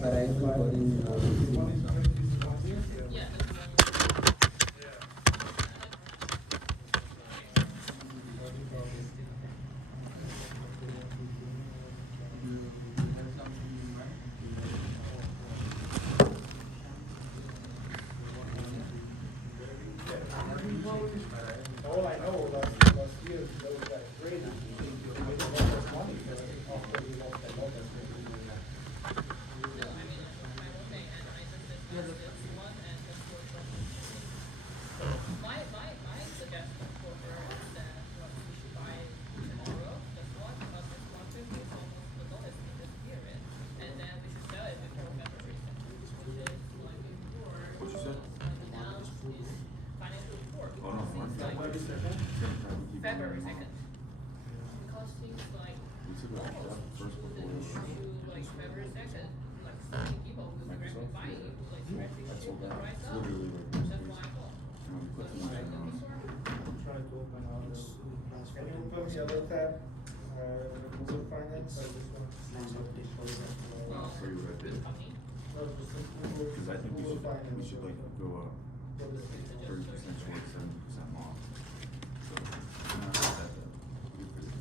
Para eso ponen All I know last year, those guys traded, they made a lot of money, after we lost a lot of My suggestion for her is that we should buy tomorrow, this one, because this one fifty is almost the lowest in this period. And then we should sell it before February second, which is like before. What you said? Announced is financial report. Oh, no, Seems like February second. Because seems like We took it out first before. to like February second, like so many people will be directly buying it, like directly That's shift sold the out. price It's up. literally like That's why I thought. we put the money on. Try to open our, can you open the other tab, removal finance, I just want to see what I'll show you what I did. Company. No, just removal, Cause I think removal finance. we should like go up What is it? 30% short, 70% off. So, not that, we pretty good.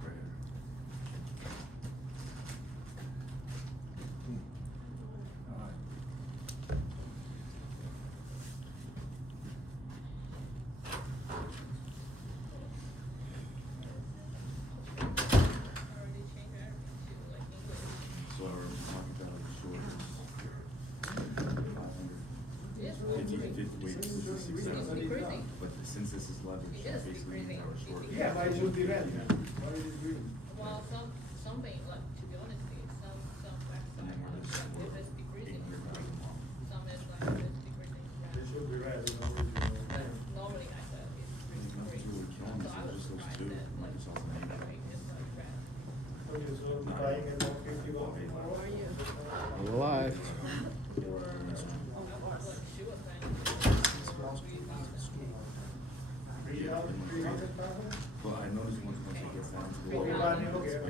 Right here. Already changed everything to like English. So our market value short is 500. Yes, It's decreasing. But since this is leverage, It is basically decreasing. our short. Yeah, why it would be red, why is it green? Well, something like, to be honest, some And then we're websites, just, like, it is decreasing. 800,000 long. Some is like, it's decreasing. It should be red, you know. But normally I said it's Nothing's green. really killing So us, I was it's just those surprised two, that like, Microsoft and AWS. rate is like red. Okay, so we're buying at 151 tomorrow? Are you? I'm alive. Like, she was saying. Yeah, 300,000? Well, I noticed once it gets down to the. Okay, lower, okay,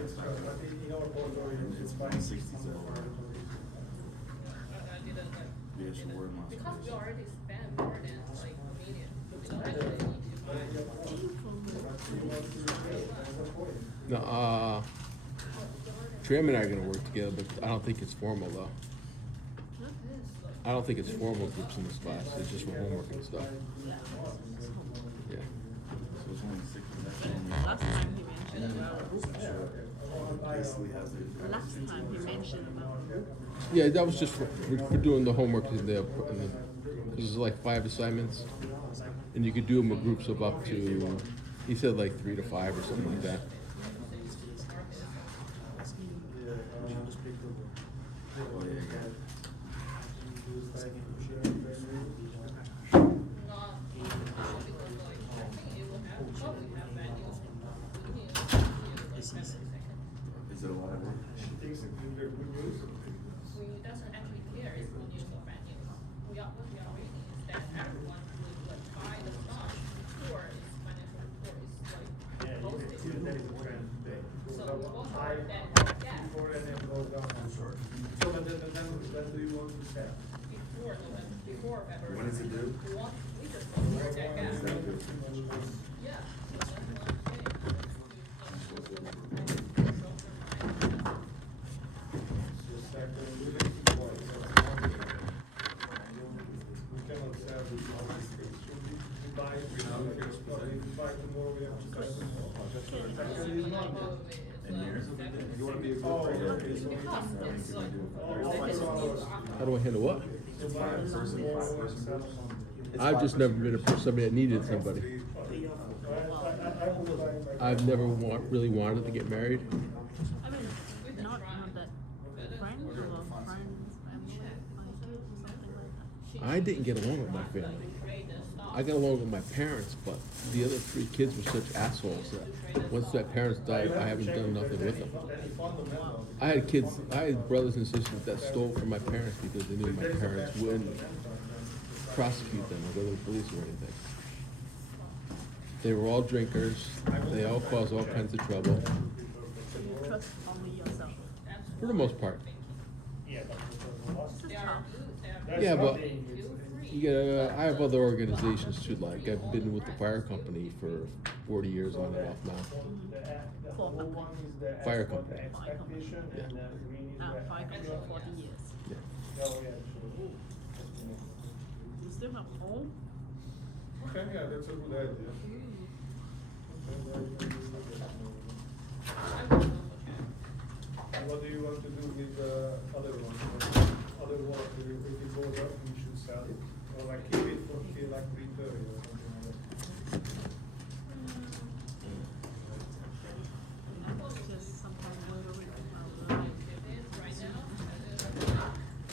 it's okay, back up. but in our portfolio, It's it's buying 160 600 over. I didn't like. Yeah, it's didn't- word monster. Because we already spent more than like a million. We don't actually need to buy. No, Tram and I are gonna work together, but I don't think it's formal though. I don't think it's formal groups in this class. It's just for homework and stuff. Yeah. So it's only 60, that's only. Last time he mentioned about Basically has it. the last time he mentioned about Yeah, that was just for doing the homework in the, because there's like 5 assignments, and you could do them in groups of up to, he said like 3 to 5 or something like that. Oh, yeah, yeah. Not, because like, I think it will have, probably have values. We need to, like, February second. Is it a lot of work? She thinks it's good news. We doesn't actually care if we use or bad news. What we are reading is that everyone would like buy the stock before its financial report is like posted. That is a trend today. So Goes we up want high that gap before and then goes down. Sure. So but then when do you want to sell? before November, before February. When is it due? We just want that gap. Is that good? Yeah. So that's what I'm saying. We cannot sell this one. We buy it now, if we buy tomorrow, we have to sell tomorrow. Second is not. In years? You wanna be a good trader? It's only- It's like, How do I handle what? You buy it tomorrow and sell some. I've just never been a person somebody that needed somebody. I would buy my. I've never really wanted to get married. I mean not that friend or friends family like something like that. I didn't get along with my family. I got along with my parents, but the other 3 kids were such assholes that once their parents died, I haven't done nothing with them. I had brothers and sisters that stole from my parents because they knew my parents wouldn't prosecute them or go to the police or anything. They were all drinkers. They all caused all kinds of trouble, So you trust only yourself. for the most part. Yeah, but It's They a are tough. good, they are that's Yeah, but- nothing, it's- You get, I have other organizations too. Like I've been with the fire company for 40 years on and off now. The For whole one is the Fire export, company. the expectation, Yeah. and the green is Now, the. 40 years. Yeah. Oh, yeah, sure. You still have home? Okay, yeah, that's a good idea. And what do you want to do with the other one? Other one, if it goes up, we should sell it, or like keep it for, feel like 330 or something like that. Just sometimes worry about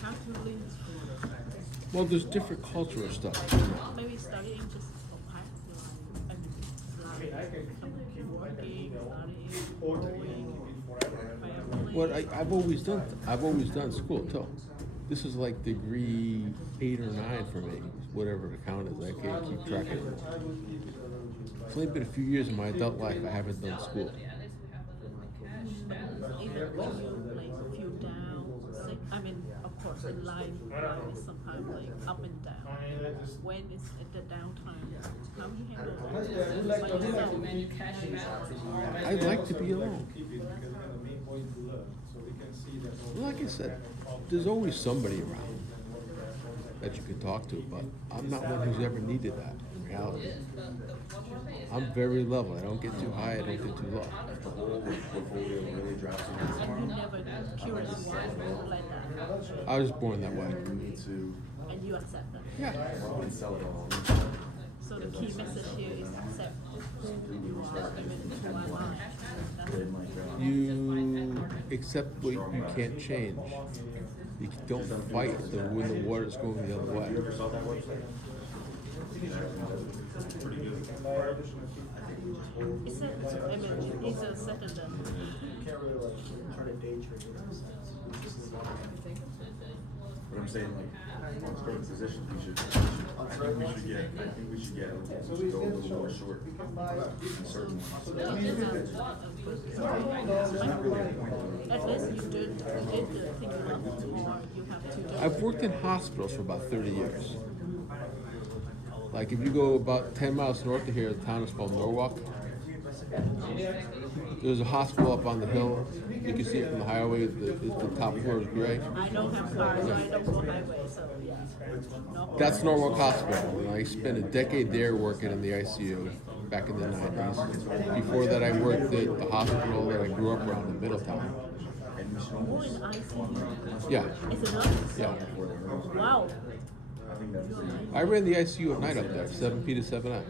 have to leave school. Well, there's different cultural stuff. Maybe studying just for part like I mean, I can keep, working, studying, or going, keep it forever. family. What I've always done school too. This is like degree 8 or 9 for me, whatever the count is. I can't keep track of it. It's only been a few years in my adult life I haven't done school. Even when you like feel down, sick, I mean, of course, in life is sometimes like up and down. When it's at the downtime, how do you handle that? By yourself. I'd like to be alone. Keep it, because the main point to learn, so we can see that. Like I said, there's always somebody around that you can talk to, but I'm not one who's ever needed that in reality. I'm very level. I don't get too high, I don't get too low. The whole portfolio really drops in And you never curious why you like that, I was born that way. We need to and you accept that. Yeah. and sell it all. So the key message here is accept who you are, even to my mind. That's it. You accept what you can't change. You don't fight when the water's going the other way. You ever saw that website? It's pretty good. It's a, I mean, it's a second then. Can't really like try to day trade in that sense. This is But I'm saying like, on certain positions, we should, I think we should get, go a little more short in certain ones. There's not really a point. At least you did the thing you love more, you have to do. I've worked in hospitals for about 30 years. Like if you go about 10 miles north of here, the town is called Norwalk. There's a hospital up on the hill. You can see it from the highway. The top floor is gray. I don't have cars, so I don't go highway, so yeah. No. That's Norwalk Hospital. And I spent a decade there working in the ICU back in the 90s. Before that, I worked at the hospital that I grew up around in Middletown. More in ICU. Yeah, It's enough? yeah. Wow. I ran the ICU at night up there, 7P to 7A.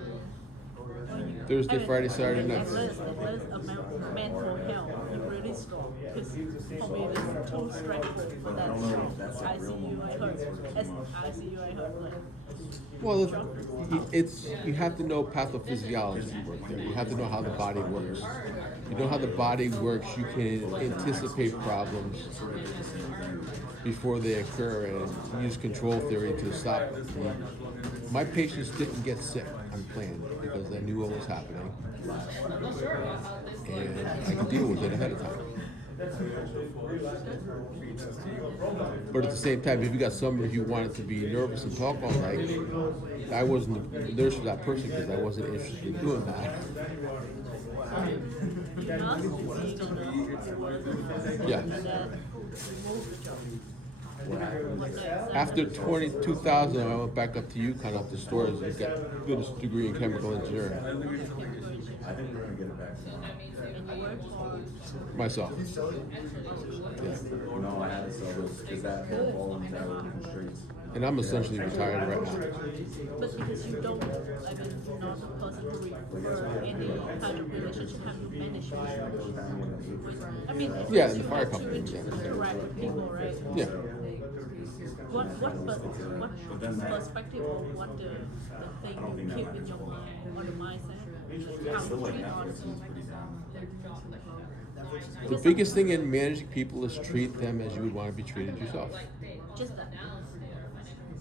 Thursday, Friday, Saturday nights. At least about mental health, you really strong. Because for me, it's too stressful for that strong. ICU, I heard. As ICU, I heard like. Well, it's you have to know pathophysiology work there. You have to know how the body works. You know how the body works. You can anticipate problems before they occur and use control theory to stop them. My patients didn't get sick unplanned because I knew what was happening, and I could deal with it ahead of time. But at the same time, if you got somebody who wanted to be nervous and talk all night, I wasn't the nurse for that person because I wasn't interested in doing that. You must be gonna. Yeah. And then remove the job. What next? After 2000, I went back up to UConn up the stores and got a good degree in chemical engineering. I think we're gonna get it back. And you work for. Myself. Yeah. No, I haven't sold those, because that will fall into our constraints. And I'm essentially retired right now. But because you don't, I mean, you're not a person who refer any kind of relationship, have you managed I mean, at Yeah, least in the you fire have company, to yeah. interact with people, right? Yeah. What perspective of what the thing you keep in your mind or the mindset? Like how Still you like treat that, others. it's pretty down. The biggest thing in managing people is treat them as you would want to be treated yourself. Just that.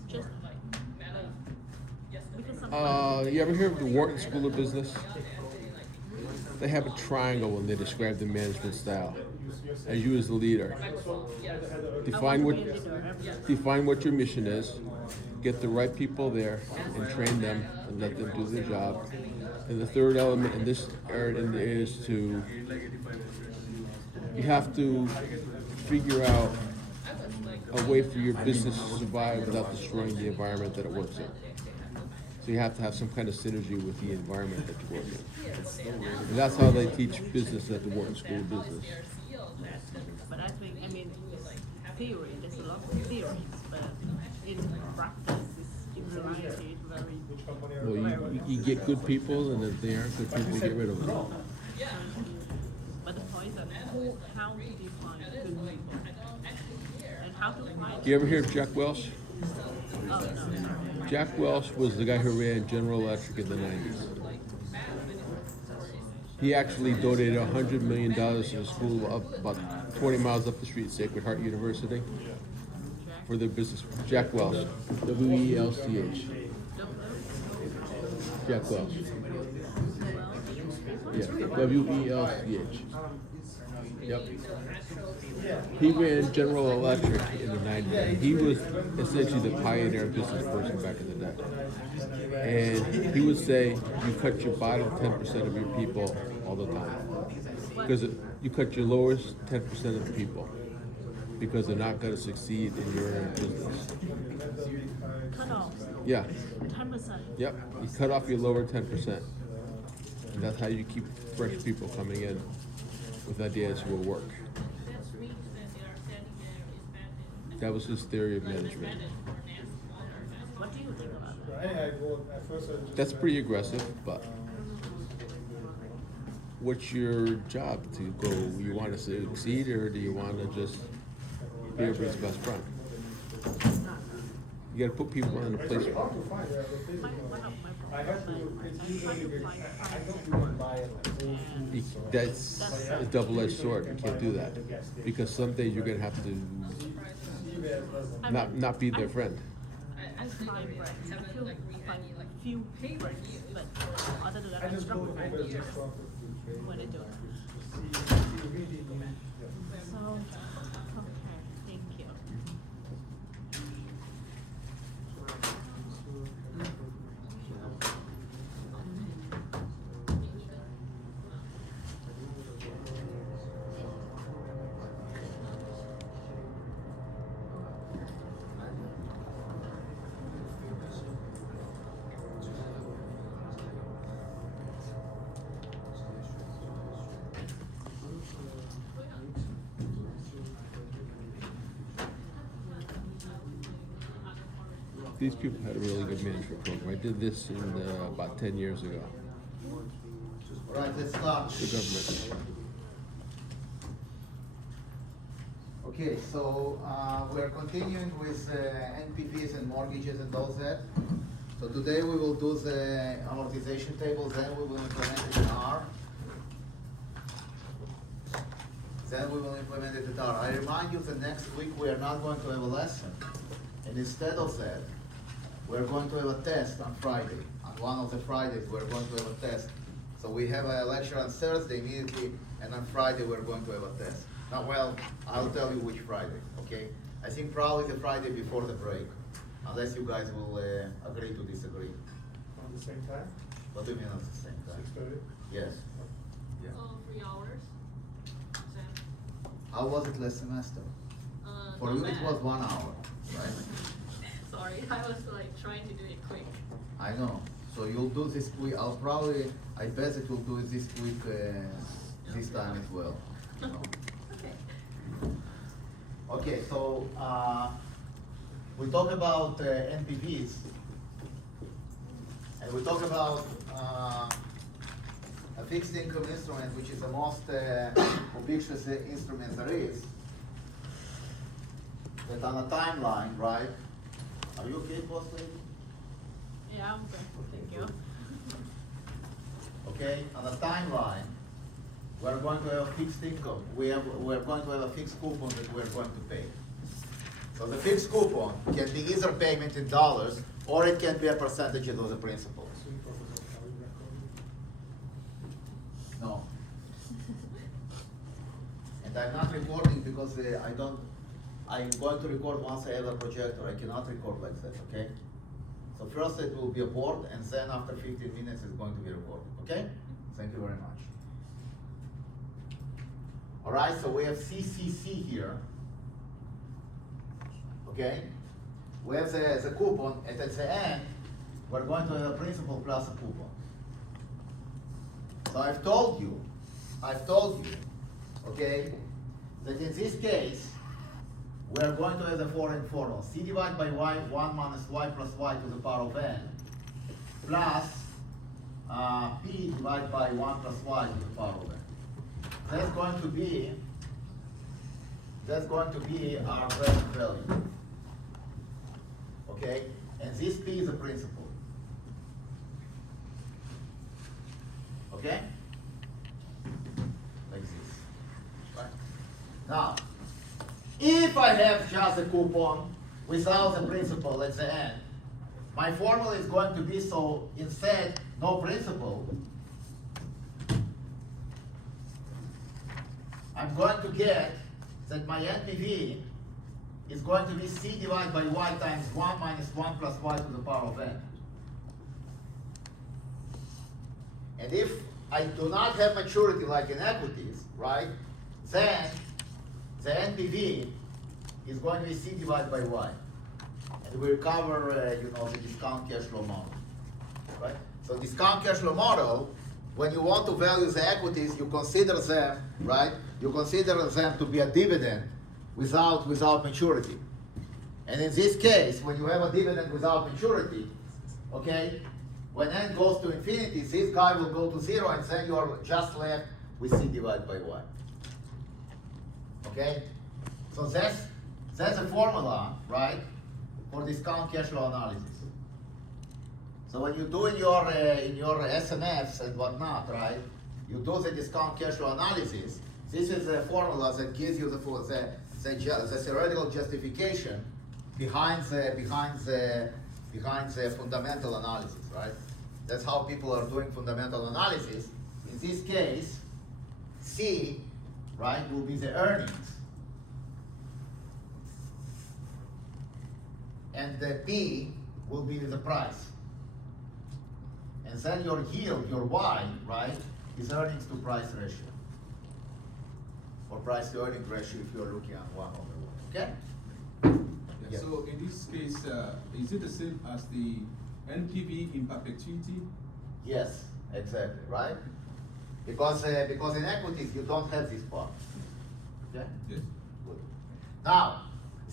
Just sometimes. You ever hear of the Wharton School of Business? They have a triangle when they describe the management style. As you as the leader, define what your mission is, get the right people there, and train them and let them do their job. And the third element in this area is to you have to figure out a way for your business to survive without destroying the environment that it works in. So you have to have some kind of synergy with the environment that you work in. And that's how they teach business at the Wharton School of Business. But I think, I mean, it's theory, there's a lot of theories, but in practice, it's in reality, it's very, Well, you get good people, and if they aren't good people, you get rid of them. but the point is that how to define good people, and how to find. You ever hear of Jack Welch? Oh, no. Jack Welch was the guy who ran General Electric in the 90s. He actually donated $100 million to a school up about 20 miles up the street, Sacred Heart University, for their business. Jack Welch, W-E-L-C-H. Jack Welch. Yeah, W-E-L-C-H. Yep. He ran General Electric in the 90s. He was essentially the pioneer business person back in the day. And he would say, you cut your bottom 10% of your people all the time. Because you cut your lowest 10% of the people. Because they're not going to succeed in your business. Cut off, Yeah, 10%. yep. You cut off your lower 10%. And that's how you keep fresh people coming in with ideas who will work. That was his theory of management. What do you think about that? At first I just. That's pretty aggressive, but what's your job to go? You want to succeed, or do you want to just be everybody's best friend? You got to put people in a place. It's hard to find the physical. One of my I have to, problems, it's I try usually, to find I don't even buy it like full food, so. That's a double-edged sword. You can't do that because someday you're gonna have to not be their friend. I find friends, I find few friends, but other than that, I I just go struggle over with just ideas. for food When I do it. See, really need, yeah. So, okay, thank you. These people had a really good management program. I did this in about 10 years ago. All right, let's start. The government. Okay, so we're continuing with NPVs and mortgages and all that. So today we will do the amortization table, then we will implement it in R. Then we will implement it in R. I remind you that next week we are not going to have a lesson. And instead of that, we're going to have a test on Friday. On one of the Fridays, we're going to have a test. So we have a lecture on Thursday immediately, and on Friday, we're going to have a test. Now, well, I'll tell you which Friday, okay? I think probably the Friday before the break, unless you guys will agree to disagree. On the same time, What do you mean at the same time? 6:30? Yes. Yeah. 3 hours. How was it last semester? For you, it was 1 hour, right? Sorry, I was like trying to do it quick. I know. So you'll do this week. I bet that you'll do it this week, this time as well. So. Okay. Okay, so we talk about NPVs, and we talk about a fixed income instrument, which is the most ubiquitous instrument there is. That on a timeline, right? Are you okay, boss lady? Yeah, I'm good, thank you. Okay, on a timeline, we're going to have a fixed income. We're going to have a fixed coupon that we're going to pay. So the fixed coupon can be either payment in dollars or it can be a percentage of the principal. No. And I'm not recording because I'm going to record once I have a projector. I cannot record like that, okay? So first it will be a board, and then after 15 minutes it's going to be recorded, okay? Thank you very much. All right, so we have CCC here, okay? We have the coupon, and at the end, we're going to have a principal plus a coupon. So I've told you, okay, that in this case, we're going to have the following formula. C divided by y, 1 minus y plus y to the power of n, plus p divided by 1 plus y to the power of n. That's going to be our present value. Okay? And this p is a principal. Okay? Like this. Right? Now, if I have just a coupon without the principal at the end, my formula is going to be, so instead, no principal, I'm going to get that my NPV is going to be C divided by y times 1 minus 1 plus y to the power of n. And if I do not have maturity like in equities, right, then the NPV is going to be C divided by y. And we'll cover, the discount cash flow model, right? So discount cash flow model, when you want to value the equities, you consider them, right? You consider them to be a dividend without maturity. And in this case, when you have a dividend without maturity, okay, when n goes to infinity, this guy will go to 0, and then you are just left with C divided by y. Okay? So that's a formula, right, for discount cash flow analysis. So when you do in your SNFs and whatnot, right, you do the discount cash flow analysis. This is a formula that gives you the theoretical justification behind the fundamental analysis, right? That's how people are doing fundamental analysis. In this case, C, right, will be the earnings. And the P will be the price. And then your yield, your Y, right, is earnings to price ratio. Or price to earning ratio if you're looking at 1 over 1, okay? Yeah, Yes. so in this case, is it the same as the NPV in perpetuity? Yes, exactly, right? Because in equities you don't have this part. Okay? Yes. Good. Now,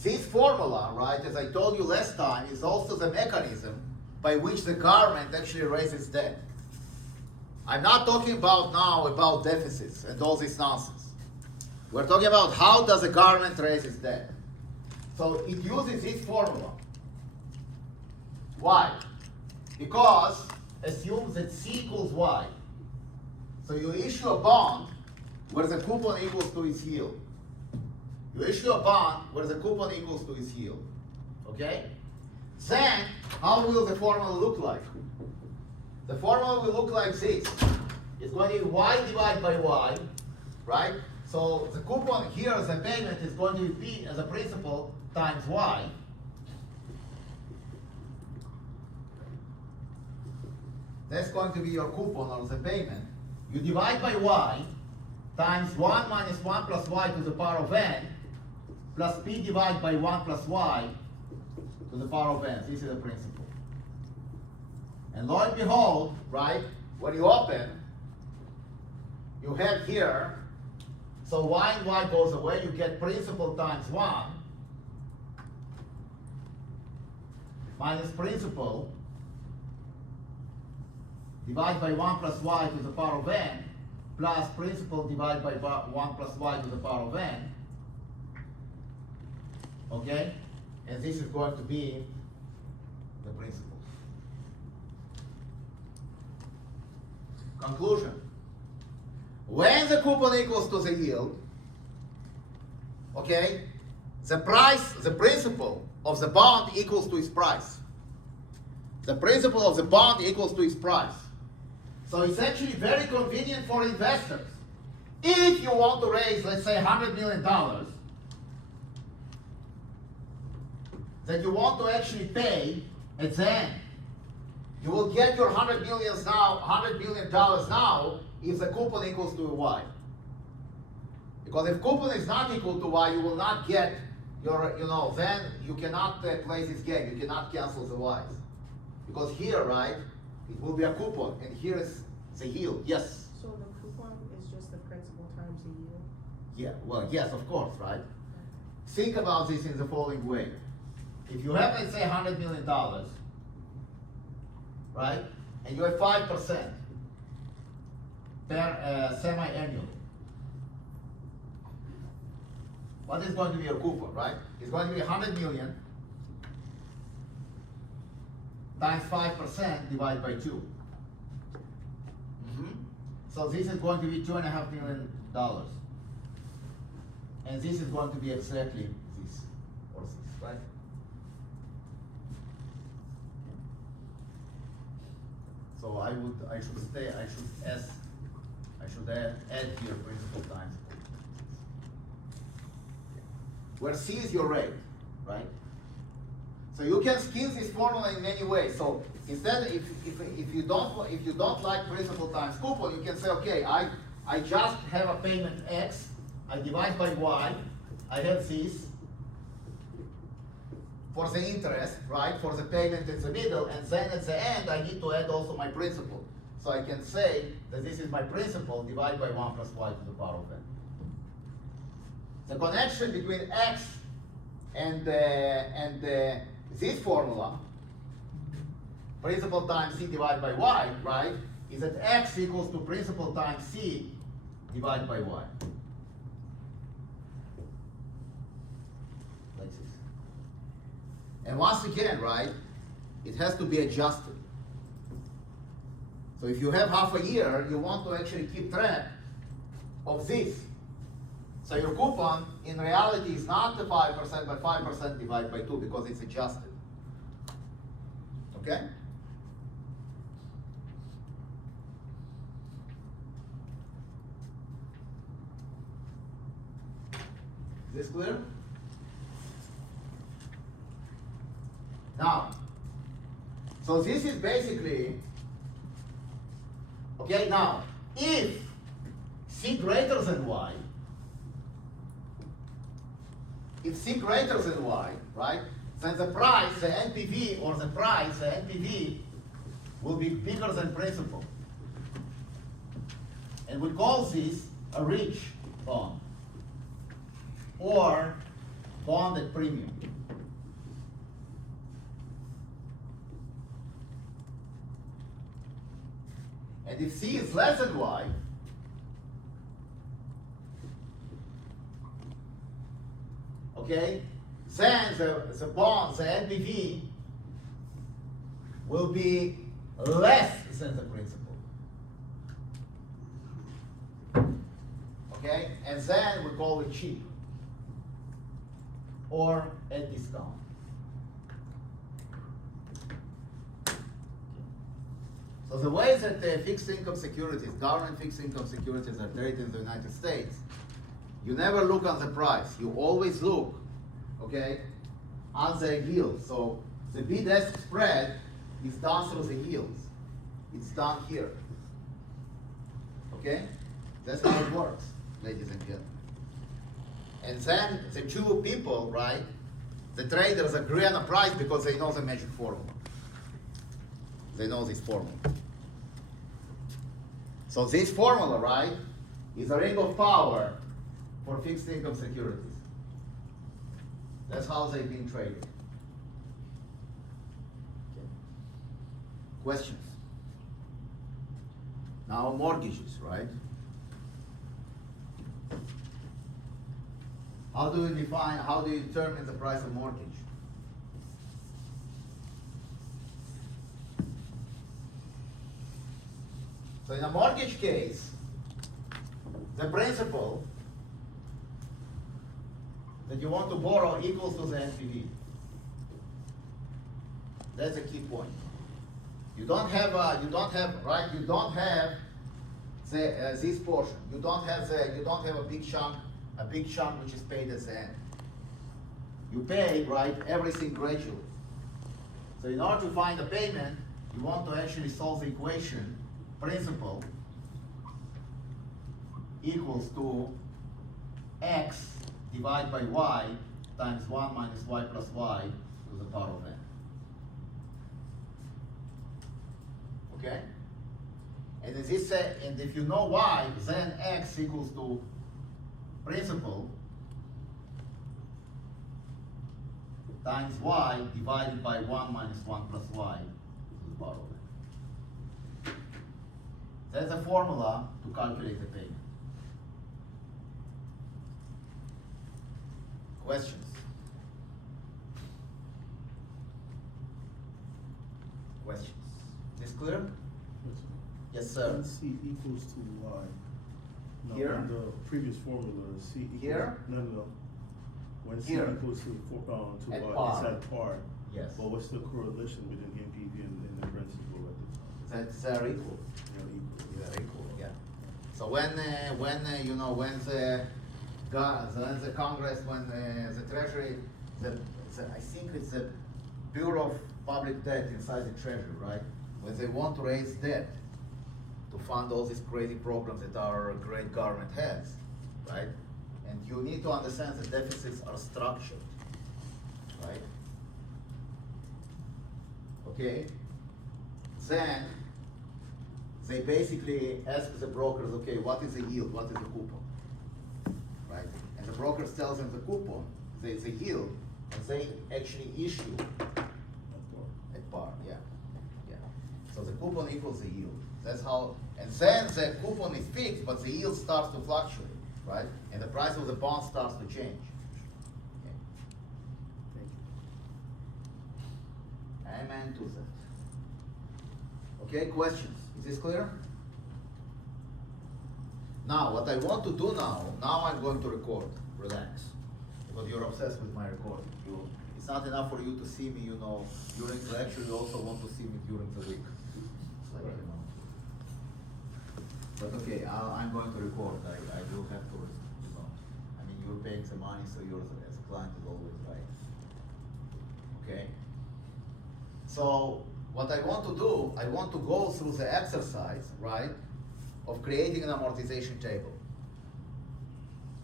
this formula, right, as I told you last time, is also the mechanism by which the government actually raises debt. I'm not talking about deficits and all this nonsense. We're talking about how does the government raise its debt. So it uses this formula. Why? Because assumes that C equals Y. So you issue a bond where the coupon equals to its yield. You issue a bond where the coupon equals to its yield. Okay? Then, how will the formula look like? The formula will look like this. It's going to be Y divided by Y, right? So the coupon here as a payment is going to be P as a principal times Y. That's going to be your coupon or the payment. You divide by Y times 1 minus 1 plus Y to the power of n plus P divided by 1 plus Y to the power of n. This is the principal. And lo and behold, right, when you open, you have here, so Y and Y goes away, you get principal times 1 minus principal divided by 1 plus Y to the power of n plus principal divided by 1 plus Y to the power of n. Okay? And this is going to be the principal. Conclusion. When the coupon equals to the yield, okay, the price, the principal of the bond equals to its price. The principal of the bond equals to its price. So it's actually very convenient for investors. If you want to raise, let's say, $100 million, that you want to actually pay at the end, you will get your $100 million now if the coupon equals to Y. Because if coupon is not equal to Y, you will not get your, then you cannot play this game. You cannot cancel the Ys. Because here, right, it will be a coupon, and here is the yield. Yes? So the coupon is just the principal times the yield? Yeah, well, yes, of course, right? Think about this in the following way. If you have, let's say, $100 million, right, and you have 5% per semi-annually, what is going to be your coupon, right? It's going to be 100 million times 5% divided by 2. So this is going to be $2.5 million. And this is going to be exactly this, or this, right? So I should add here principal times. Where C is your rate, right? So you can skin this formula in many ways. So instead, if you don't like principal times coupon, you can say, okay, I just have a payment X, I divide by Y, I have this for the interest, right? For the payment in the middle, and then at the end I need to add also my principal. So I can say that this is my principal divided by 1 plus Y to the power of n. The connection between X and this formula, principal times C divided by Y, right, is that X equals to principal times C divided by Y. Like this. And once again, right, it has to be adjusted. So if you have half a year, you want to actually keep track of this. So your coupon, in reality, is not the 5%, but 5% divided by 2, because it's adjusted. Okay? Is this clear? Now, so this is basically, okay, now, if C greater than Y, if C greater than Y, right, then the price, the NPV, or the price, the NPV, will be bigger than principal. And we call this a rich bond, or bond at premium. And if C is less than Y, okay, then the bond, the NPV, will be less than the principal. Okay, and then we call it cheap, or at discount. So the way that fixed income securities, government fixed income securities are traded in the United States, you never look on the price. You always look, okay, on the yield. So the bid-ask spread is done through the yields. It's done here. Okay? That's how it works, ladies and gentlemen. And then the two people, right, the traders agree on a price because they know the magic formula. They know this formula. So this formula, right, is a ring of power for fixed income securities. That's how they've been traded. Okay. Questions? Now mortgages, right? How do you determine the price of mortgage? So in a mortgage case, the principal that you want to borrow equals to the NPV. That's a key point. You don't have the, this portion. You don't have a big chunk which is paid at the end. You pay, right, everything gradually. So in order to find a payment, you want to actually solve the equation, principal equals to x divided by y times 1 minus y plus y to the power of n. Okay? And and if you know y, then x equals to principal times y divided by 1 minus 1 plus y to the power of n. That's a formula to calculate the payment. Questions? Questions? Is this clear? Yes, sir. When C equals to Y. No, Here? in the previous formula, C equals. Here? No. When C Here? equals to At Y, par. it's at par. Yes. But what's the correlation between NPV and the principal at the time? That's they're equal. They're equal. They're equal, yeah. So when the Congress, when the Treasury, I think it's the Bureau of Public Debt inside the Treasury, right? When they want to raise debt to fund all these crazy programs that our great government has, right? And you need to understand the deficits are structured, right? Okay? Then they basically ask the brokers, okay, what is the yield, what is the coupon, right? And the brokers tells them the coupon, the yield, and they actually issue at par, yeah. So the coupon equals the yield. That's how, and then the coupon is fixed, but the yield starts to fluctuate, right? And the price of the bond starts to change. Okay. Amen to that. Okay, questions? Is this clear? Now, what I want to do now I'm going to record. Relax. Because you're obsessed with my recording. It's not enough for you to see me, during the lecture, you also want to see me during the week. It's like, But okay, I'm going to record. I will have to, I mean, you're paying the money, so yours as a client is always right. Okay? So, what I want to do, I want to go through the exercise, right, of creating an amortization table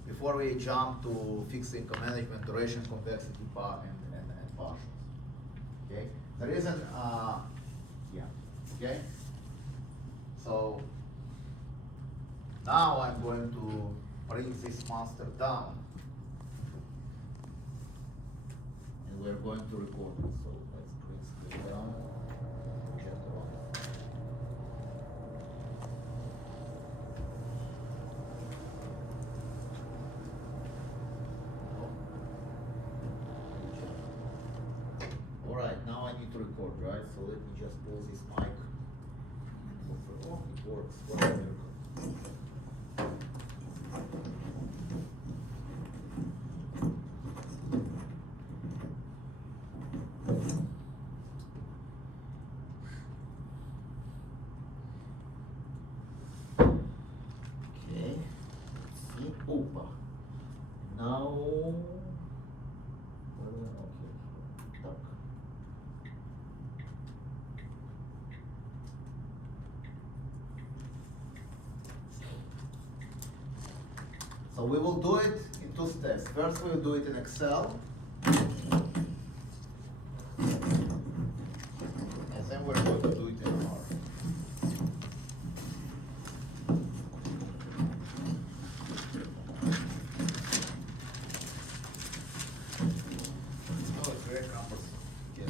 before we jump to fixed income management, duration, complexity, and partials. Okay? There isn't, okay? So, now I'm going to bring this monster down, and we're going to record it. So let's bring this down. Chapter 1. All right, now I need to record, right? So let me just pull this mic. Oh, it works. What a miracle. Okay, let's see. Opa. Now, okay. Tuck. So we will do it in two steps. First, we will do it in Excel. And then we're going to do it in R. Oh, it's very cumbersome. Can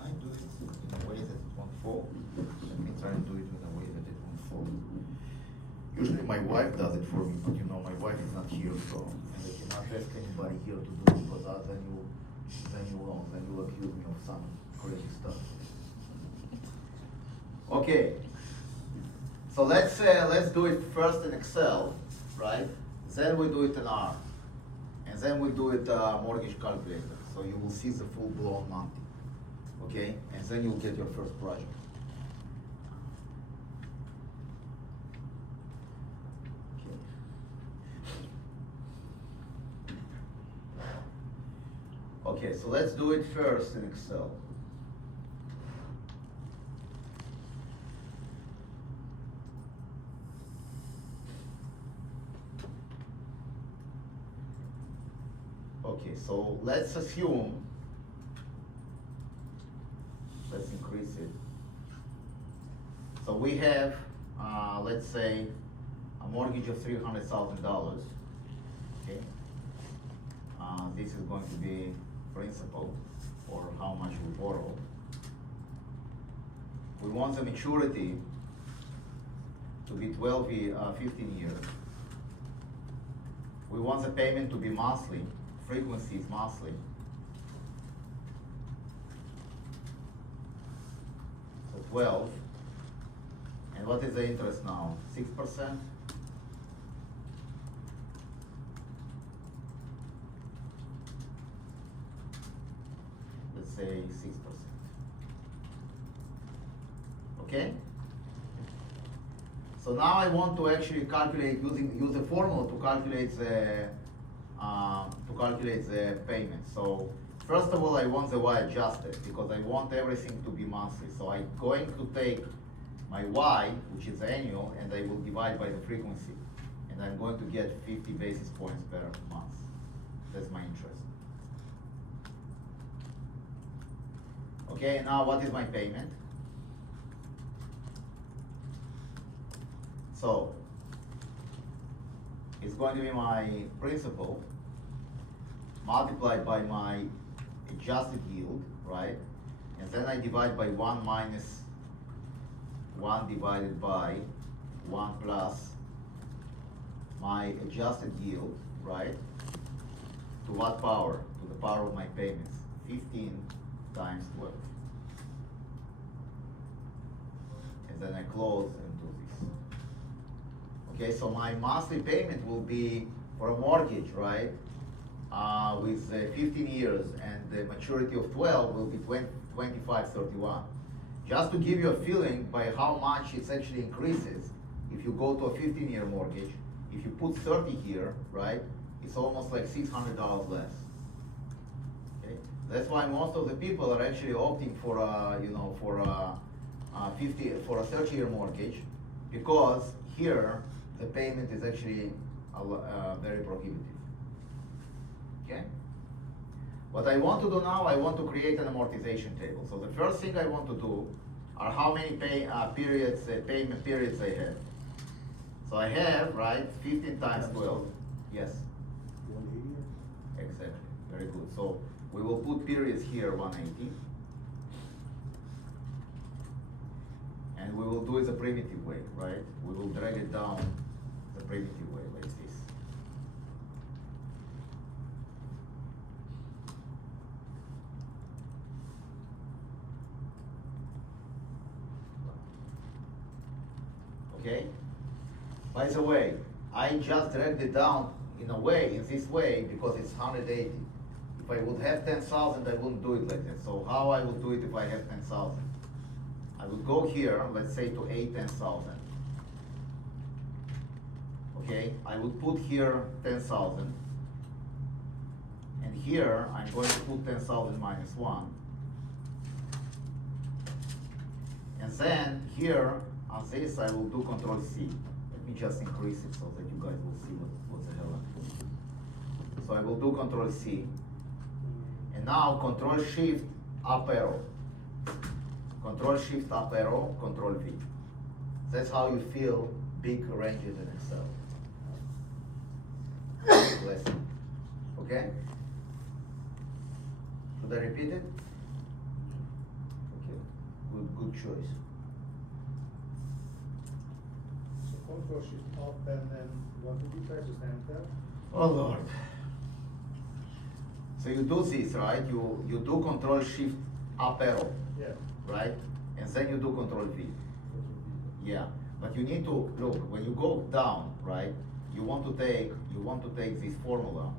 I do it in a way that it won't fall? Let me try and do it in a way that it won't fall. Usually my wife does it for me, but my wife is not here, so and I cannot ask anybody here to do it because then you'll accuse me of some crazy stuff. Okay. So let's do it first in Excel, right? Then we do it in R. and then we do it mortgage calculator, so you will see the full-blown monthly, okay? And then you'll get your first project. Okay, so let's do it first in Excel. Okay, so let's assume, let's increase it. So we have, let's say, a mortgage of $300,000, okay? This is going to be principal, or how much we borrow. We want the maturity to be 15 years. We want the payment to be monthly, frequency is monthly. So 12. And what is the interest now? 6%? Let's say 6%. Okay? So now I want to actually calculate, use a formula to calculate the payment. So first of all, I want the Y adjusted because I want everything to be monthly. So I'm going to take my Y, which is annual, and I will divide by the frequency. And I'm going to get 50 basis points per month. That's my interest. Okay, now what is my payment? So, it's going to be my principal multiplied by my adjusted yield, right? And then I divide by 1 minus 1 divided by 1 plus my adjusted yield, right? To what power? To the power of my payments. 15 times 12. And then I close and do this. Okay, so my monthly payment will be for a mortgage, right? With 15 years and the maturity of 12 will be 25.31. Just to give you a feeling by how much it actually increases, if you go to a 15-year mortgage, if you put 30 here, right, it's almost like $600 less. Okay, that's why most of the people are actually opting for for a 30-year mortgage, because here the payment is actually very prohibitive. Okay. What I want to do now, I want to create an amortization table. So the first thing I want to do are how many payment periods I have. So I have, right, 15 times 12. Yes. 180? Exactly. Very good. So we will put periods here, 180. And we will do it the primitive way, right? We will drag it down the primitive way, like this. Okay? By the way, I just dragged it down in this way, because it's 180. If I would have 10,000, I wouldn't do it like that. So how I would do it if I have 10,000? I would go here, let's say to 10,000. Okay, I would put here 10,000. And here, I'm going to put 10,000 minus 1. And then here, on this, I will do Control C. Let me just increase it so that you guys will see what the hell I'm doing. So I will do Control C. And now Control Shift up arrow. Control Shift up arrow, Control V. That's how you fill big ranges in Excel. Lesson. Okay? Should I repeat it? Okay. Good choice. So Control Shift up and then what did you press? Just enter? Oh Lord. So you do this, right? You do Control Shift up arrow, Yeah. right? And then you do Control V. Yeah. But you need to look when you go down, right? You want to take this formula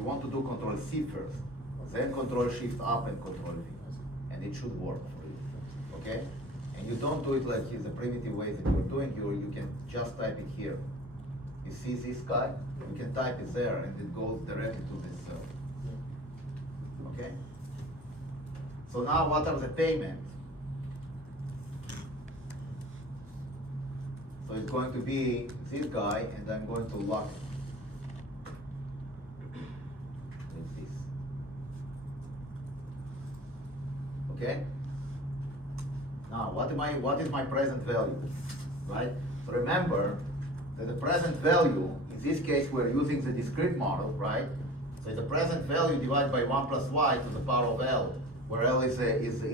you want to do Control C first, then Control Shift up and Control V, and it should work for you, okay? And you don't do it like in the primitive way that you're doing, you can just type it here. You see this guy? You can type it there and it goes directly to this cell. Okay? So now what are the payments? So it's going to be this guy, and I'm going to lock it with this. Okay? Now, what is my present value, right? So remember that the present value, in this case, we're using the discrete model, right? So the present value divided by 1 plus y to the power of L, where L is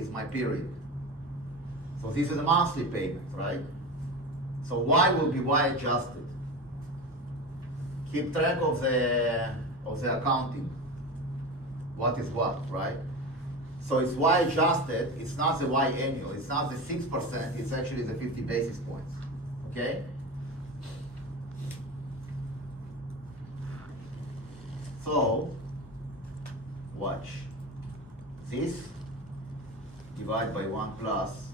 my period. So this is a monthly payment, right? So y will be y adjusted. Keep track of the accounting. What is what, right? So it's y adjusted, it's not the y annual, it's not the 6%, it's actually the 50 basis points, okay? So, watch. This divide by 1 plus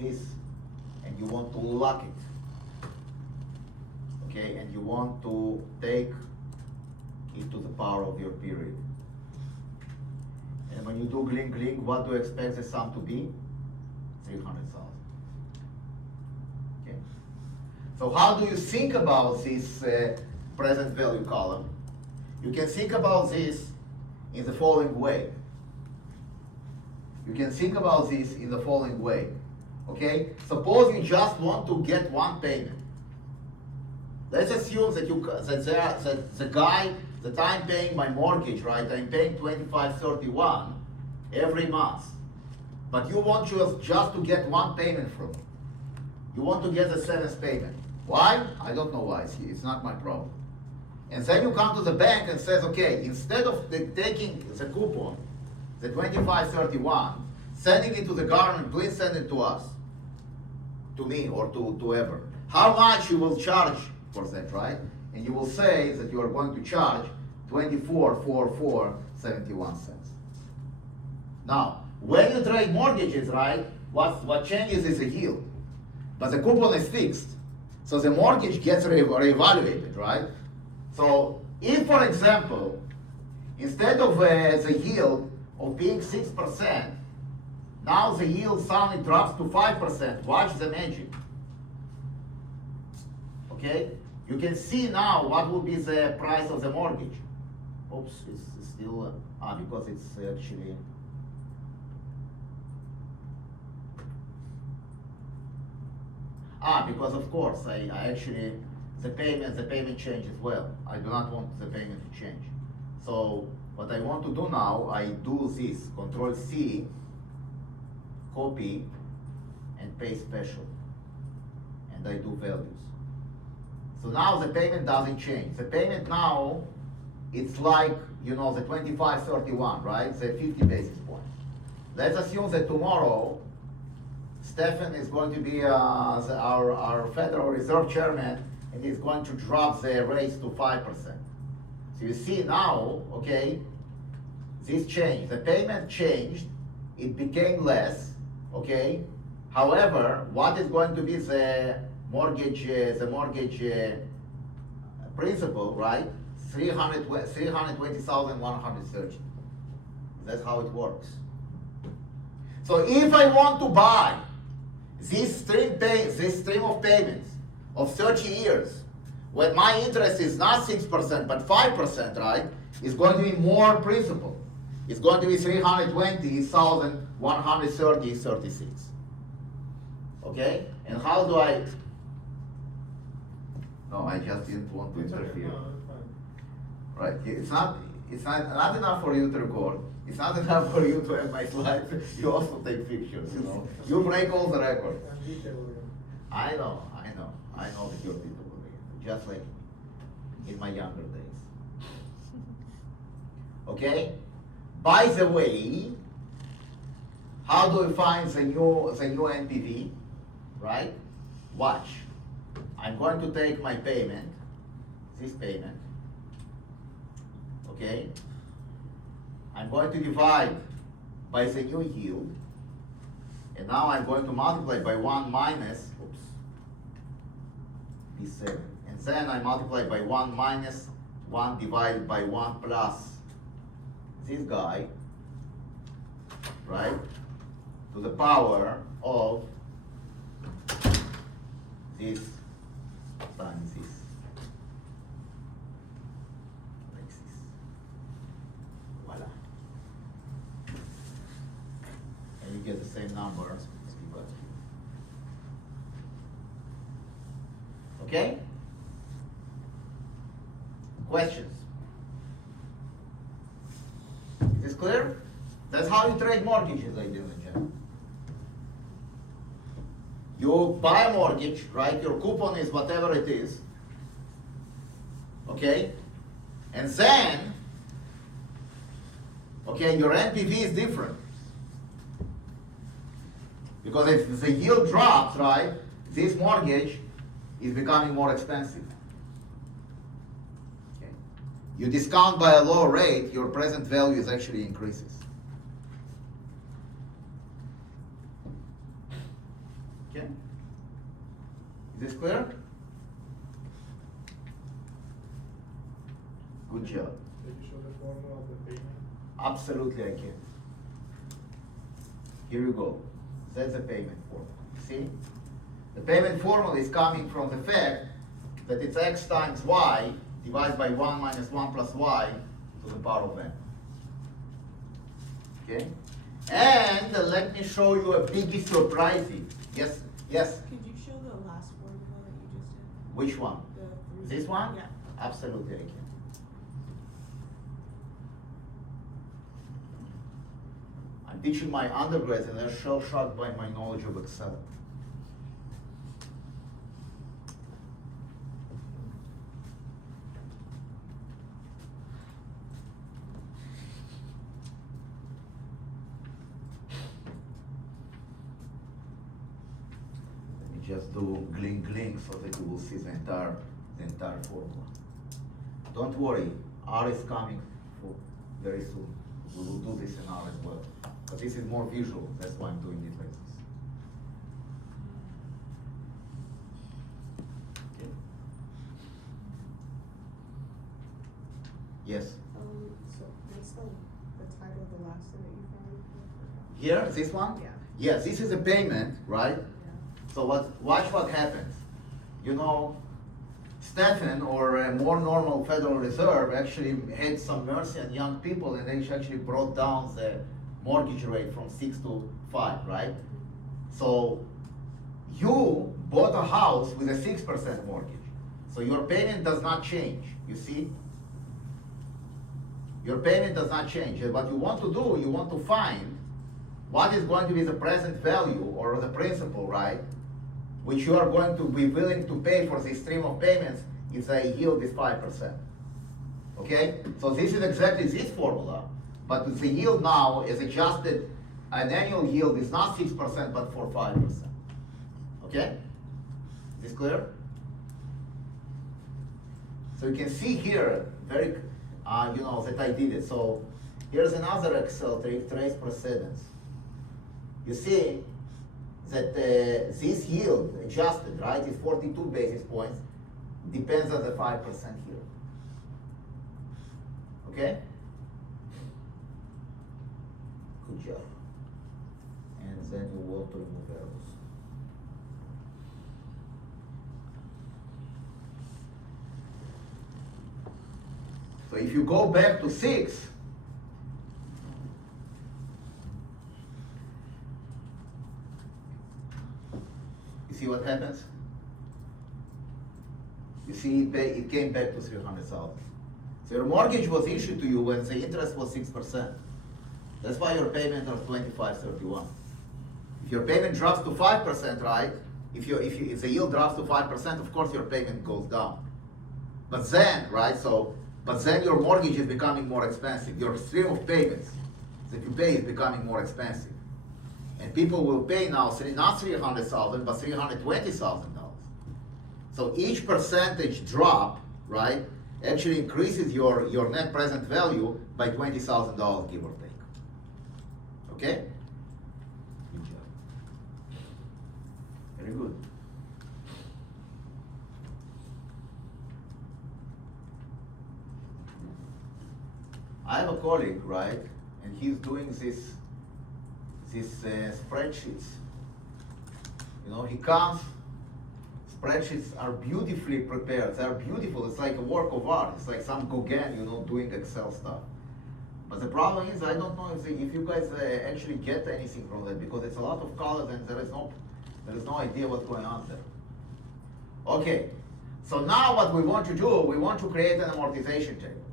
this, and you want to lock it, okay? And you want to take it to the power of your period. And when you do glink, what do you expect the sum to be? 300,000. Okay. So how do you think about this present value column? You can think about this in the following way. You can think about this in the following way. Okay? Suppose you just want to get one payment. Let's assume that the guy that I'm paying my mortgage, right? I'm paying $25.31 every month. But you want just to get one payment from him. You want to get the 7th payment. Why? I don't know why. It's not my problem. And then you come to the bank and says, okay, instead of taking the coupon, the $25.31, sending it to the government, please send it to us, to me or to whoever. How much you will charge for that, right? And you will say that you are going to charge $24.44.71. Now, when you trade mortgages, right, what changes is the yield, but the coupon is fixed, so the mortgage gets reevaluated, right? So, if, for example, instead of the yield of being 6%, now the yield suddenly drops to 5%. Watch the magic. Okay? You can see now what will be the price of the mortgage. Oops, it's still, because it's actually, because of course, I actually, the payment changed as well. I do not want the payment to change. So, what I want to do now, I do this, Control C, copy, and paste special. And I do values. So now the payment doesn't change. The payment now, it's like, the 25.31, right? The 50 basis points. Let's assume that tomorrow, Stefan is going to be our Federal Reserve Chairman, and he's going to drop the rates to 5%. So you see now, okay, this changed. The payment changed, it became less, okay? However, what is going to be the mortgage principal, right? 320,130. That's how it works. So if I want to buy this stream of payments of 30 years, when my interest is not 6% but 5%, right? It's going to be more principal. It's going to be 320,130.36. Okay? And how do I? No, I just didn't want to interfere. Right? It's not enough for you to record. It's not enough for you to have my slides. You also take pictures, You break all the records. I know that you're detail oriented, just like in my younger days. Okay? By the way, how do we find the new NPV? Right? Watch. I'm going to take my payment, this payment, okay? I'm going to divide by the new yield, and now I'm going to multiply by 1 minus, P7, and then I multiply by 1 minus 1 divided by 1 plus this guy, right, to the power of this times this. Like this. Voila. And you get the same number as we got here. Okay? Questions? Is this clear? That's how you trade mortgages, ladies and gentlemen. You buy a mortgage, right? Your coupon is whatever it is. Okay? And then, okay, your NPV is different. Because if the yield drops, right, this mortgage is becoming more expensive. Okay? You discount by a lower rate, your present value is actually increases. Okay? Is this clear? Good job. Can you show the formula of the payment? Absolutely I can. Here you go. That's the payment formula. See? The payment formula is coming from the fact that it's x times y divided by 1 minus 1 plus y to the power of n. Okay? And let me show you a biggie surprising. Yes? Yes? Could you show the last formula that you just did? Which one? The This one? Yeah. Absolutely I can. I'm teaching my undergrads and they're shell shocked by my knowledge of Excel. Let me just do gling so that you will see the entire formula. Don't worry, R is coming for very soon. We will do this in R as well. But this is more visual, that's why I'm doing it like this. Okay. Yes? So what's the title of the last thing that you found? Here, this one? Yeah. Yes, this is a payment, right? Yeah. So watch what happens. You know, Stephen or a more normal Federal Reserve actually had some mercy on young people and they actually brought down the mortgage rate from 6 to 5, right? So you bought a house with a 6% mortgage. So your payment does not change, you see? Your payment does not change. And what you want to do, you want to find what is going to be the present value or the principal, right? Which you are going to be willing to pay for this stream of payments if the yield is 5%. Okay? So this is exactly this formula, but the yield now is adjusted, an annual yield is not 6% but for 5%. Okay? Is this clear? So you can see here, very, you know, that I did it. So here's another Excel trick, trace precedence. You see that this yield adjusted, right, is 42 basis points, depends on the 5% here. Okay? Good job. And then you want to remove arrows. So if you go back to 6, you see what happens? You see it came back to 300,000. So your mortgage was issued to you when the interest was 6%. That's why your payment was 25.31. If your payment drops to 5%, right? If the yield drops to 5%, of course your payment goes down. But then, right? But then your mortgage is becoming more expensive. Your stream of payments that you pay is becoming more expensive. And people will pay now not 300,000 but $320,000. So each percentage drop, right, actually increases your net present value by $20,000, give or take. Okay? Good job. Very good. I have a colleague, right, and he's doing these spreadsheets. You know, he comes, spreadsheets are beautifully prepared. They're beautiful. It's like a work of art. It's like some Gauguin, you know, doing Excel stuff. But the problem is, I don't know if you guys actually get anything from that, because it's a lot of colors and there is no idea what's going on there. Okay, so now what we want to do, we want to create an amortization table.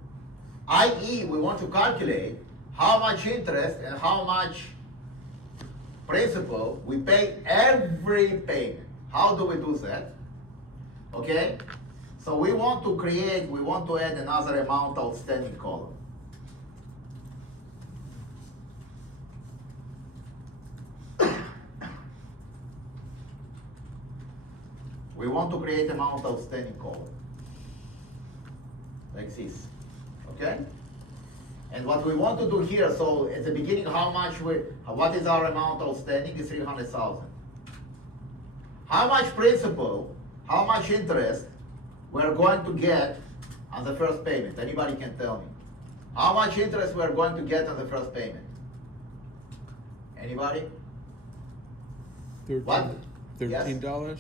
i.e., we want to calculate how much interest and how much principal we pay every payment. How do we do that? Okay, so we want to add another amount outstanding column. We want to create amount outstanding column, like this, okay? And what we want to do here, so at the beginning, what is our amount outstanding is 300,000. How much principal, how much interest we're going to get on the first payment? Anybody can tell me. How much interest we're going to get on the first payment? Anybody? What? $13?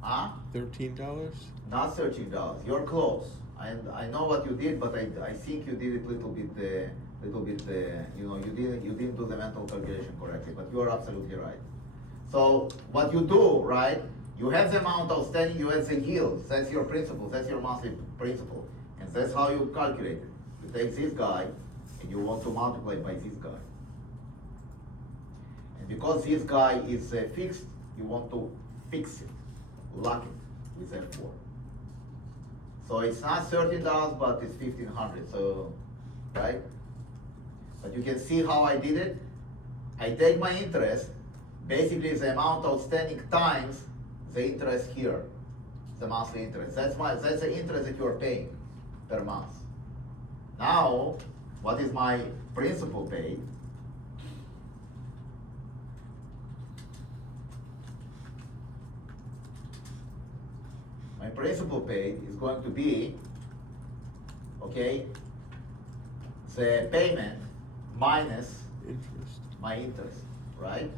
Huh? $13? Not $13. You're close. I know what you did, but I think you did it little bit. You know, you didn't do the mental calculation correctly. But you are absolutely right. So what you do, right? You have the amount outstanding. You have the yield. That's your principal. That's your monthly principal, and that's how you calculate it. You take this guy, and you want to multiply by this guy. And because this guy is fixed, you want to fix it. Lock it with F4. So it's not $13, but it's $1,500. So, right? But you can see how I did it. I take my interest, basically the amount outstanding times the interest here, the monthly interest. That's the interest that you are paying per month. Now, what is my principal paid? My principal paid is going to be, okay, the payment minus Interest. my interest, right?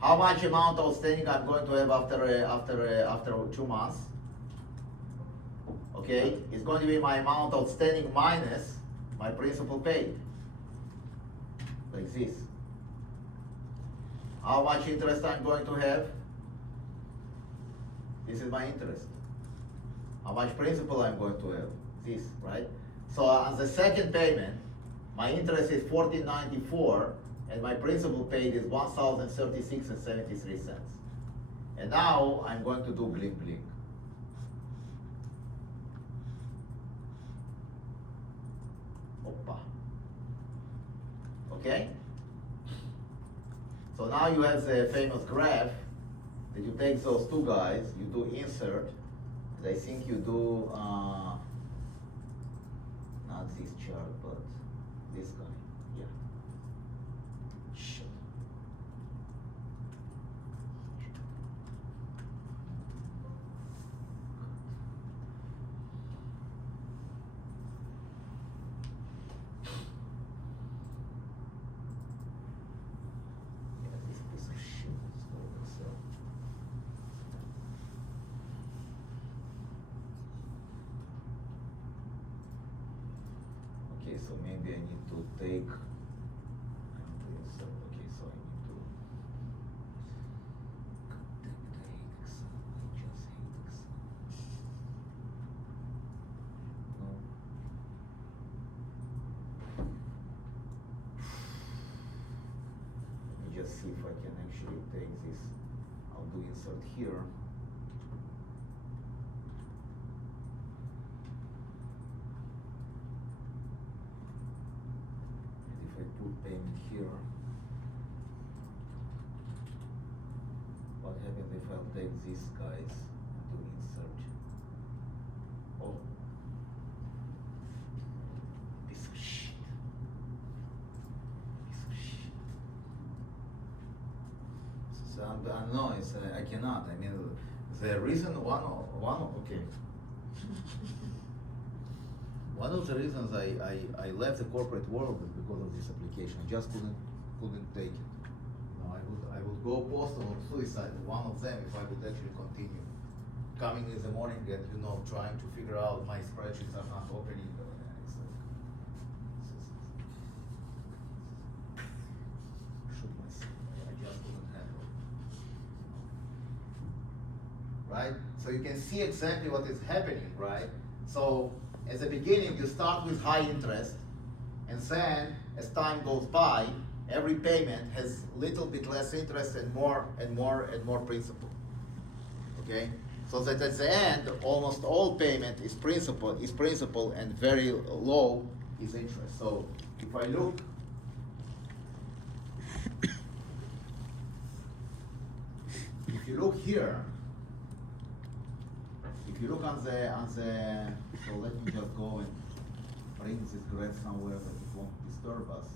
How much amount outstanding I'm going to have after 2 months? Okay, it's going to be my amount outstanding minus my principal paid, like this. How much interest I'm going to have? This is my interest. How much principal I'm going to have? This, right? So on the second payment, my interest is $1,494, and my principal paid is $1,036.73. And now I'm going to do blink blink. Opa. Okay? So now you have the famous graph that you take those two guys, you do insert, and I think you do, not this chart, but this guy, yeah. Shit. Yeah, this piece of shit is going to sell. Okay, so maybe I need to take. Okay, so I need to. God damn it, I hate Excel. I just hate Excel. No. Let me just see if I can actually take this. I'll do insert here. And if I put payment here, what happens if I'll take these guys and do insert? Oh, no, I cannot. I mean, the reason one of the reasons I left the corporate world is because of this application. I just couldn't take it. You know, I would go postal or suicide. One of them, if I would actually continue coming in the morning and trying to figure out my spreadsheets are not opening. Shoot myself. I just couldn't handle it. Right? So you can see exactly what is happening, right? So at the beginning you start with high interest, and then as time goes by, every payment has little bit less interest and more principal. Okay? So that at the end, almost all payment is principal and very low is interest. So if I look if you look here, if you look on the so let me just go and bring this graph somewhere that it won't disturb us.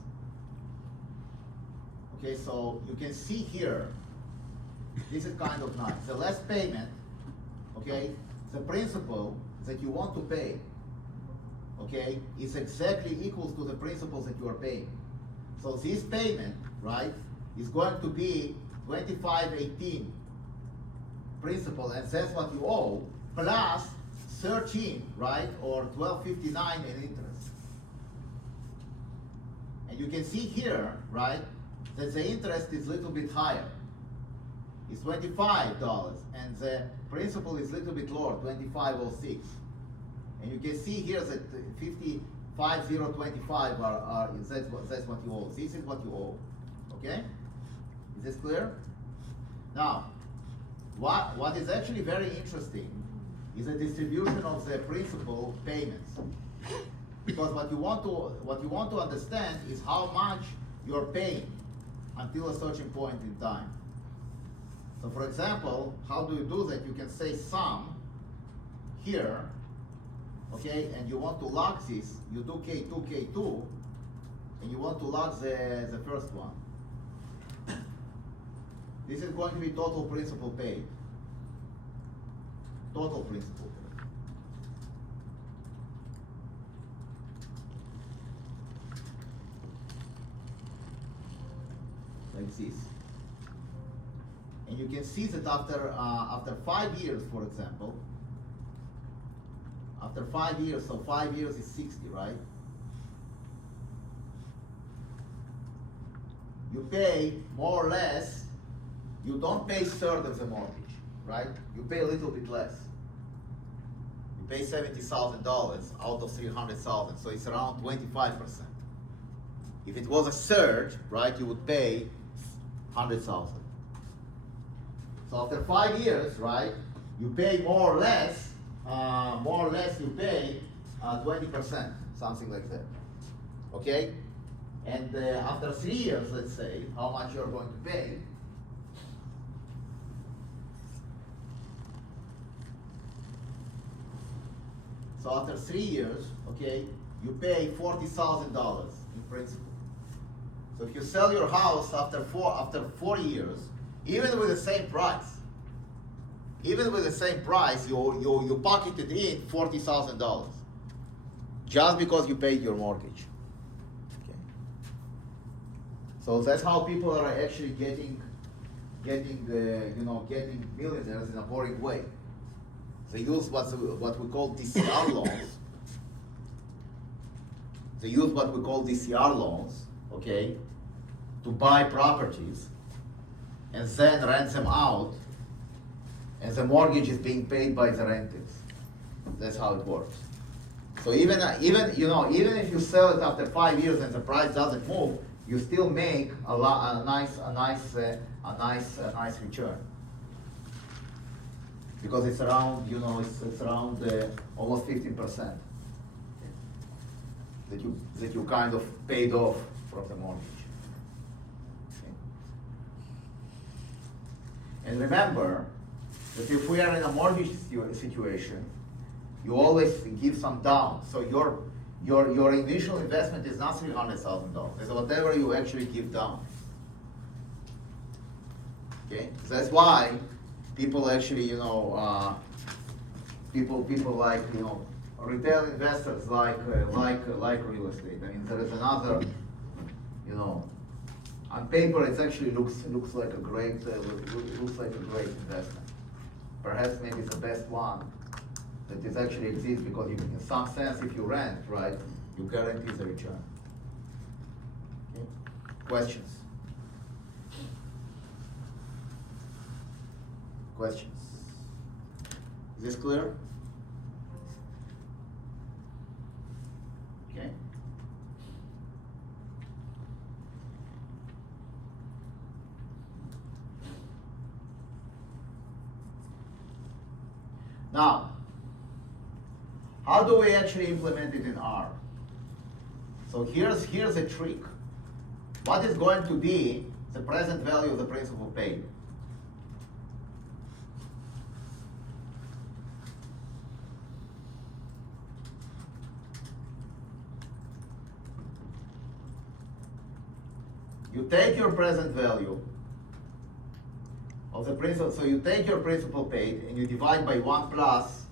Okay, so you can see here, this is kind of nice. The last payment, okay, the principal that you want to pay, okay, is exactly equal to the principal that you are paying. So this payment, right, is going to be 2518 principal, and that's what you owe, plus 13, right, or 1259 in interest. And you can see here, right, that the interest is a little bit higher. It's $25, and the principal is a little bit lower, $25.06. And you can see here that 50,5025 that's what you owe. This is what you owe. Okay? Is this clear? Now, what is actually very interesting is the distribution of the principal payments. Because what you want to understand is how much you're paying until a certain point in time. So for example, how do you do that? You can say sum here, okay, and you want to log this, you do K2, K2, and you want to log the first one. This is going to be total principal paid. Total principal paid. Like this. And you can see that after 5 years, for example, after 5 years, so 5 years is 60, right? You pay more or less, you don't pay third of the mortgage, right? You pay a little bit less. You pay $70,000 out of 300,000, so it's around 25%. If it was a third, right, you would pay 100,000. So after 5 years, right, you pay more or less you pay 20%, something like that. Okay? And after 3 years, let's say, how much you're going to pay. So after 3 years, okay, you pay $40,000 in principal. So if you sell your house after 4 years, even with the same price, you pocketed in $40,000 just because you paid your mortgage. Okay. So that's how people are actually getting millionaires in a boring way. They use what we call DCR loans. They use what we call DCR loans, okay, to buy properties and then rent them out, and the mortgage is being paid by the renters. That's how it works. So even if you sell it after 5 years and the price doesn't move, you still make a nice return. Because it's around, it's around almost 15% that you kind of paid off from the mortgage. Okay. And remember that if we are in a mortgage situation, you always give some down. So your initial investment is not $300,000. It's whatever you actually give down. Okay, that's why people actually, people like, retail investors like real estate. I mean, there is another, on paper, it actually looks like a great, looks like a great investment. Perhaps maybe the best one that is actually exists, because in some sense, if you rent, right, you guarantee the return. Okay. Questions? Questions? Is this clear? Okay. Now, how do we actually implement it in R? So here's a trick. What is going to be the present value of the principal paid? You take your present value of the principal, so you take your principal paid and you divide by 1 plus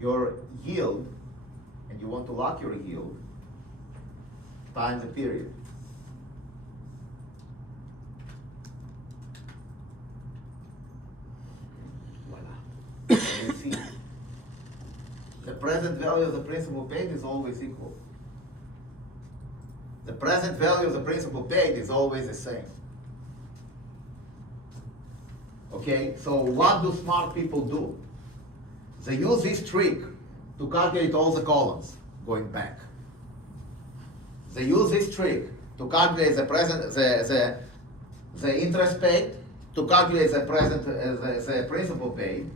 your yield, and you want to lock your yield, times the period. Voila. You see, the present value of the principal paid is always equal. The present value of the principal paid is always the same. Okay, so what do smart people do? They use this trick to calculate all the columns going back. They use this trick to calculate the present, the interest paid, to calculate the present, the principal paid,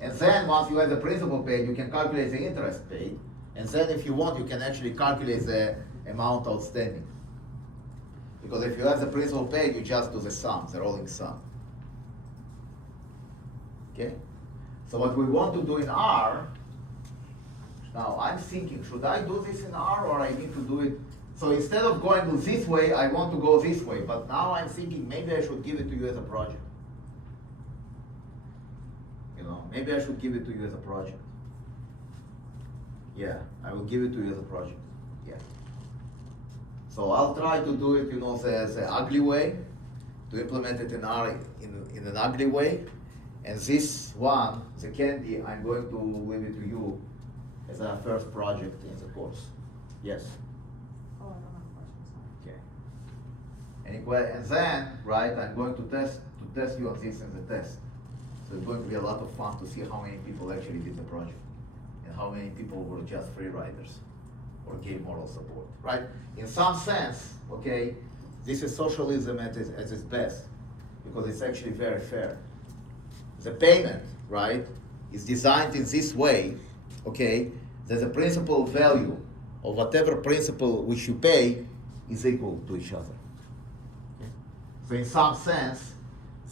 and then once you have the principal paid, you can calculate the interest paid, and then if you want, you can actually calculate the amount outstanding. Because if you have the principal paid, you just do the sum, the rolling sum. Okay? So what we want to do in R, now I'm thinking, should I do this in R or I need to do it? So instead of going this way, I want to go this way. But now I'm thinking maybe I should give it to you as a project. Maybe I should give it to you as a project. Yeah, I will give it to you as a project. Yeah. So I'll try to do it, the ugly way, to implement it in R in an ugly way. And this one, the candy, I'm going to leave it to you as our first project in the course. Yes? Oh, I don't have questions. Okay. And then, right, I'm going to test you on this in the test. So it's going to be a lot of fun to see how many people actually did the project and how many people were just free riders or gave moral support, right? In some sense, okay, this is socialism at its best, because it's actually very fair. The payment, right, is designed in this way, okay, that the principal value of whatever principal which you pay is equal to each other. So in some sense,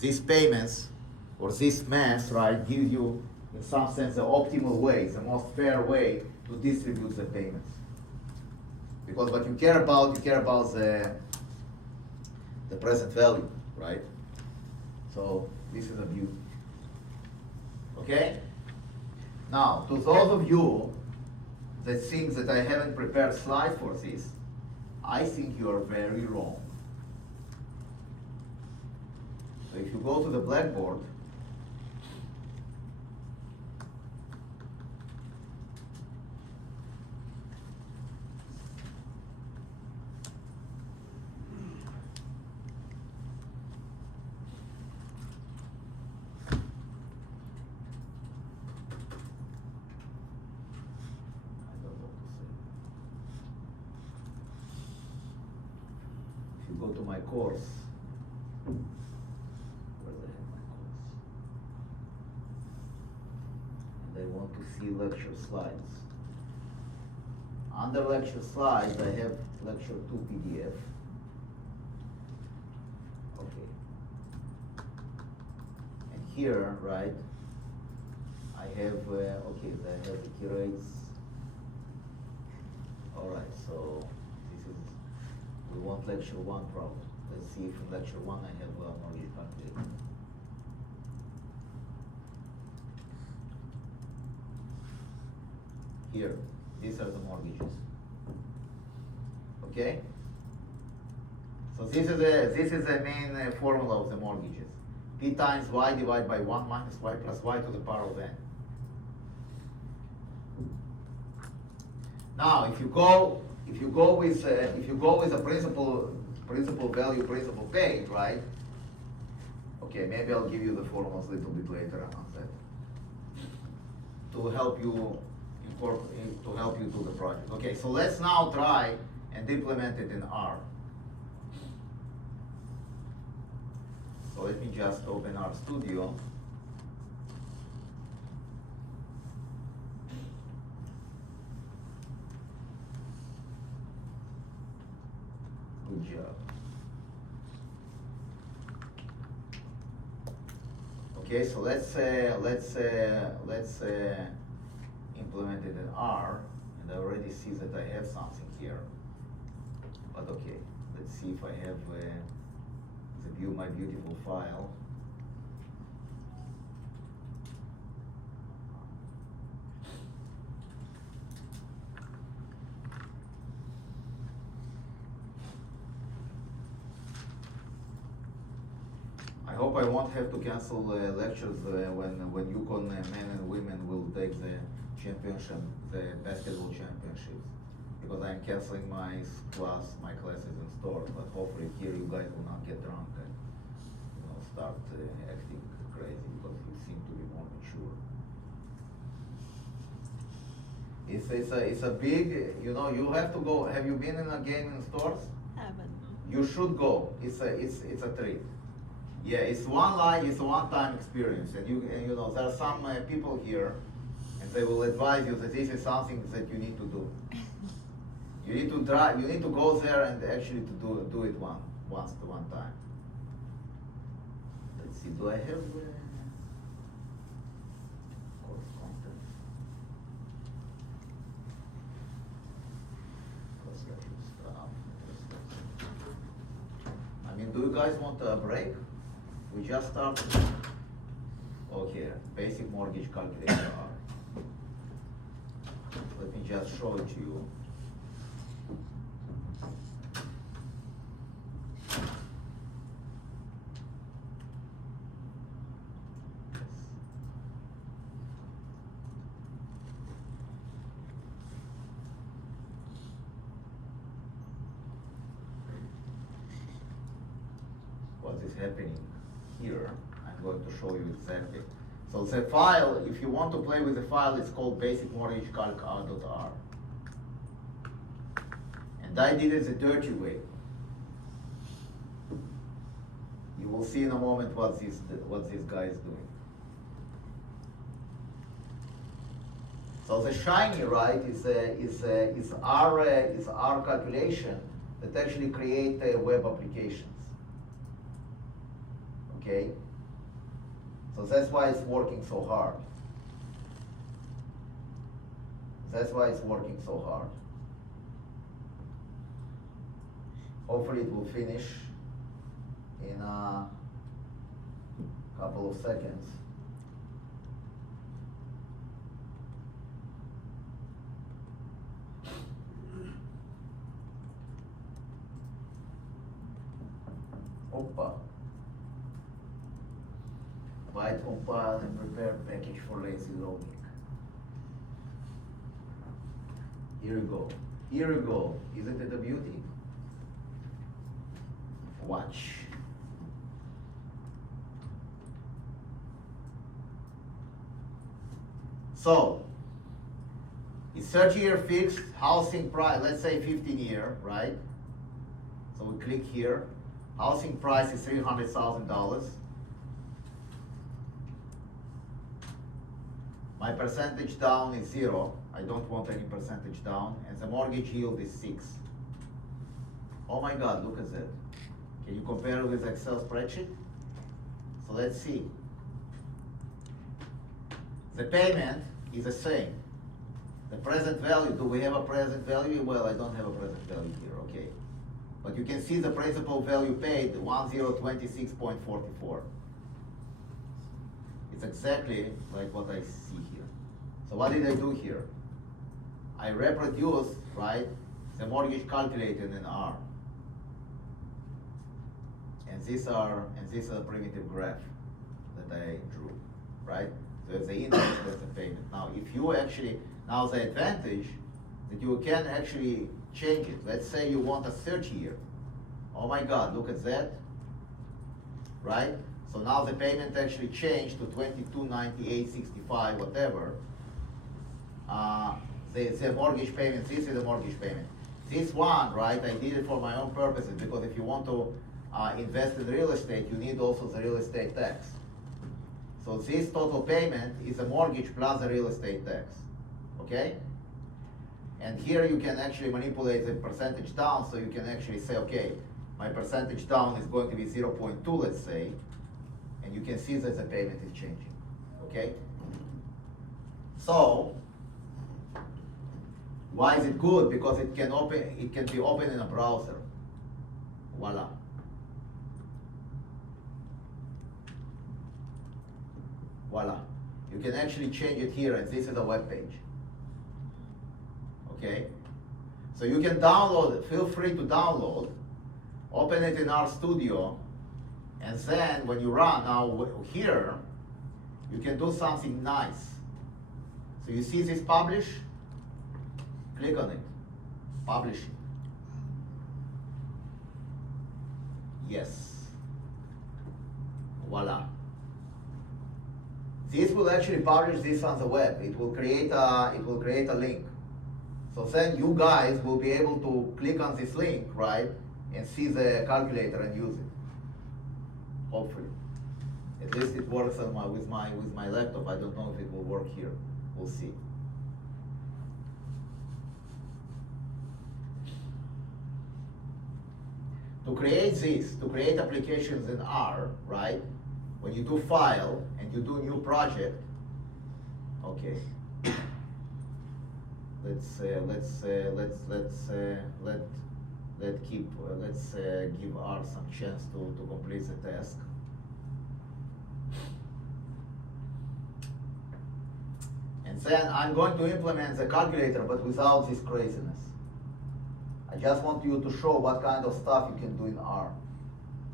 these payments or this math, right, gives you, in some sense, the optimal way, the most fair way to distribute the payments. Because what you care about the present value, right? So this is a view. Okay? Now, to those of you that think that I haven't prepared slides for this, I think you are very wrong. So if you go to the blackboard, go to my course. Where the heck my course? And I want to see lecture slides. Under lecture slides, I have lecture 2 PDF. Okay. And here, right, I have, okay, I have the key rates. All right, so this is, we want lecture 1 problem. Let's see if in lecture one I have mortgage calculator. Here, these are the mortgages. Okay? So this is the main formula of the mortgages. P times Y divided by 1 minus Y plus Y to the power of n. Now, if you go with a principal value, principal paid, right? Okay, maybe I'll give you the formulas a little bit later on that to help you do the project. Okay, so let's now try and implement it in R. So let me just open RStudio. Good job. Okay, so let's implement it in R, and I already see that I have something here. But okay, let's see if I have the view my beautiful file. I hope I won't have to cancel lectures when UConn men and women will take the championship, the basketball championships, because I'm canceling my classes in stores. But hopefully here you guys will not get drunk and start acting crazy, because you seem to be more mature. It's a big, you have to go. Have you been in a game in stores? Haven't. You should go. It's a treat. Yeah, it's one-time experience, and there are some people here, and they will advise you that this is something that you need to do. You need to try. You need to go there and actually to do it one time. Let's see. Do I have course content? Course stuff. I mean, do you guys want a break? We just started. Okay, basic mortgage calculator. Let me just show it to you. What is happening here? I'm going to show you exactly. So the file, if you want to play with the file, it's called basic mortgage calc r.r. And I did it the dirty way. You will see in a moment what this guy is doing. So the shiny, right, is our calculation that actually create web applications. Okay? So that's why it's working so hard. That's why it's working so hard. Hopefully it will finish in a couple of seconds. Opa. Byte compile and prepare package for lazy loading. Here you go. Here you go. Isn't it a beauty? Watch. So, it's 30-year fixed, housing price, let's say 15-year, right? So we click here. Housing price is $300,000. My percentage down is 0. I don't want any percentage down. And the mortgage yield is 6. Oh my God, look at that. Can you compare it with Excel spreadsheet? So let's see. The payment is the same. The present value, do we have a present value? Well, I don't have a present value here, okay. But you can see the principal value paid, 1026.44. It's exactly like what I see here. So what did I do here? I reproduced, right, the mortgage calculated in R. And these are a primitive graph that I drew, right? So there's the interest, there's the payment. Now, if you actually, now the advantage that you can actually change it. Let's say you want a 30-year. Oh my God, look at that, right? So now the payment actually changed to 2298.65, whatever. The mortgage payment, this is the mortgage payment. This one, right, I did it for my own purposes, because if you want to invest in real estate, you need also the real estate tax. So this total payment is a mortgage plus the real estate tax, okay? And here you can actually manipulate the percentage down, so you can actually say, okay, my percentage down is going to be 0.2, let's say, and you can see that the payment is changing, okay? So, why is it good? Because it can be open in a browser. Voila. Voila. You can actually change it here, and this is a web page. Okay? So you can download it, feel free to download, open it in RStudio, and then when you run, now here, you can do something nice. So you see this publish? Click on it. Publish it. Yes. Voila. This will actually publish this on the web. It will create a link. So then you guys will be able to click on this link, right, and see the calculator and use it. Hopefully. At least it works on with my laptop. I don't know if it will work here. We'll see. To create applications in R, right? When you do file and you do new project, okay. Let's give R some chance to complete the task. And then I'm going to implement the calculator, but without this craziness. I just want you to show what kind of stuff you can do in R.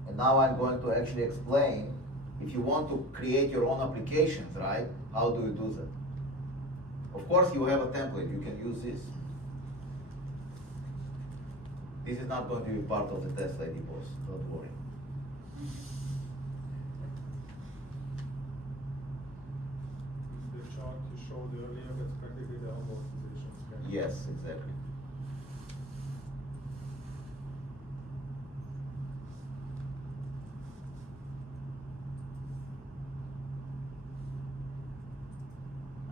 And now I'm going to actually explain, if you want to create your own applications, right? How do you do that? Of course, you have a template, you can use this. This is not going to be part of the test ID boss, don't worry. The chart you showed earlier, that's practically the amortization schedule. Yes, exactly.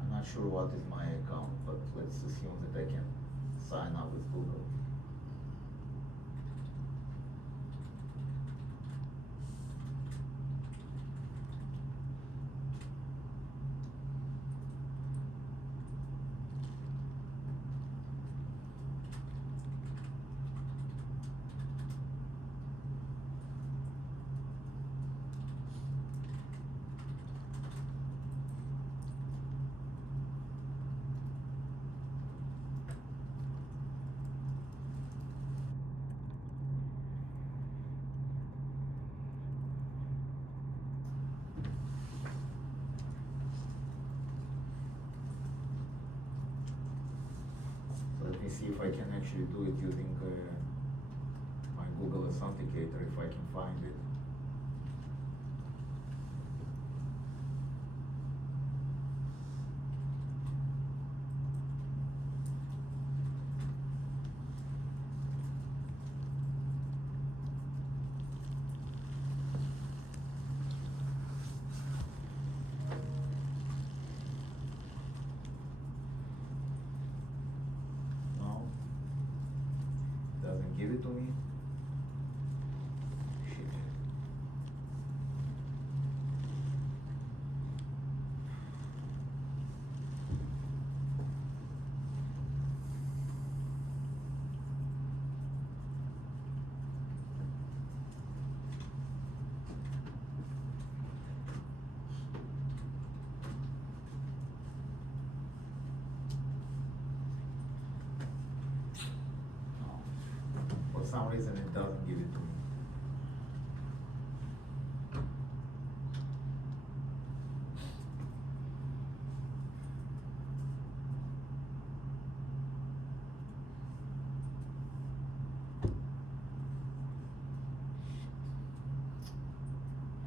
I'm not sure what is my account, but let's assume that I can sign up with Google. Let me see if I can actually do it using my Google Authenticator, if I can find it. No, doesn't give it to me. Shit. reason it doesn't give it to me.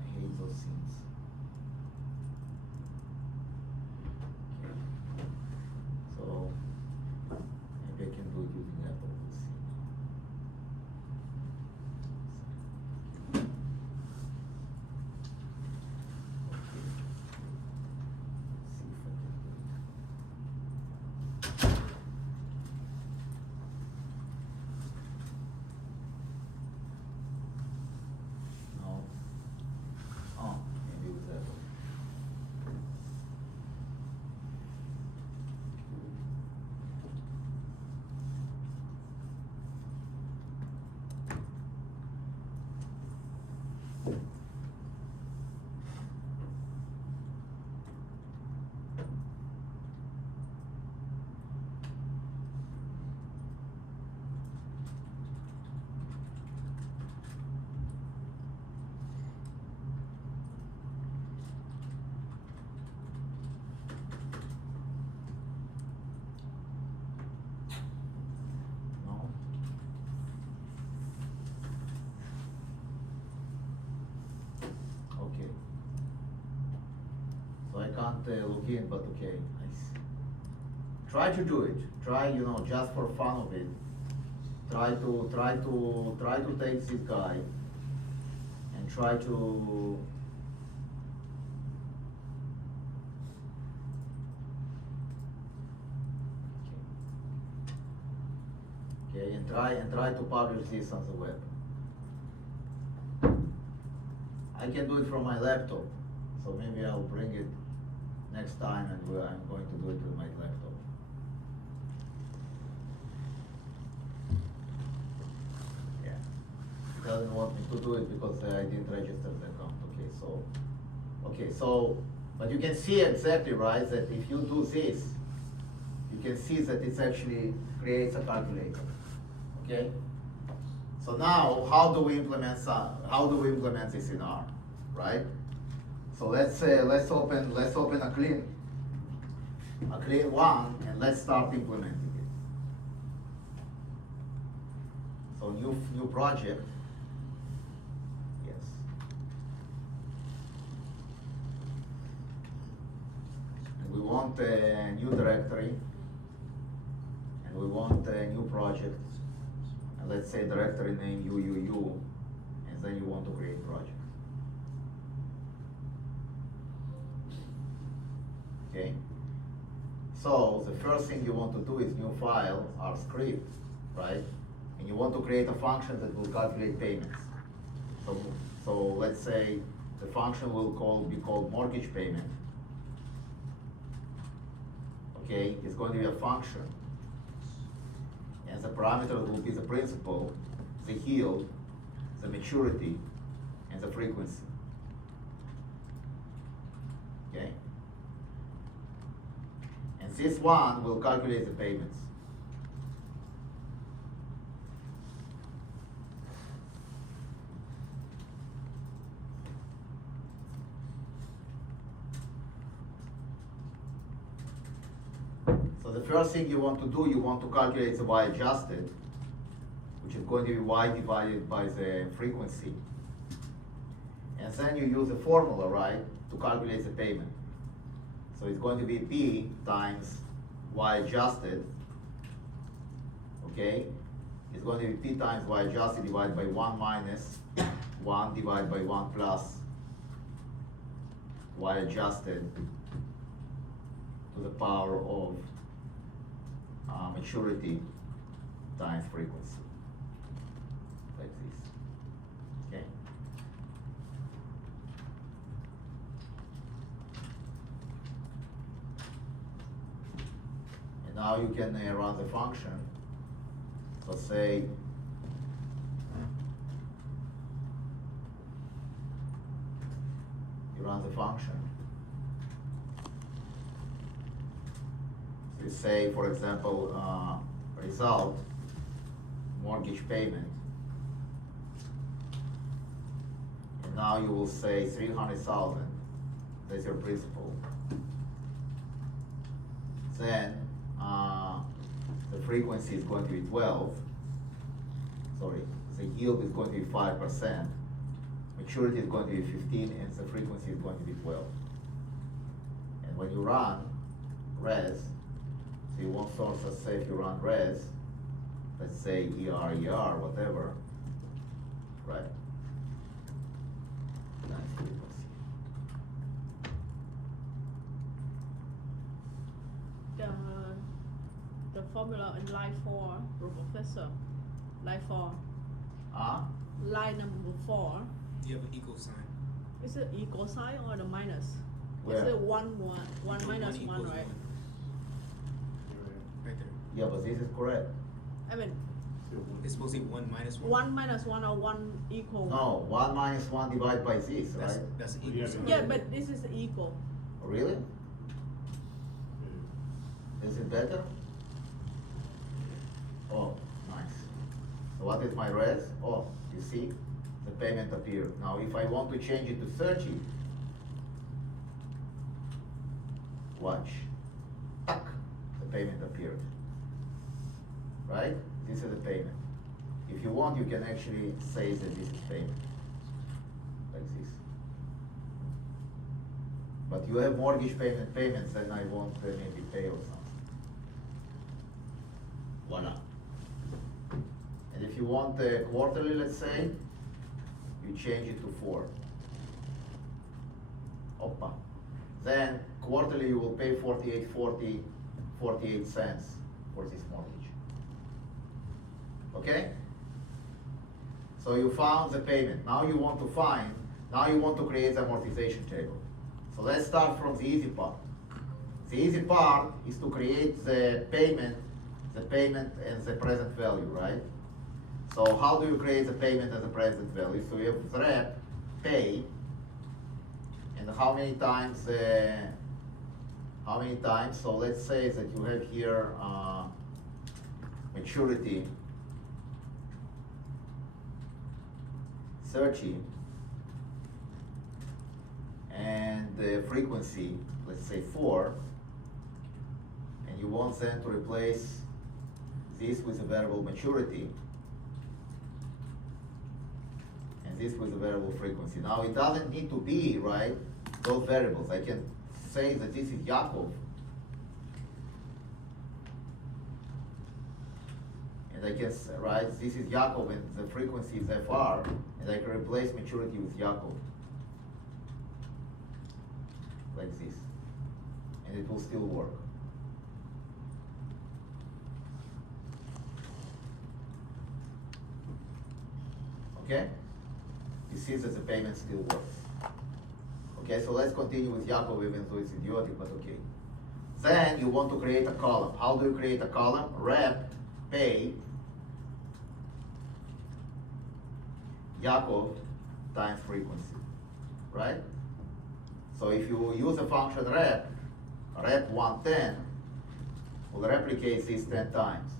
I hate those scenes. So maybe I can do it using Apple. Let's see. Let's see if I can do it. No. Oh, maybe with Apple. No. Okay. So I can't look in, but okay, I see. Try to do it. Try, just for fun of it. Try to take this guy and try to. Okay, and try to publish this on the web. I can do it from my laptop, so maybe I'll bring it next time and I'm going to do it with my laptop. Yeah. It doesn't want me to do it because I didn't register the account. Okay, so, but you can see exactly, right, that if you do this, you can see that it actually creates a calculator. Okay? So now, how do we implement this in R, right? So let's open a clean one, and let's start implementing it. So new project. Yes. And we want a new directory, and we want a new project. And let's say directory name UUU, and then you want to create project. Okay. So the first thing you want to do is new file, R script, right? And you want to create a function that will calculate payments. So let's say the function will be called mortgage payment. Okay, it's going to be a function. And the parameters will be the principal, the yield, the maturity, and the frequency. Okay? And this one will calculate the payments. So the first thing you want to do, you want to calculate the y adjusted, which is going to be y divided by the frequency. And then you use a formula, right, to calculate the payment. So it's going to be P times y adjusted, okay? It's going to be P times y adjusted divided by 1 minus 1 divided by 1 plus y adjusted to the power of maturity times frequency, like this, okay? And now you can run the function. Let's say you run the function. So you say, for example, result mortgage payment and now you will say 300,000, that's your principal. Then, the frequency is going to be 12, sorry, the yield is going to be 5%, maturity is going to be 15, and the frequency is going to be 12. And when you run res, so you want source, let's say if you run res, let's say ER, whatever, right? Times frequency. The formula in line 4, Professor, line 4, line number 4, You have an equal sign. is it equal sign or the minus? Where? Is it one minus equals 1, right? Right there. Yeah, but this is correct. I mean, It's supposed to be 1 minus 1. 1 minus 1 or 1 equal 1? No, 1 minus 1 divided by this, right? That's an equal sign. Yeah, but this is equal. Really? Is it better? Oh, nice. So what is my res? Oh, you see, the payment appeared. Now if I want to change it to 30, watch, tuck, the payment appeared. Right? This is the payment. If you want, you can actually say that this is payment, like this. But you have mortgage payments, then I won't maybe pay or something. Voila. And if you want quarterly, let's say, you change it to 4. Oppa. Then quarterly you will pay 48 cents for this mortgage. Okay? So you found the payment. Now you want to create the amortization table. So let's start from the easy part. The easy part is to create the payment and the present value, right? So how do you create the payment and the present value? So you have rep, pay, and how many times, so let's say that you have here maturity 30, and the frequency, let's say 4, and you want then to replace this with a variable maturity, and this with a variable frequency. Now it doesn't need to be, right, those variables. I can say that this is Yaakov, and I can write this is Yaakov and the frequency is FR, and I can replace maturity with Yaakov, like this, and it will still work. Okay? You see that the payment still works. Okay, so let's continue with Yaakov, even though it's idiotic, but okay. Then you want to create a column. How do you create a column? Rep, pay, Yaakov times frequency, right? So if you use a function rep 110 will replicate this 10 times.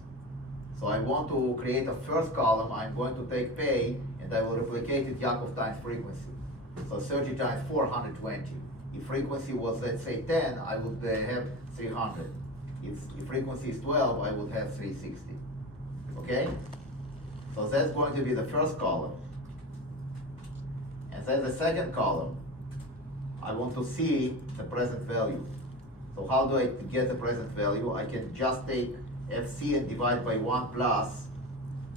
So I want to create a first column. I'm going to take pay and I will replicate it Yaakov times frequency. So 30 times 4, 120. If frequency was, let's say 10, I would have 300. If frequency is 12, I would have 360. Okay? So that's going to be the first column. And then the second column, I want to see the present value. So how do I get the present value? I can just take FC and divide by 1 plus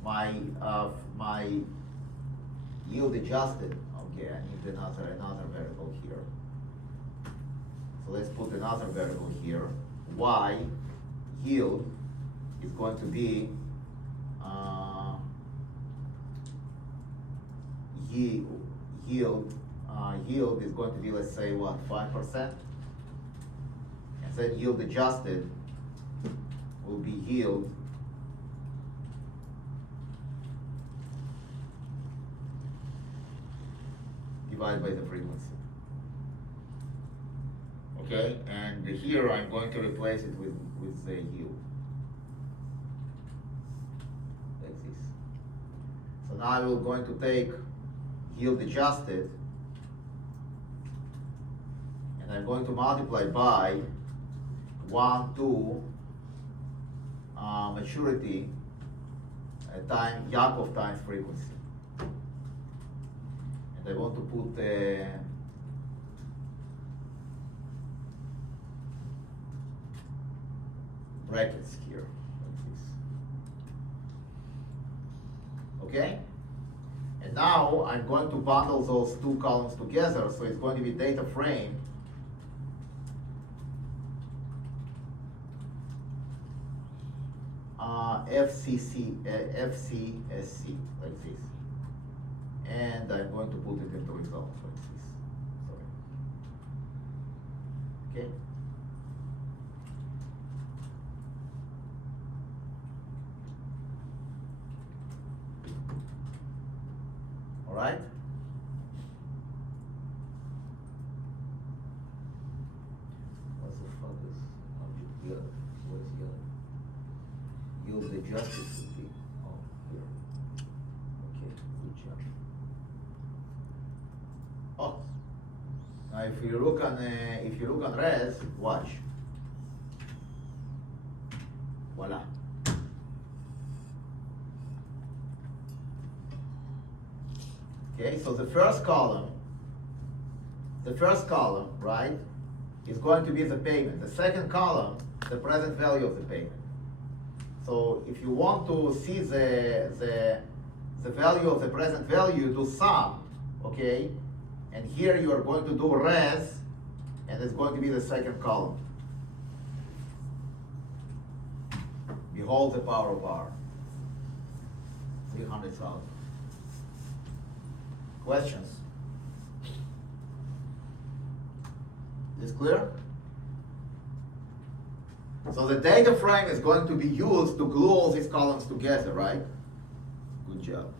my yield adjusted. Okay, I need another variable here. So let's put another variable here. Y yield is going to be yield is going to be, let's say, what, 5%? And then yield adjusted will be yield divided by the frequency. Okay, and here I'm going to replace it with the yield. Like this. So now I'm going to take yield adjusted and I'm going to multiply by 1, 2, maturity time Yakov times frequency. And I want to put brackets here, like this. Okay? And now I'm going to bundle those two columns together, so it's going to be data frame FCSC, like this. And I'm going to put it into result like this. Sorry. Okay? All right? What the fuck is object yield? What is yield? Yield adjusted would be, oh, here. Okay, good job. Oh, now if you look on res, watch. Voila. Okay, so the first column, right, is going to be the payment. The second column, the present value of the payment. So if you want to see the value of the present value, do sum, okay? And here you are going to do res, and it's going to be the second column. Behold the power of R. 300,000. Questions? Is this clear? So the data frame is going to be used to glue all these columns together, right? Good job.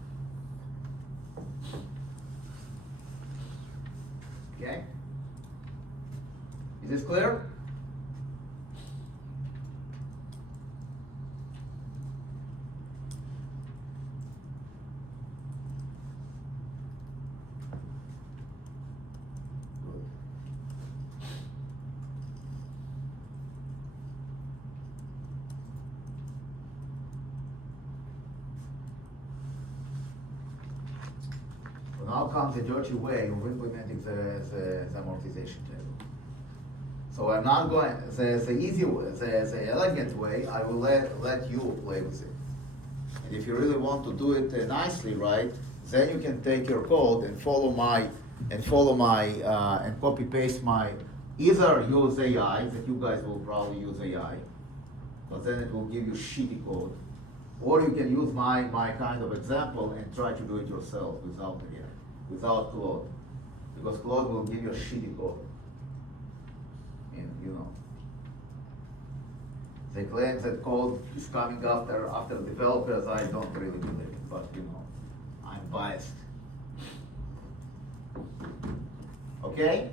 Okay? Is this clear? Now comes the dirty way of implementing the amortization table. So I'm not going, the easy way, the elegant way, I will let you play with it. And if you really want to do it nicely, right, then you can take your code and and copy paste my, either use AI, that you guys will probably use AI, but then it will give you shitty code. Or you can use my kind of example and try to do it yourself without AI, without Claude. Because Claude will give you a shitty code. And you know. They claim that code is coming after developers. I don't really believe it, but you know, I'm biased. Okay?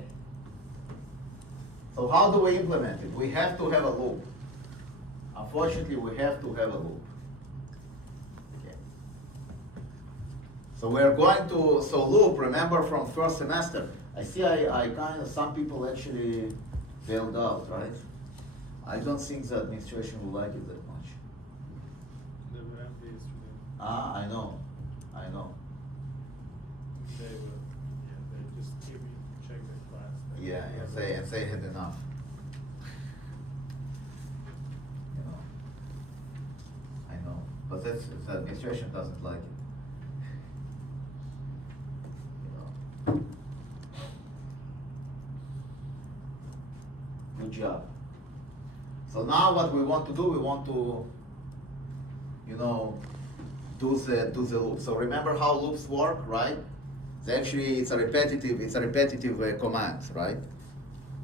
So how do we implement it? We have to have a loop. Unfortunately, we have to have a loop. So we're going to, loop, remember from first semester, I see I kind of, some people actually bailed out, right? I don't think the administration will like it that much. They were empty yesterday. Ah, I know. They were, they just give me, check the class. Yeah, and they had enough. You know. I know, but the administration doesn't like it. Good job. So now what we want to do, we want to, you know, do the loop. So remember how loops work, right? It's a repetitive command, right?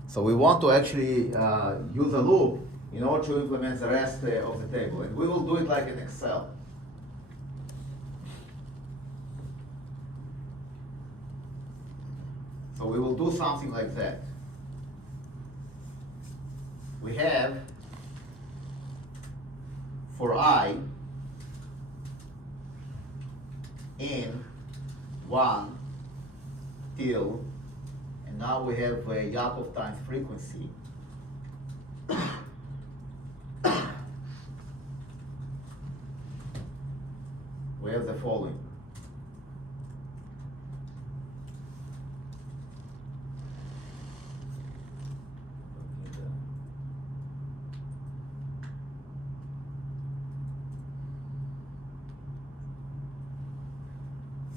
So we want to actually use a loop in order to implement the rest of the table. And we will do it like in Excel. So we will do something like that. We have, for I, in 1 till, and now we have Yakov times frequency. We have the following.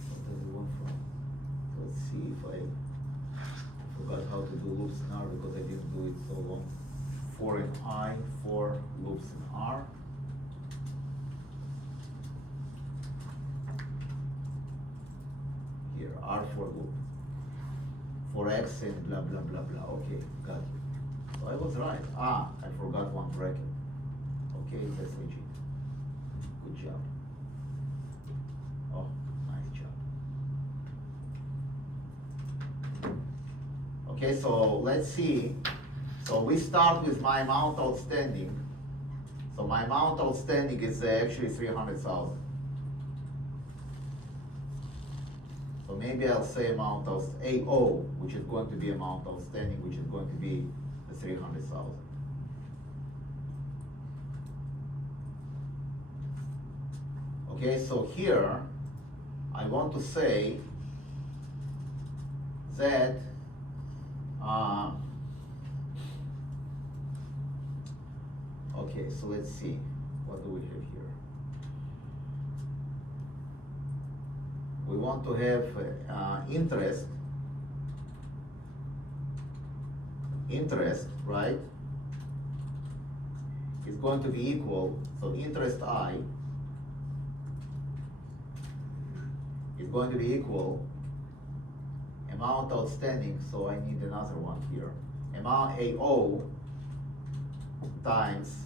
What does it want from? Let's see if I forgot how to do loops in R because I didn't do it so long. For in I, for loops in R. Here, R for loop. For X and blah blah blah blah. Okay, got it. So I was right. Ah, I forgot one bracket. Okay, that's legit. Good job. Oh, nice job. Okay, so let's see. So we start with my amount outstanding. So my amount outstanding is actually 300,000. So maybe I'll say amount of AO, which is going to be amount outstanding, which is going to be the 300,000. Okay, so here I want to say that okay, so let's see, what do we have here? We want to have interest, right, is going to be equal, so interest I is going to be equal amount outstanding, so I need another one here. Amount AO times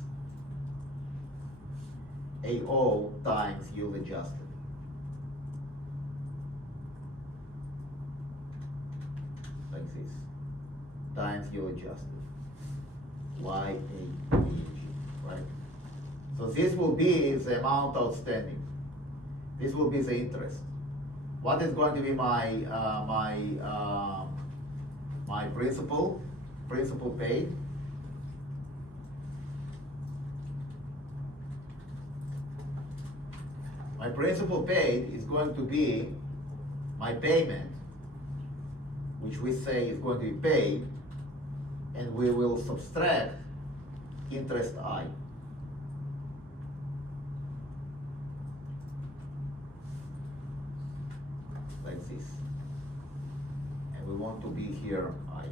yield adjusted. Like this. Times yield adjusted. YADG, right? So this will be the amount outstanding. This will be the interest. What is going to be my my principal paid? My principal paid is going to be my payment, which we say is going to be paid, and we will subtract interest I. Like this. And we want to be here I.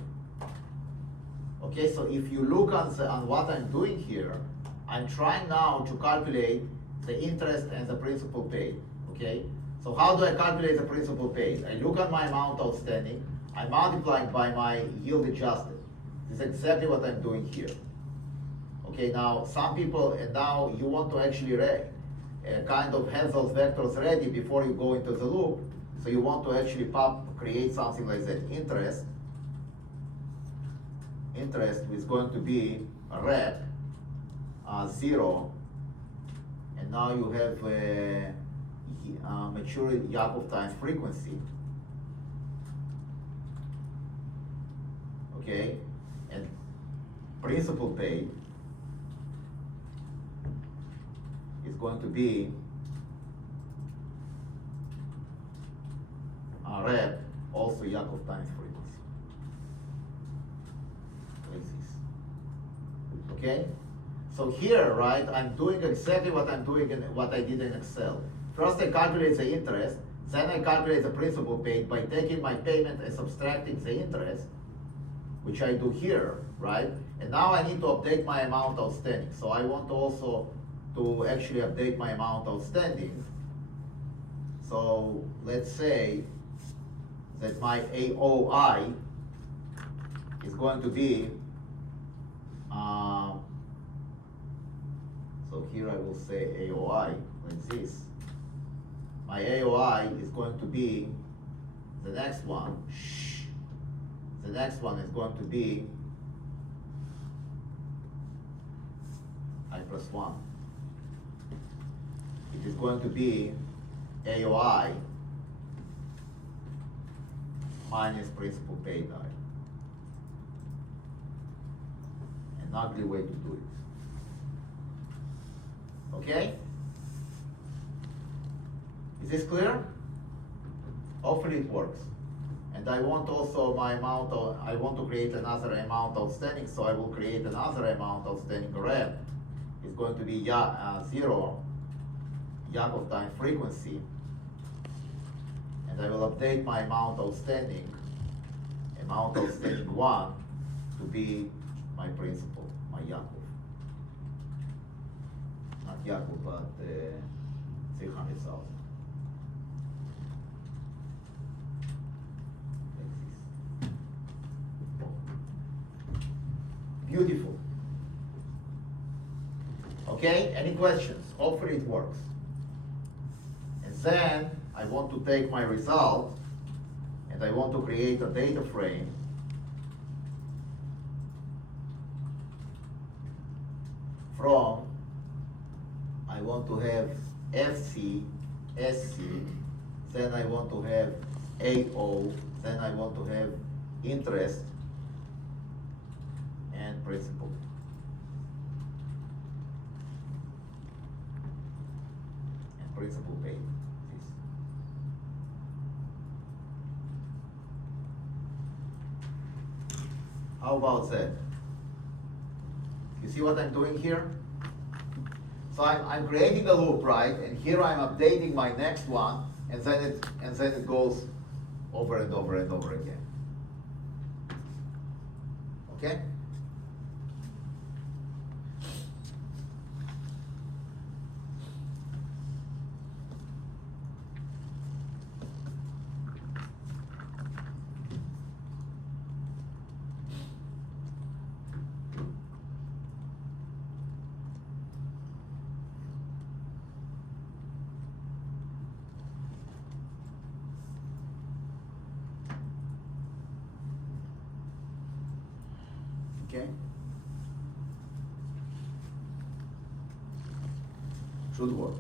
Okay, so if you look on what I'm doing here, I'm trying now to calculate the interest and the principal paid, okay? So how do I calculate the principal paid? I look at my amount outstanding, I multiply it by my yield adjusted. This is exactly what I'm doing here. Okay, now some people, and now you want to actually kind of have those vectors ready before you go into the loop. So you want to actually create something like that. Interest is going to be a rep 0. And now you have maturity Yakov times frequency. Okay, and principal paid is going to be rep also Yakov times frequency. Like this. Okay. So here, right, I'm doing exactly what I'm doing in what I did in Excel. First I calculate the interest, then I calculate the principal paid by taking my payment and subtracting the interest, which I do here, right? And now I need to update my amount outstanding. So I want also to actually update my amount outstanding. So let's say that my AOI is going to be so here I will say AOI like this. My AOI is going to be the next one. The next one is going to be I plus 1. It is going to be AOI minus principal paid I. ugly way to do it. Okay? Is this clear? Hopefully it works. And I want also I want to create another amount outstanding, so I will create another amount outstanding red. It's going to be 0, Yakov time frequency. And I will update my amount outstanding 1, to be my principal, my Yakov. Not Yakov, but 300,000. Beautiful. Okay, any questions? Hopefully it works. And then I want to take my result and I want to create a data frame from, I want to have FC, SC, then I want to have AO, then I want to have interest and principal. And principal paid. This. How about that? You see what I'm doing here? So I'm creating a loop, right? And here I'm updating my next one, and then it goes over and over and over again. Okay? Okay? Should work.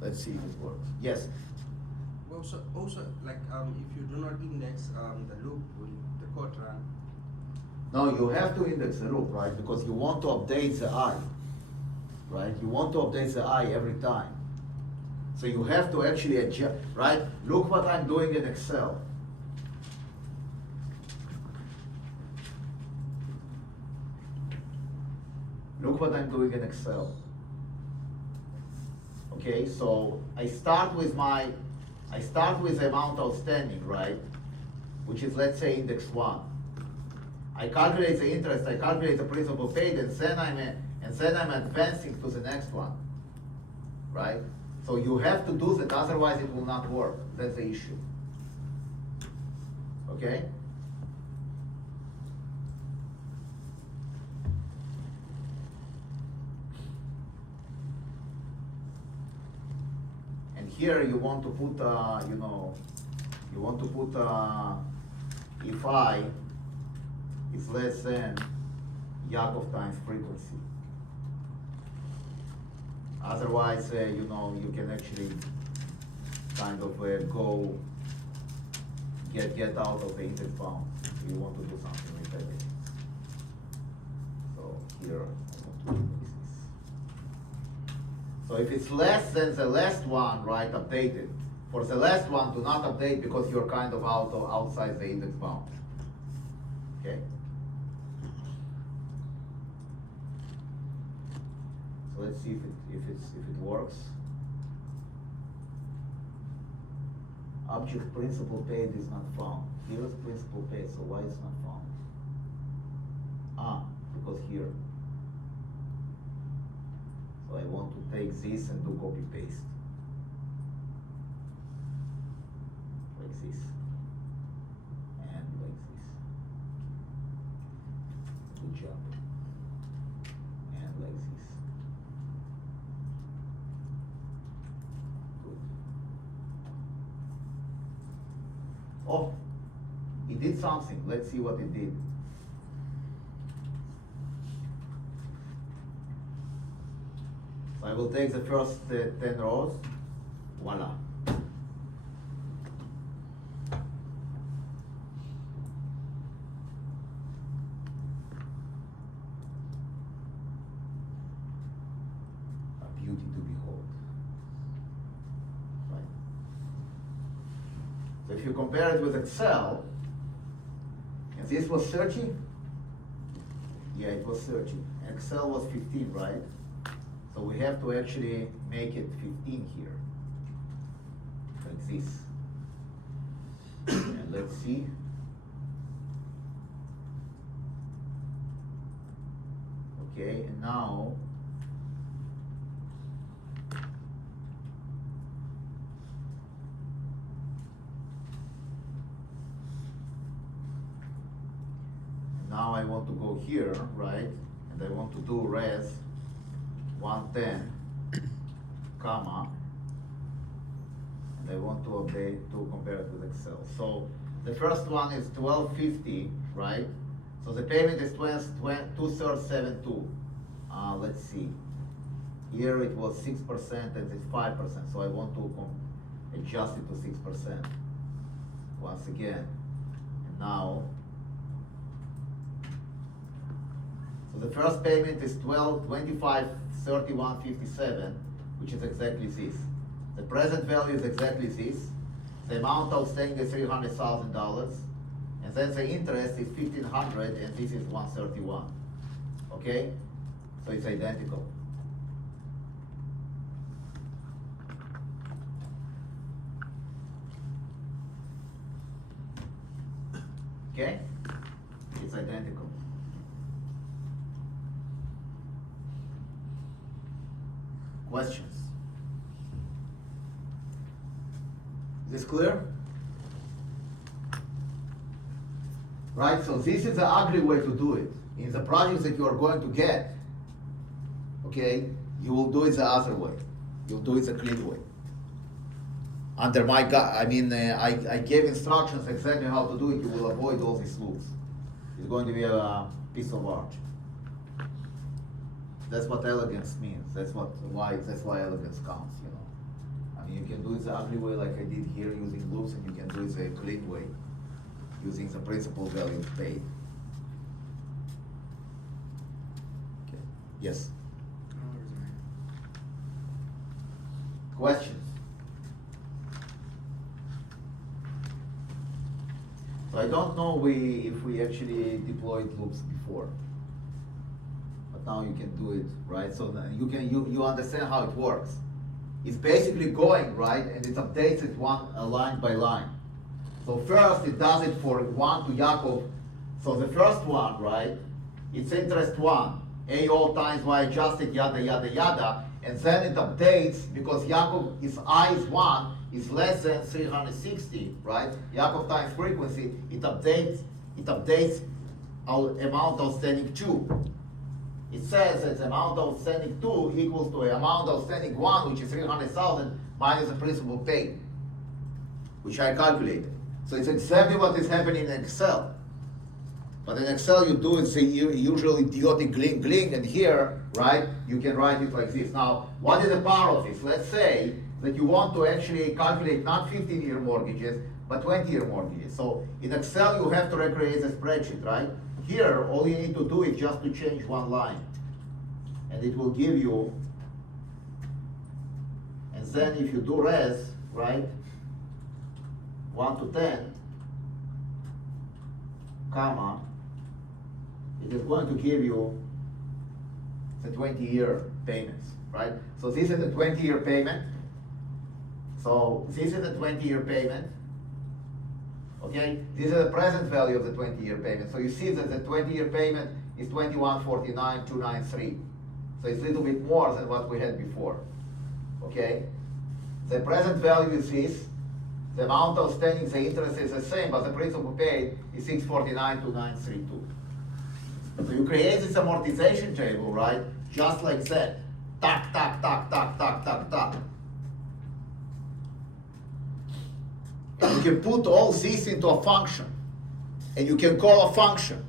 Let's see if it works. Yes? Well, so also, like, if you do not index the loop, will the code run? No, you have to index the loop, right? Because you want to update the I, right? You want to update the I every time. So you have to actually adjust, right? Look what I'm doing in Excel. Look what I'm doing in Excel. Okay, so I start with the amount outstanding, right? Which is, let's say, index 1. I calculate the interest, I calculate the principal paid, and then I'm advancing to the next one, right? So you have to do that, otherwise it will not work. That's the issue. Okay? And here you want to put, if I is less than Yakov times frequency. Otherwise, you can actually kind of go get out of the index bound. You want to do something like that. So here, I want to do this. So if it's less than the last one, right, update it. For the last one, do not update because you're kind of outside the index bound. Okay? So let's see if it works. Object principal paid is not found. Here's principal paid, so why it's not found? Because here. So I want to take this and do copy paste. Like this. And like this. Good job. And like this. Good. Oh, it did something. Let's see what it did. So I will take the first 10 rows. Voila. you compare it with Excel, and this was 30? Yeah, it was 30. Excel was 15, right? So we have to actually make it 15 here, like this. And let's see. Okay, and now I want to go here, right? And I want to do res 110, comma, and I want to update to compare it with Excel. So the first one is 1250, right? So the payment is 2/372. Let's see. Here it was 6% and it's 5%. So I want to adjust it to 6% once again. And now, so the first payment is 25/31/57, which is exactly this. The present value is exactly this. The amount outstanding is $300,000, and then the interest is $1,500, and this is $131. Okay, so it's identical. Okay, it's identical. Questions? Is this clear? Right, so this is the ugly way to do it. In the projects that you are going to get, okay, you will do it the other way. You'll do it the clean way. Under my I gave instructions exactly how to do it. You will avoid all these loops. It's going to be a piece of art. That's what elegance means. That's why elegance counts, you know. I mean, you can do it the ugly way like I did here using loops, and you can do it the clean way using the principal value paid. Okay. Yes? Questions? So I don't know if we actually deployed loops before. But now you can do it, right? So you understand how it works. It's basically going, right, and it updates it line by line. So first it does it for 1 to Yaakov. So the first one, right, it's interest 1, AO times Y adjusted, yada, yada, yada, and then it updates because Yaakov is I is 1 is less than 360, right? Yaakov times frequency, it updates our amount outstanding 2. It says that the amount outstanding 2 equals to the amount outstanding 1, which is 300,000 minus the principal paid, which I calculated. So it's exactly what is happening in Excel. But in Excel you do it the usual idiotic gling, and here, right, you can write it like this. Now, what is the power of this? Let's say that you want to actually calculate not 15-year mortgages, but 20-year mortgages. So in Excel you have to recreate the spreadsheet, right? Here, all you need to do is just to change one line. And it will give you, and then if you do res, right, 1 to 10, comma, it is going to give you the 20-year payments, right? So this is the 20-year payment. So this is the 20-year payment. Okay, this is the present value of the 20-year payment. So you see that the 20-year payment is 2149,293. So it's a little bit more than what we had before. Okay, the present value is this. The amount outstanding, the interest is the same, but the principal paid is 649,232. So you create this amortization table, right? Just like that. Tack, tack, tack, tack, tack, tack, tack. You can put all this into a function, and you can call a function,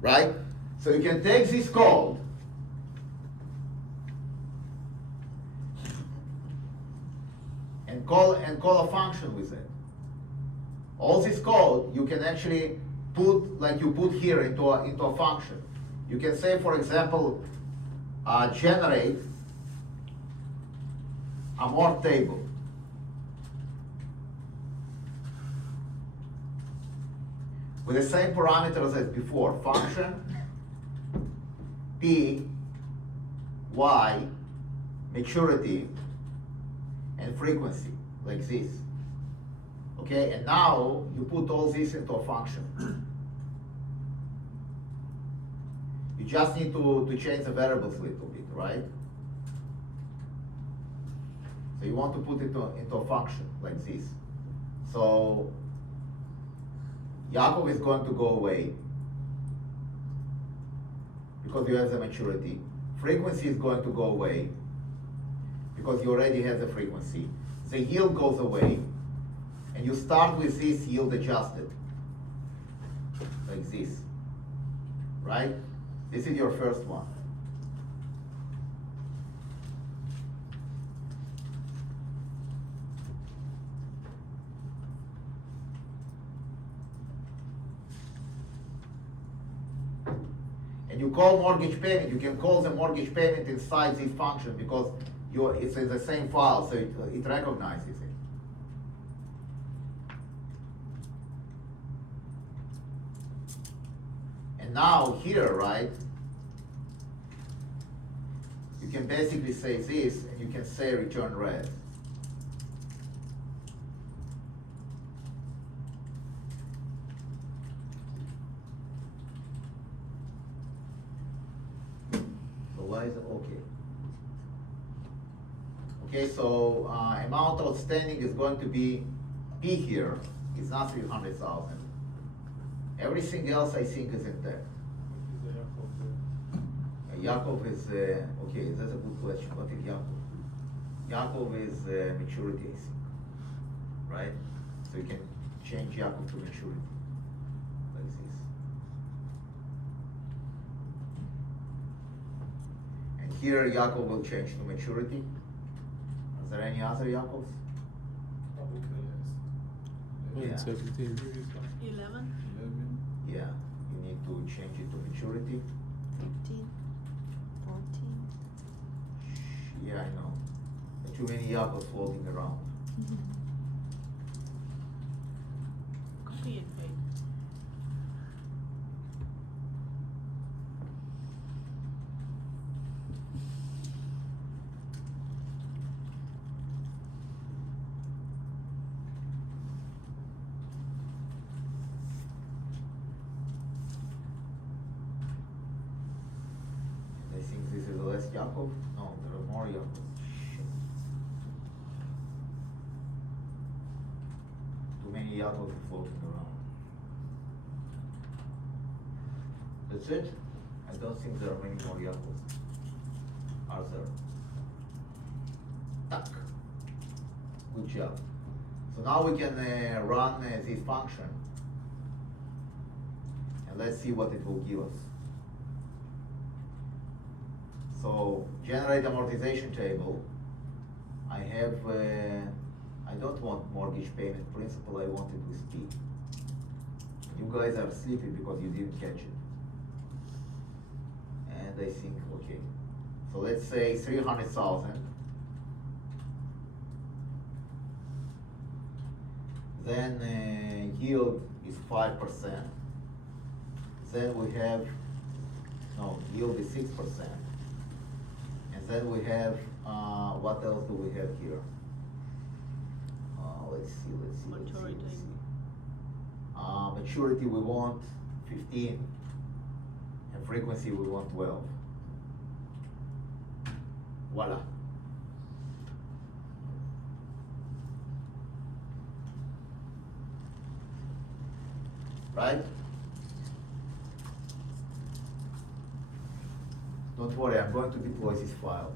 right? So you can take this code and call a function with it. All this code you can actually put, like you put here, into a function. You can say, for example, generate amort table. with the same parameters as before, function, P, Y, maturity, and frequency, like this. Okay, and now you put all this into a function. You just need to change the variables a little bit, right? So you want to put it into a function like this. So Yaakov is going to go away because you have the maturity. Frequency is going to go away because you already have the frequency. The yield goes away, and you start with this yield adjusted, like this, right? This is your first one. And you call mortgage payment, you can call the mortgage payment inside this function because it's in the same file, so it recognizes it. And now here, right, you can basically say this, and you can say return red. So why is it okay? Okay, so amount outstanding is going to be P here. It's not 300,000. Everything else I think is intact. Yaakov is, okay, that's a good question. What is Yaakov? Yaakov is maturity, I think. Right? So you can change Yaakov to maturity. Like this. And here Yaakov will change to maturity. Is there any other Yaakovs? One 17. 11, Yeah, you need to change it to maturity. 15, 14. Yeah, I know. There are too many Yaakovs floating around. copy and paste. I think this is the last Yaakov. No, there are more Yaakovs. Too many Yaakovs floating around. That's it? I don't think there are many more Yaakovs. Are there? Tak. Good job. So now we can run this function. And let's see what it will give us. So generate amortization table. I have, I don't want mortgage payment principal, I want it with P. You guys are sleepy because you didn't catch it. And I think, okay. So let's say 300,000. Then yield is 5%. Then we have, no, yield is 6%. And then we have, what else do we have here? Let's see. Maturity. Maturity we want 15, and frequency we want 12. Voila. Right? Don't worry, I'm going to deploy this file,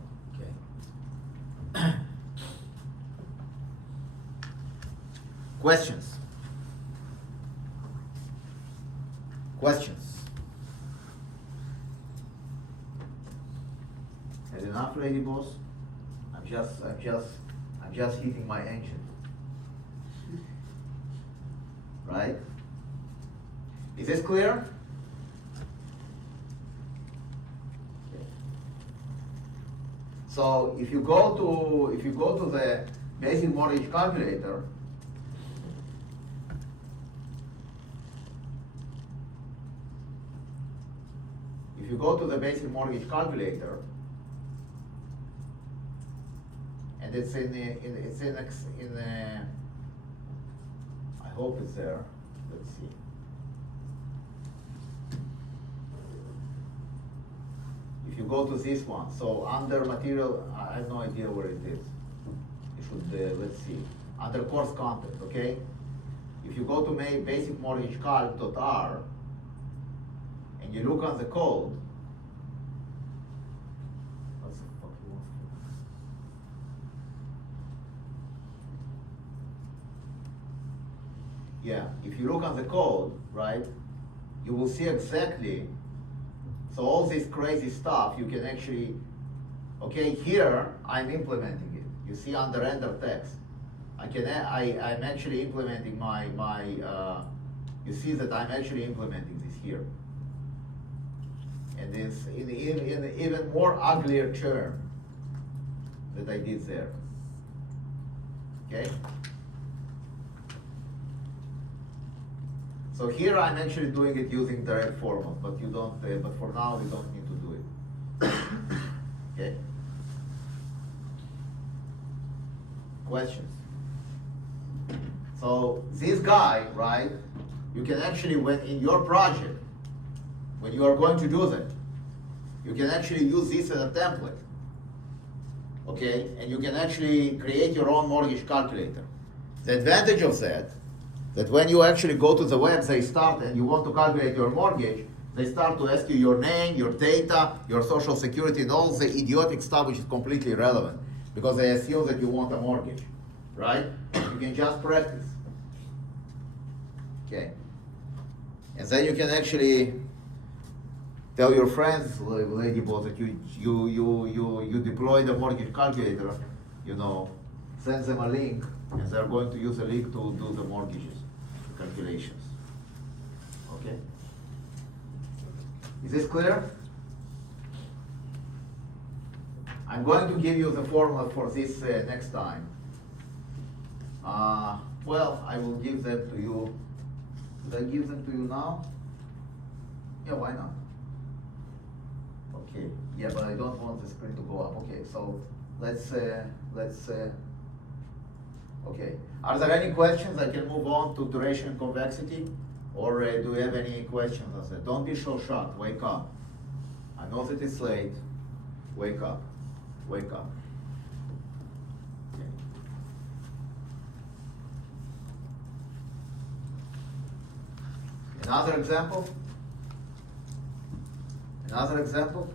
okay? Questions? Questions? Had enough, lady boss? I'm just hitting my engine. Right? Is this clear? So if you go to the basic mortgage calculator, go to the basic mortgage calculator, and it's in I hope it's there. Let's see. If you go to this one, so under material, I have no idea where it is. You should, let's see, under course content, okay? If you go to basic mortgage calc.r and you look on the code, what's the fuck you want? Yeah, if you look on the code, right, you will see exactly. So all this crazy stuff, you can actually, okay, here I'm implementing it. You see under render text, I'm actually implementing you see that I'm actually implementing this here. And it's in even more uglier term that I did there. Okay? So here I'm actually doing it using direct format, but you don't. But for now, you don't need to do it. Okay. Questions? So this guy, right? You can actually, when in your project, when you are going to do that, you can actually use this as a template. Okay, and you can actually create your own mortgage calculator. The advantage of that when you actually go to the web, they start and you want to calculate your mortgage, they start to ask you your name, your data, your social security, and all the idiotic stuff which is completely irrelevant because they assume that you want a mortgage, right? You can just practice. Okay. And then you can actually tell your friends, lady boss, that you deploy the mortgage calculator, send them a link, and they're going to use a link to do the mortgages calculations. Okay? Is this clear? I'm going to give you the formula for this next time. Well, I will give them to you. Should I give them to you now? Yeah, why not? Okay. Yeah, but I don't want the screen to go up. Okay, so let's okay. Are there any questions? I can move on to duration and convexity, or do you have any questions? I said, don't be so shocked. Wake up. I know that it's late. Wake up. Wake up. Okay. Another example? Another example?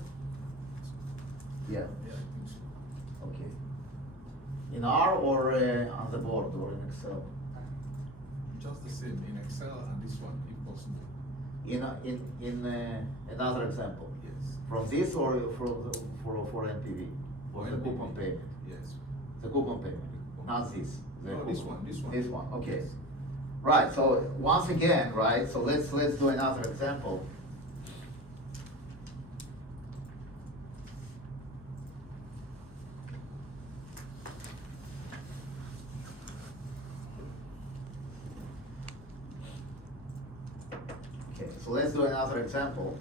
Yeah. Yeah, I think so. Okay. In R or on the board or in Excel? Just the same in Excel and this one, if possible. In another example? Yes. From this or for NPV? Or the NPV. coupon payment? Yes. The coupon payment, not this. The No, this coupon. one, this one. This one, okay. Right, so once again, right, so let's do another example. Okay, so let's do another example.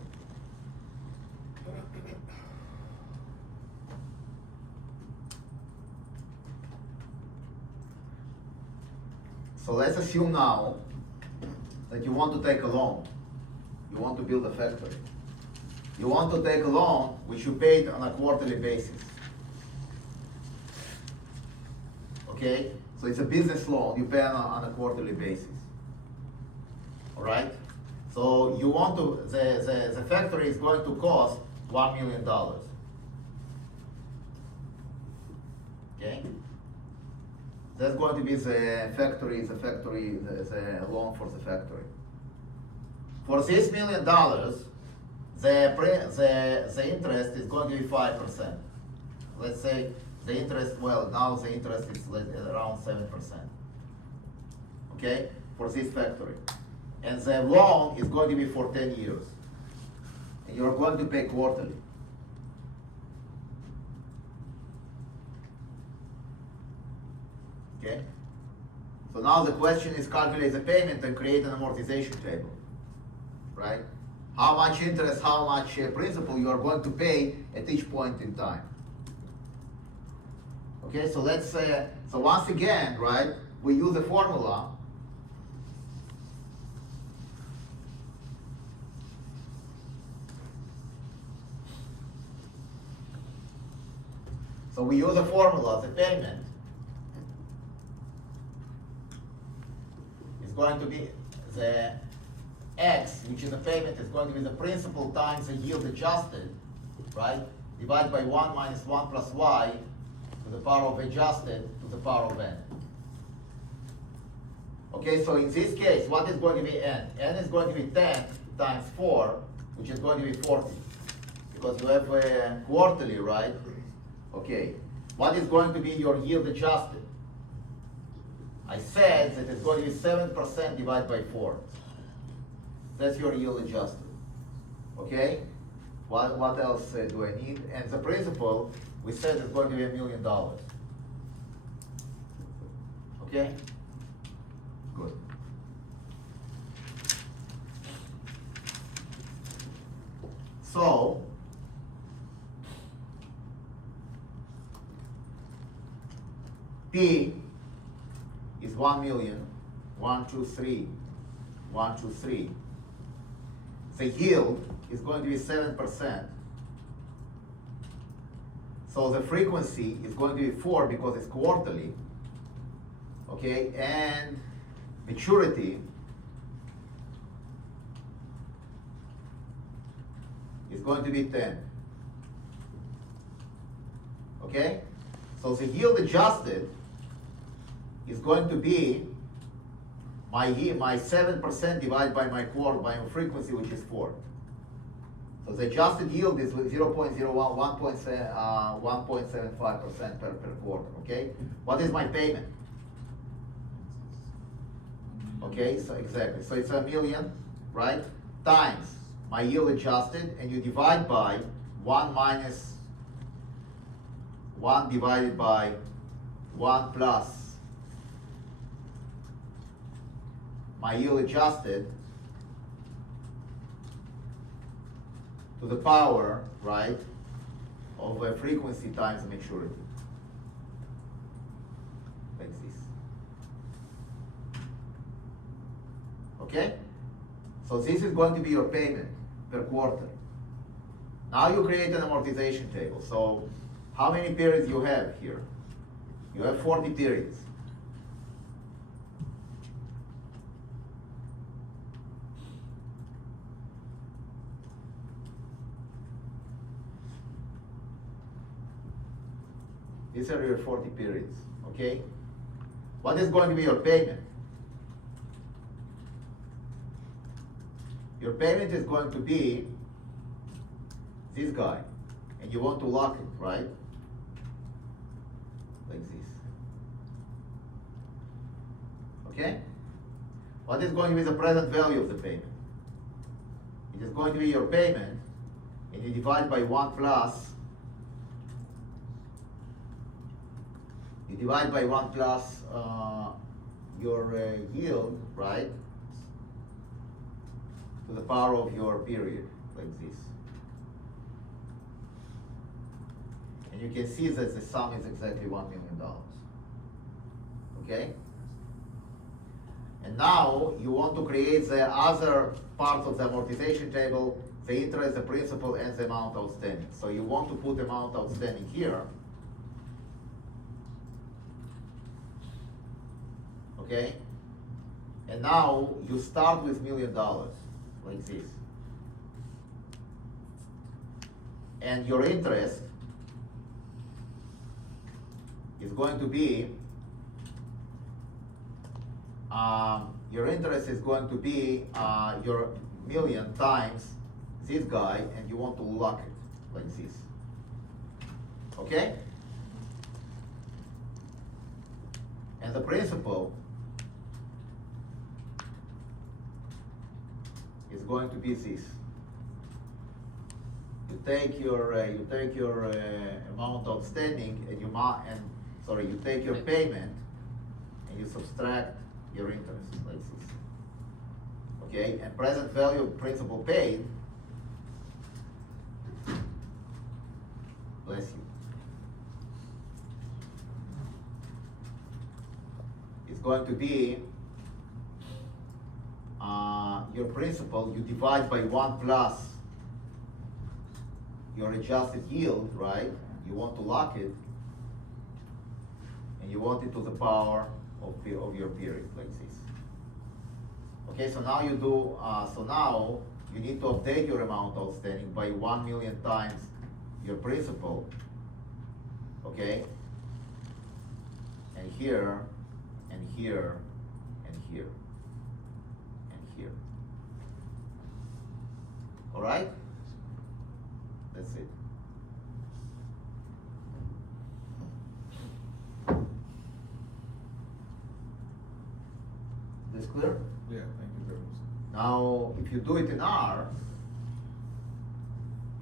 So let's assume now that you want to take a loan. You want to build a factory. You want to take a loan which you paid on a quarterly basis. Okay? So it's a business loan, you pay on a quarterly basis. Alright? So you want to, the factory is going to cost $1 million. Okay? That's going to be the loan for the factory. For this $1 million, the interest is going to be 5%. Let's say the interest, well, now the interest is around 7%. Okay, for this factory. And the loan is going to be for 10 years. And you're going to pay quarterly. Okay? So now the question is calculate the payment and create an amortization table. Right? how much interest, how much principal you are going to pay at each point in time. Okay, so let's say, so once again, right, we use the formula. So we use a formula, the payment is going to be the X, which is the payment, is going to be the principal times the yield adjusted, right? Divided by 1 minus 1 plus Y to the power of adjusted to the power of N. Okay, so in this case, what is going to be N? N is going to be 10 times 4, which is going to be 40. Because you have quarterly, right? Okay, what is going to be your yield adjusted? I said that it's going to be 7% divided by 4. That's your yield adjusted. Okay? What else do I need? And the principal, we said it's going to be $1 million. Okay? Good. So, P is 1 million, 1, 2, 3, 1, 2, 3. The yield is going to be 7%. So the frequency is going to be 4 because it's quarterly. Okay, and maturity is going to be 10. Okay, so the yield adjusted is going to be my 7% divided by my frequency, which is 4. So the adjusted yield is 1.75% per quarter, okay? What is my payment? Okay, so exactly, so it's $1 million, right? Times my yield adjusted, and you divide by 1 minus 1 divided by 1 plus my yield adjusted to the power, right, of a frequency times maturity. Like this. Okay? So this is going to be your payment per quarter. Now you create an amortization table. So how many periods you have here? You have 40 periods. These are your 40 periods, okay? What is going to be your payment? Your payment is going to be this guy, and you want to lock it, right? Like this. Okay? What is going to be the present value of the payment? It is going to be your payment, and you divide by 1 plus. You divide by 1 plus your yield, right? To the power of your period, like this. And you can see that the sum is exactly $1 million. Okay? And now you want to create the other part of the amortization table, the interest, the principal, and the amount outstanding. So you want to put amount outstanding here. Okay? And now you start with $1 million, like this. And your interest is going to be, your million times this guy, and you want to lock it like this. Okay? And the principal is going to be this. You take your amount outstanding, and you take your payment, and you subtract your interest like this. Okay, and present value of principal paid Bless you. It's going to be your principal, you divide by 1 plus your adjusted yield, right? You want to lock it, and you want it to the power of your period, like this. Okay, so now you do, so now you need to update your amount outstanding by 1 million times your principal, okay? And here, and here, and here, and here. All right? That's it. This clear? Yeah, thank you very much. Now, if you do it in R,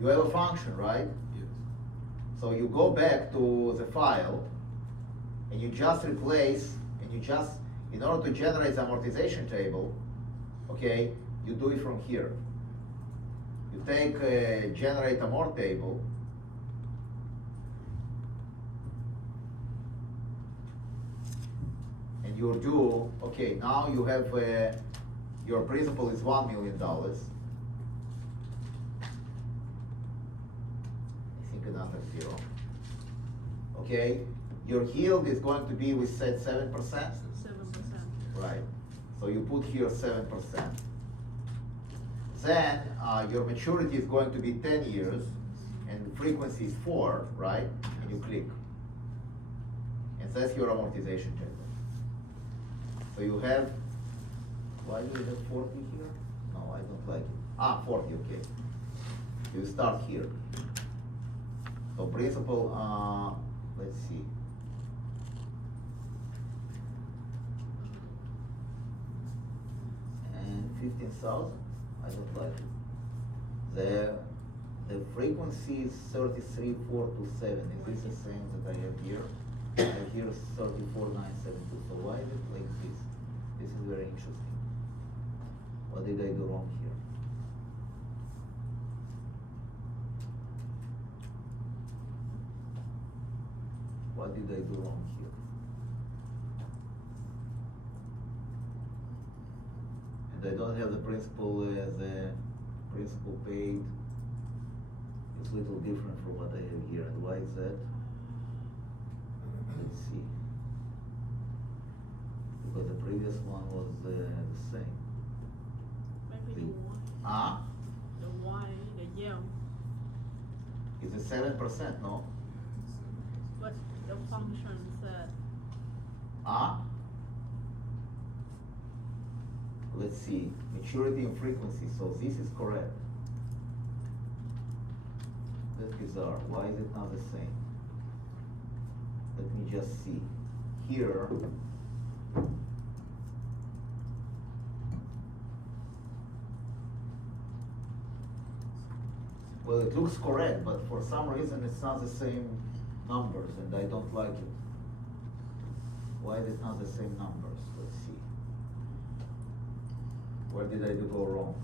you have a function, right? Yes. So you go back to the file, and you just replace, and you just, in order to generate the amortization table, okay, you do it from here. You take a generate amort table, and you do, okay, now you have, your principal is $1 million. I think another 0. Okay, your yield is going to be, we said 7%? 7%. Right, so you put here 7%. Then, your maturity is going to be 10 years, and the frequency is 4, right? And you click. And that's your amortization table. So you have, why do you have 40 here? No, I don't like it. 40, okay. You start here. So principal, let's see. And 15,000, I don't like it. The frequency is 33,427. Is this the same that I have here? I have here 34,972. So why is it like this? This is very interesting. What did I do wrong here? What did I do wrong here? And I don't have the principal as a principal paid. It's a little different from what I have here. And why is that? Let's see. Because the previous one was the same. Maybe the Y. The Y, the yellow. It's a 7%, no? But the function said, Let's see, maturity and frequency, so this is correct. That's bizarre, why is it not the same? Let me just see. Here, well, it looks correct, but for some reason it's not the same numbers, and I don't like it. Why is it not the same numbers? Let's see. Where did I go wrong?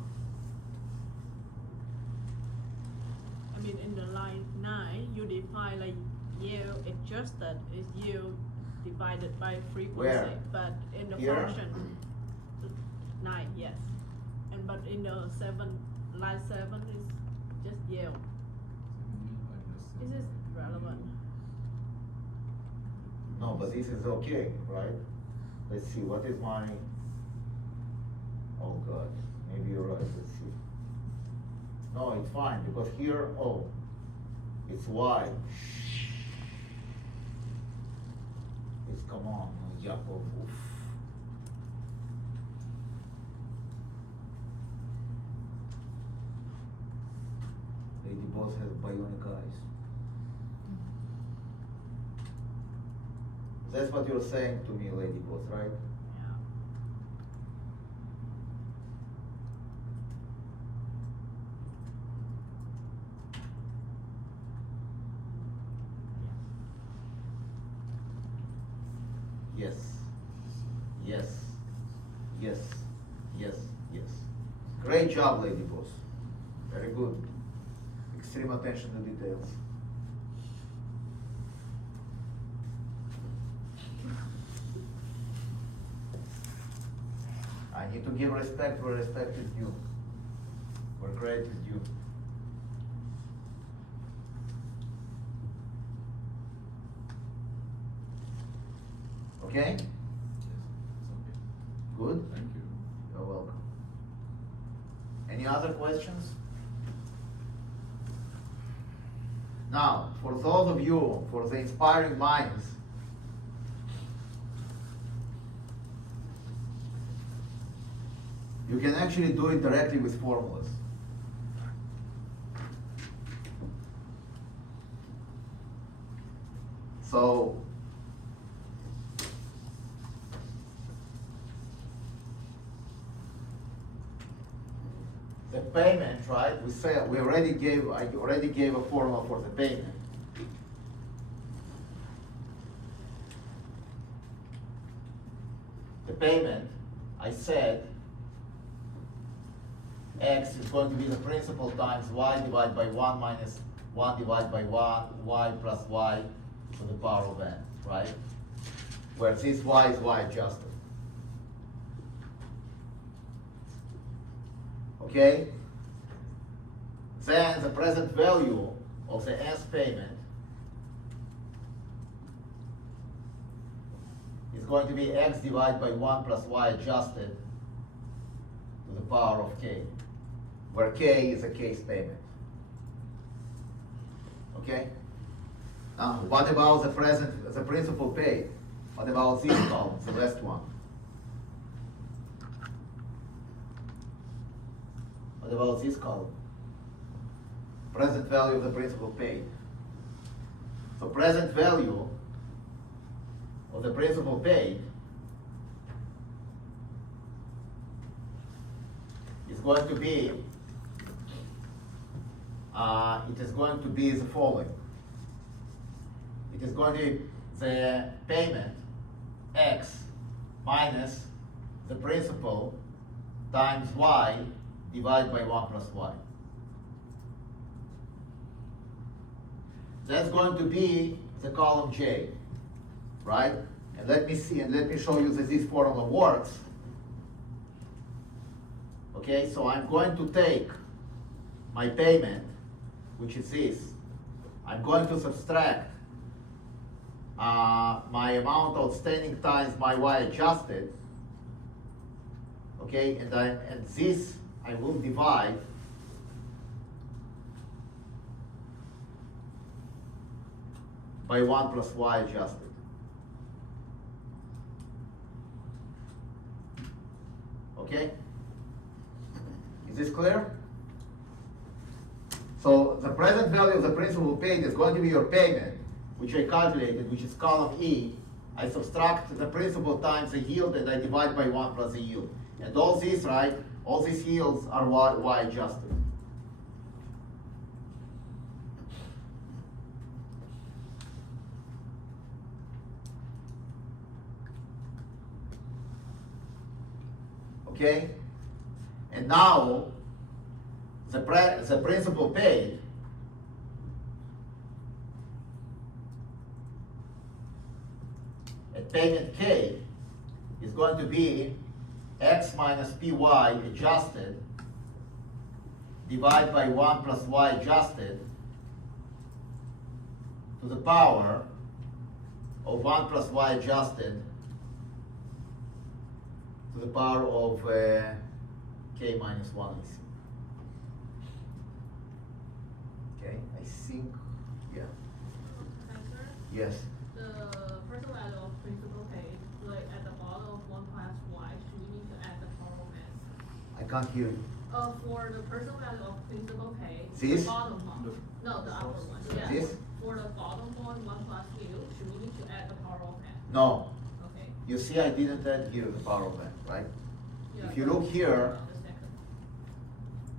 I mean, in the line 9, you define like yield adjusted is yield divided by frequency. Where? But in the Here? function 9, yes. And but in the 7, line 7 is just yield. This is relevant. No, but this is okay, right? Let's see, what is my, oh God, maybe you're right, let's see. No, it's fine, because here, oh, it's Y. It's, come on, Jacob, oof. Lady Boss has bionic eyes. That's what you're saying to me, Lady Boss, right? Yeah. Yes. Yes. Yes. Yes. Yes. Great job, Lady Boss. Very good. Extreme attention to details. I need to give respect where respect is due, where credit is due. Okay? Yes, it's okay. Good? Thank you. You're welcome. Any other questions? Now, for those of you, for the inspiring minds, you can actually do it directly with formulas. So, the payment, right? I already gave a formula for the payment. The payment, I said, x is going to be the principal times y divided by 1 minus 1 divided by 1, y plus y to the power of n, right? Where this y is y adjusted. Okay? Then the present value of the S payment is going to be x divided by 1 plus y adjusted to the power of k, where k is a case payment. Okay? Now, what about the principal paid? What about this column, the last one? What about this column? Present value of the principal paid. So present value of the principal paid is going to be, it is going to be the following. It is going to be the payment x minus the principal times y divided by 1 plus y. That's going to be the column J, right? And let me show you that this formula works. Okay, so I'm going to take my payment, which is this. I'm going to subtract my amount outstanding times my y adjusted. Okay, and this I will divide by 1 plus y adjusted. Okay? Is this clear? So the present value of the principal paid is going to be your payment, which I calculated, which is column E. I subtract the principal times the yield and I divide by 1 plus the yield. And all these, right, all these yields are y adjusted. Okay? And now, the principal paid at payment K is going to be x minus py adjusted divided by 1 plus y adjusted to the power of 1 plus y adjusted to the power of k minus 1. Okay, I think, yeah. Answer? Yes. The first value of principal paid, like at the bottom of 1 plus y, should we need to add the power of n? I can't hear you. For the personal value of principal paid, This? the bottom one. No, the upper one, yeah. This? For the bottom one, 1 plus u, should we need to add the power of n? No. Okay. You see, I didn't add here the power of n, right? Yeah, If you look here, the second.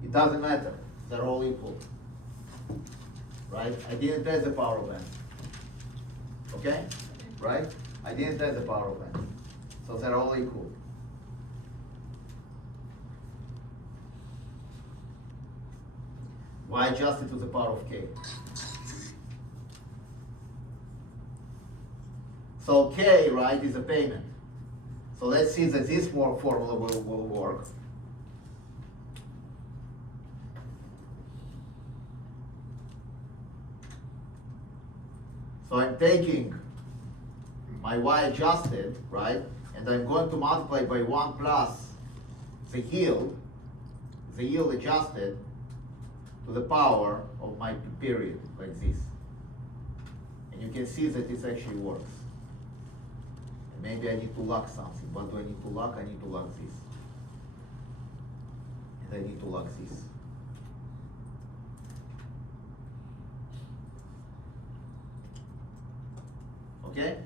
it doesn't matter. They're all equal. Right? I didn't add the power of n. Okay? Right? I didn't add the power of n. So they're all equal. Y adjusted to the power of k. So k, right, is a payment. So So let's see that this formula will work. So I'm taking my y adjusted, right? And I'm going to multiply by 1 plus the yield adjusted to the power of my period, like this. And you can see that this actually works. And maybe I need to lock something. What do I need to lock? I need to lock this. And I need to lock this. Okay?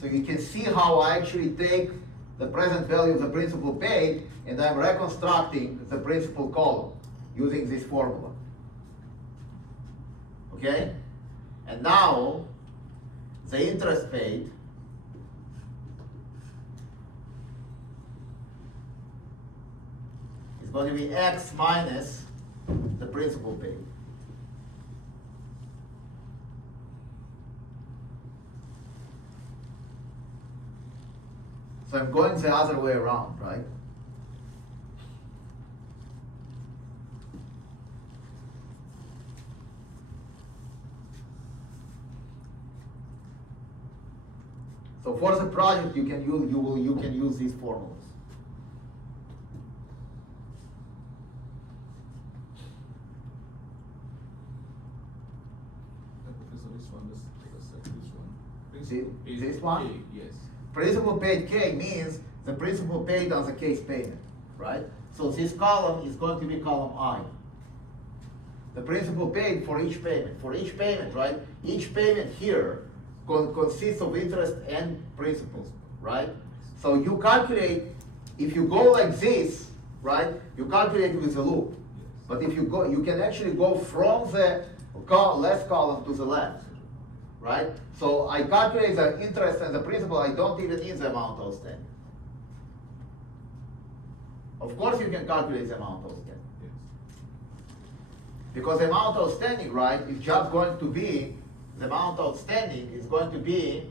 So you can see how I actually take the present value of the principal paid and I'm reconstructing the principal column using this formula. Okay? And now the interest paid is going to be x minus the principal paid. So I'm going the other way around, right? So for the project, you can use these formulas. Professor, this one, let's take a sec, this one. This one? K, yes. Principal paid K means the principal paid on the case payment, right? So this column is going to be column I. The principal paid for each payment. For each payment, right? Each payment here consists of interest and principal, right? So you calculate, if you go like this, right? You calculate with a loop. But if you go, you can actually go from the left column to the left, right? So I calculate the interest and the principal, I don't even need the amount outstanding. Of course you can calculate the amount outstanding. Yes. Because the amount outstanding, right, is just going to be, the amount outstanding is going to be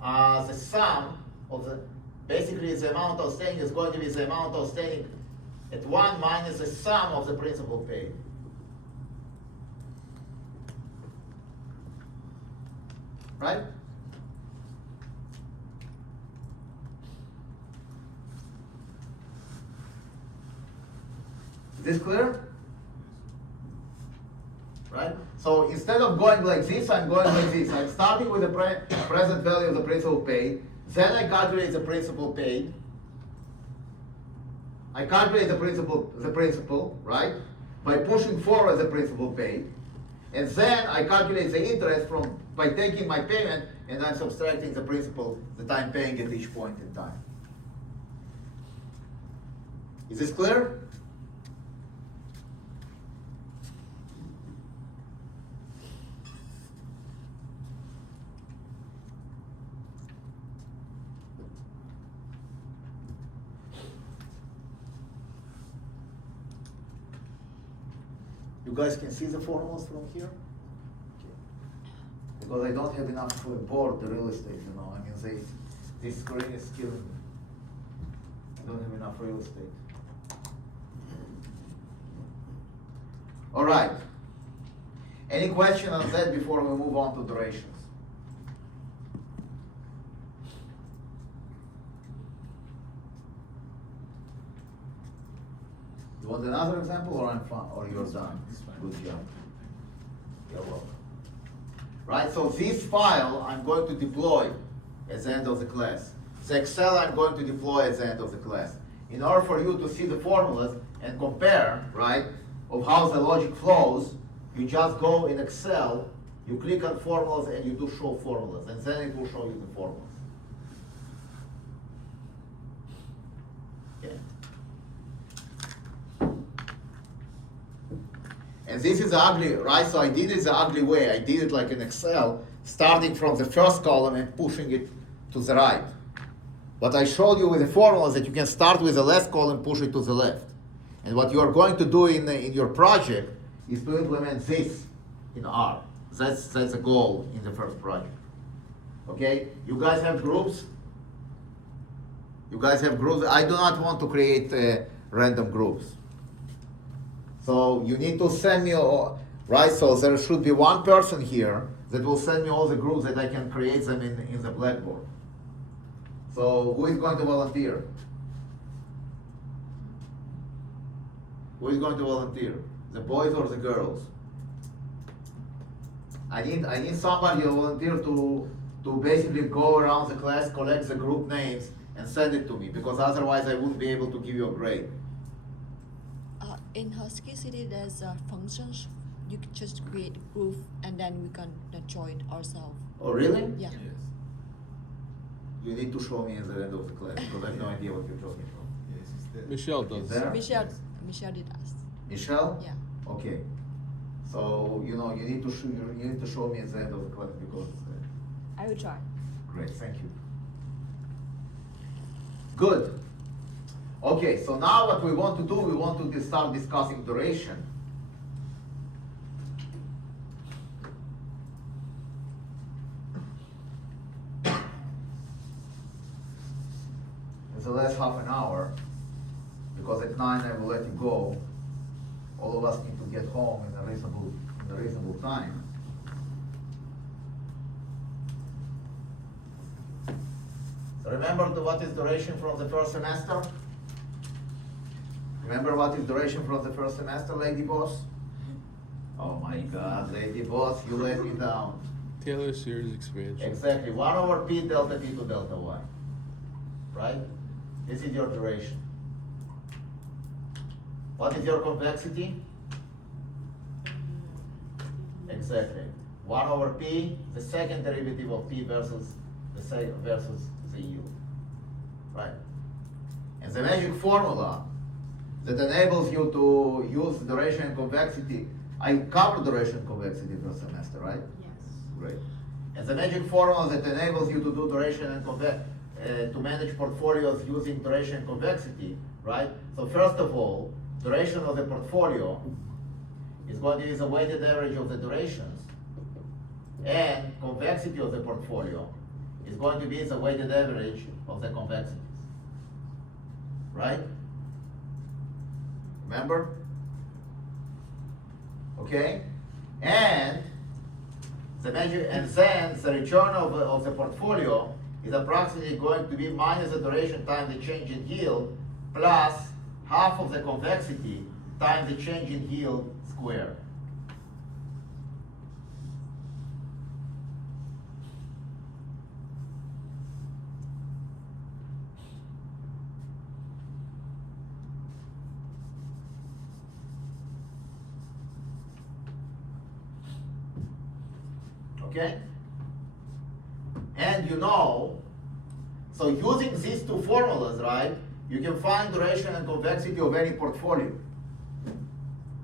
the sum of the, basically the amount outstanding is going to be the amount outstanding at 1 minus the sum of the principal paid. Right? Is this clear? Right? So instead of going like this, I'm going like this. I'm starting with the present value of the principal paid. Then I calculate the principal paid. I calculate the principal, right? By pushing forward the principal paid. And then I calculate the interest by taking my payment and I'm subtracting the principal that I'm paying at each point in time. Is this clear? You guys can see the formulas from here? Because I don't have enough board, the real estate, you know. I mean, this screen is killing me. I don't have enough real estate. All right. Any question on that before we move on to durations? You want another example, or I'm fine, or you're done? It's fine. Good job. You're welcome. Right, so this file I'm going to deploy at the end of the class. The Excel I'm going to deploy at the end of the class. In order for you to see the formulas and compare, right, of how the logic flows, you just go in Excel, you click on formulas and you do show formulas, and then it will show you the formulas. Okay. And this is ugly, right? So I did it the ugly way. I did it like in Excel, starting from the first column and pushing it to the right. But I showed you with the formulas that you can start with the left column, push it to the left. And what you are going to do in your project is to implement this in R. That's the goal in the first project. Okay, you guys have groups? You guys have groups? I do not want to create random groups. So you need to send me, right? So there should be one person here that will send me all the groups that I can create them in the Blackboard. So who is going to volunteer? Who is going to volunteer? The boys or the girls? I need somebody to volunteer to basically go around the class, collect the group names, and send it to me, because otherwise I wouldn't be able to give you a grade. In Husky City, there's functions. You can just create a group and then we can join ourselves. Oh, really? Yeah. Yes. You need to show me at the end of the class, because I have no idea what you're talking about. Yes, it's there. Michelle Is does. there? Michelle did ask. Michelle? Yeah. Okay. So, you need to show me at the end of the class, because, I will try. great, thank you. Good. Okay, so now what we want to do, we want to start discussing duration. It's the last half an hour, because at 9 I will let you go. All of us need to get home in a reasonable time. So remember what is duration from the first semester? Remember what is duration from the first semester, Lady Boss? Oh my God, Lady Boss, you let me down. Taylor series expansion. Exactly, 1 over P delta T to delta Y. Right? This is your duration. What is your convexity? Exactly. 1 over P, the second derivative of P versus the yield. Right? And the magic formula that enables you to use duration and convexity. I covered duration and convexity first semester, right? Yes. Great. And the magic formula that enables you to do duration and to manage portfolios using duration and convexity, right? So first of all, duration of the portfolio is going to be the weighted average of the durations, and convexity of the portfolio is going to be the weighted average of the convexities. Right? Remember? Okay? And the measure, and then the return of the portfolio is approximately going to be minus the duration times the change in yield plus half of the convexity times the change in yield squared. Okay? And so using these two formulas, right, you can find duration and convexity of any portfolio.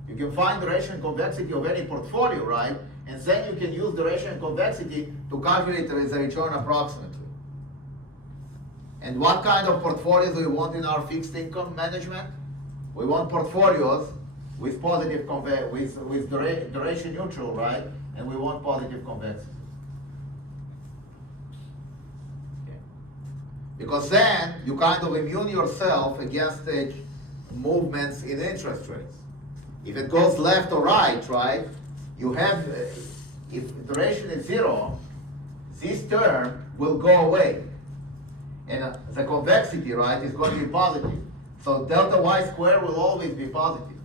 You can find duration and convexity of any portfolio, right? And then you can use duration and convexity to calculate the return approximately. And what kind of portfolios do we want in our fixed income management? We want portfolios with positive with duration neutral, right? And we want positive convexity. Okay. Because then you kind of immune yourself against the movements in interest rates. If it goes left or right, you have, if duration is 0, this term will go away. And the convexity, right, is going to be positive. So delta y squared will always be positive.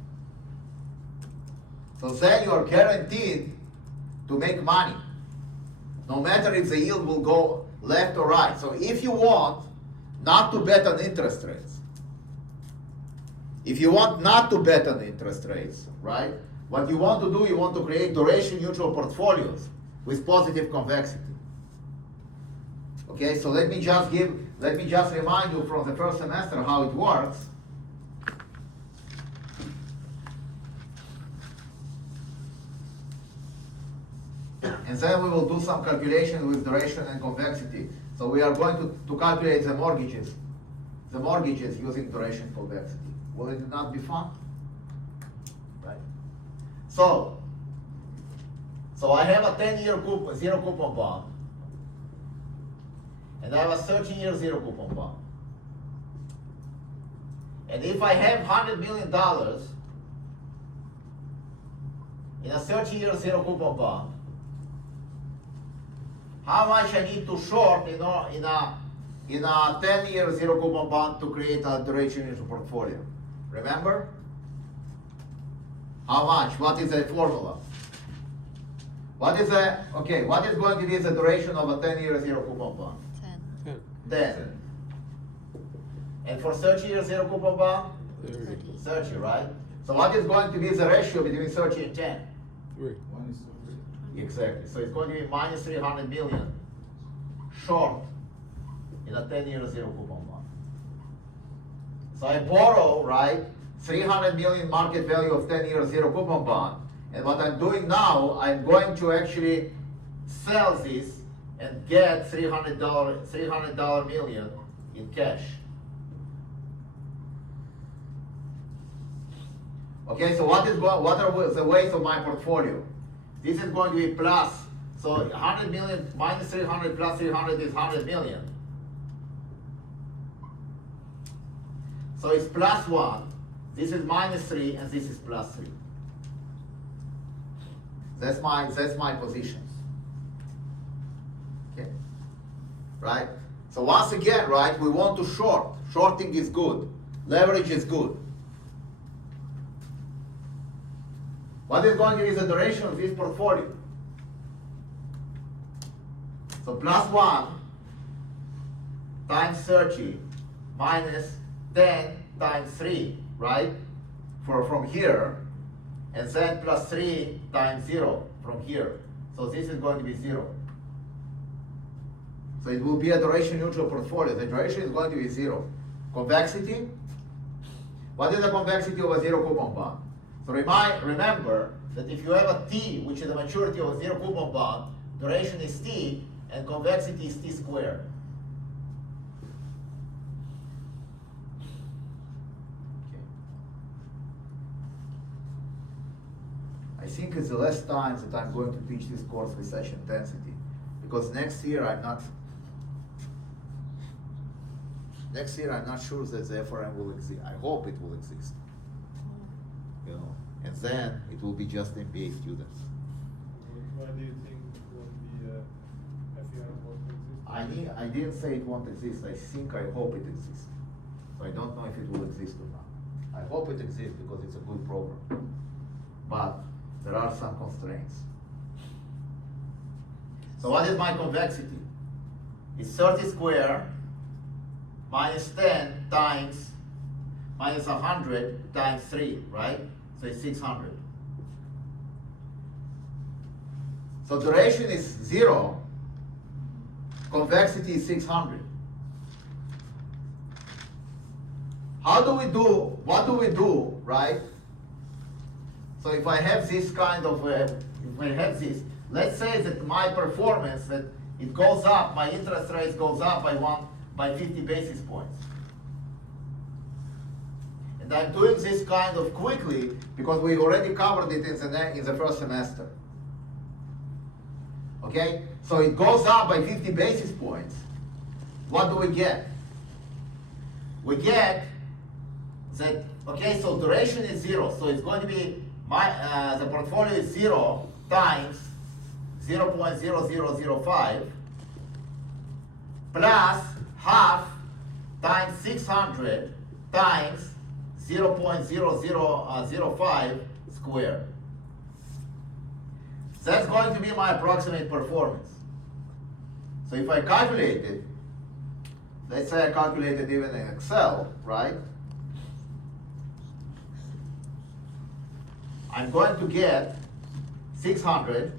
So then you are guaranteed to make money, no matter if the yield will go left or right. So if you want not to bet on interest rates, right, what you want to do, you want to create duration neutral portfolios with positive convexity. Okay, so let me just remind you from the first semester how it works. And then we will do some calculation with duration and convexity. So we are going to calculate the mortgages using duration and convexity. Will it not be fun? Right? So I have a 10-year zero coupon bond. and I have a 13-year zero coupon bond. And if I have $100 million in a 30-year zero coupon bond, how much I need to short in a 10-year zero coupon bond to create a duration neutral portfolio? Remember? How much? What is the formula? What is going to be the duration of a 10-year zero coupon bond? 10. 10. And for 30-year zero coupon bond? 30. 30, right? So what is going to be the ratio between 30 and 10? 3. 1:3. Exactly. So it's going to be minus 300 million short in a 10-year zero coupon bond. So I borrow, right, 300 million market value of 10-year zero coupon bond. And what I'm doing now, I'm going to actually sell this and get $300 million in cash. Okay, so what are the weights of my portfolio? This is going to be plus. So 100 million minus 300 plus 300 is 100 million. So it's plus 1. This is minus 3, and this is plus 3. That's my positions. Okay, right? So once again, right, we want to short. Shorting is good. Leverage is good. What is going to be the duration of this portfolio? So plus 1 times 30 minus 10 times 3, right? From here, and then plus 3 times 0 from here. So this is going to be 0. So it will be a duration neutral portfolio. The duration is going to be 0. Convexity? What is the convexity of a zero coupon bond? So remember that if you have a T, which is the maturity of a zero coupon bond, duration is T, and convexity is T squared. Okay. I think it's the last time that I'm going to teach this course with such intensity, because next year I'm not sure that the FRM will exist. I hope it will exist. You know, and then it will be just MBA students. Why do you think the FERM won't exist? I didn't say it won't exist. I hope it exists. So I don't know if it will exist or not. I hope it exists because it's a good program. But there are some constraints. So what is my convexity? It's 30 squared minus 10 times minus 100 times 3, right? So it's 600. So duration is 0, convexity is 600. What do we do, right? So if I have this kind of, let's say that my performance, that it goes up, my interest rate goes up by 50 basis points. And I'm doing this kind of quickly because we already covered it in the first semester. Okay, so it goes up by 50 basis points. What do we get? We get that, okay, so duration is 0, so it's going to be the portfolio is 0 times 0.0005 plus half times 600 times 0.0005 squared. That's going to be my approximate performance. So if I calculate it, let's say I calculate it even in Excel, right? I'm going to get 600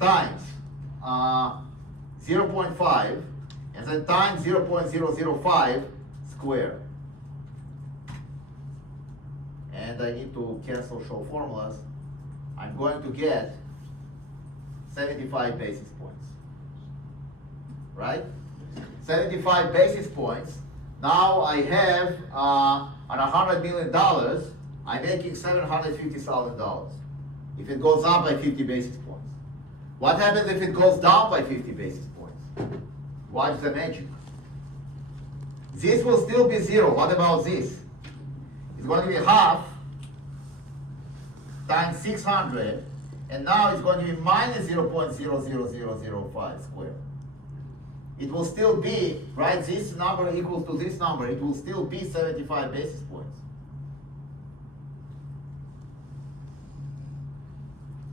times 0.5 and then times 0.005 squared. And I need to cancel show formulas. I'm going to get 75 basis points, right? 75 basis points. Now I have on $100 million, I'm making $750,000. If it goes up by 50 basis points. What happens if it goes down by 50 basis points? Watch the magic. This will still be 0. What about this? It's going to be half times 600, and now it's going to be minus 0.00005 squared. It will still be, right, this number equals to this number, it will still be 75 basis points.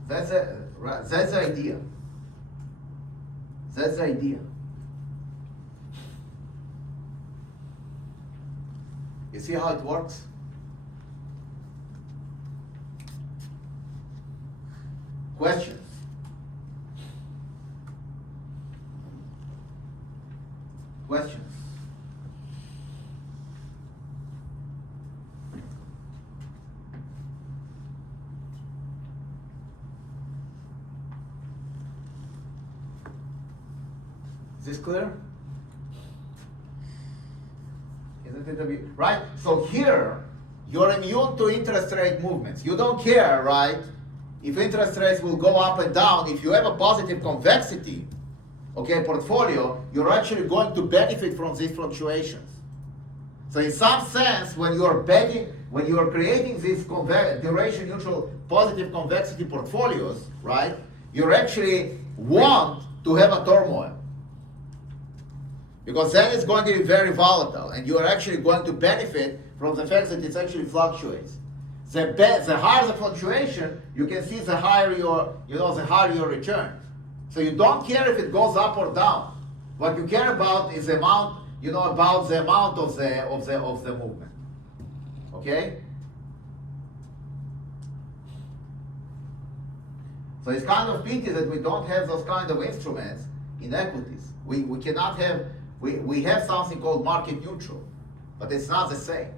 That's the idea. That's the idea. You see how it works? Questions? Questions? Is this clear? Isn't it a bit, right? So here, you're immune to interest rate movements. You don't care, right, if interest rates will go up and down. If you have a positive convexity, okay, portfolio, you're actually going to benefit from these fluctuations. So in some sense, when you are creating these duration neutral positive convexity portfolios, right, you actually want to have a turmoil. Because then it's going to be very volatile, and you are actually going to benefit from the fact that it actually fluctuates. The higher the fluctuation, you can see the higher your return. So you don't care if it goes up or down. What you care about is the amount, about the amount of the movement. Okay? So it's kind of pity that we don't have those kind of instruments in equities. We cannot have. We have something called market neutral, but it's not the same.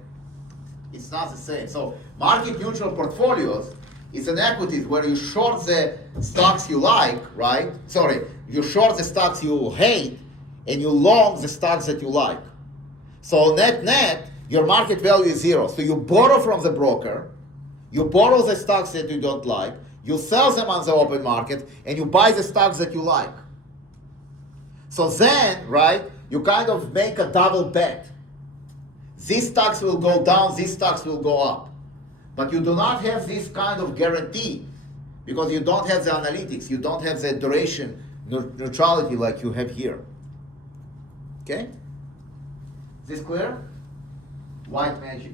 It's not the same. So market neutral portfolios is an equities where you short the stocks you like, right? Sorry, you short the stocks you hate, and you long the stocks that you like. So net, your market value is 0. So you borrow from the broker, you borrow the stocks that you don't like, you sell them on the open market, and you buy the stocks that you like. So then, right, you kind of make a double bet. These stocks will go down, these stocks will go up. But you do not have this kind of guarantee because you don't have the analytics, you don't have the duration neutrality like you have here. Okay? Is this clear? White magic.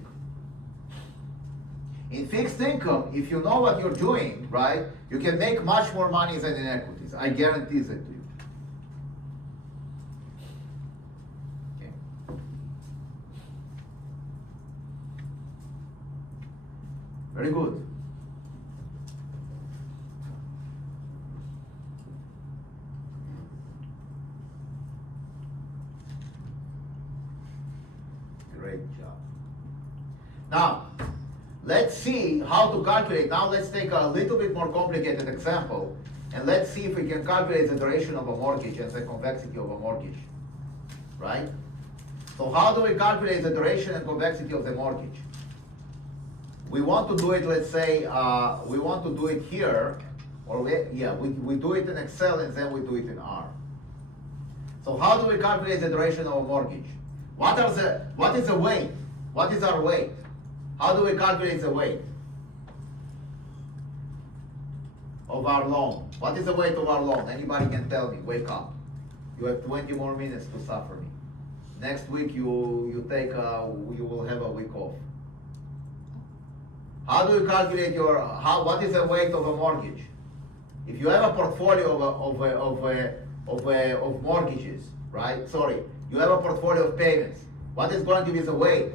In fixed income, if you know what you're doing, right, you can make much more money than in equities. I guarantee that to you. Very good. Great job. Now, let's see how to calculate. Now let's take a little bit more complicated example, and let's see if we can calculate the duration of a mortgage and the convexity of a mortgage. Right? So how do we calculate the duration and convexity of the mortgage? We want to do it, let's say, we want to do it here, or we do it in Excel and then we do it in R. So how do we calculate the duration of a mortgage? What is the weight? What is our weight? How do we calculate the weight of our loan? What is the weight of our loan? Anybody can tell me, wake up. You have 20 more minutes to suffer me. Next week you will have a week off. How do you calculate what is the weight of a mortgage? If you have a portfolio of mortgages, right? Sorry, you have a portfolio of payments. What is going to be the weight?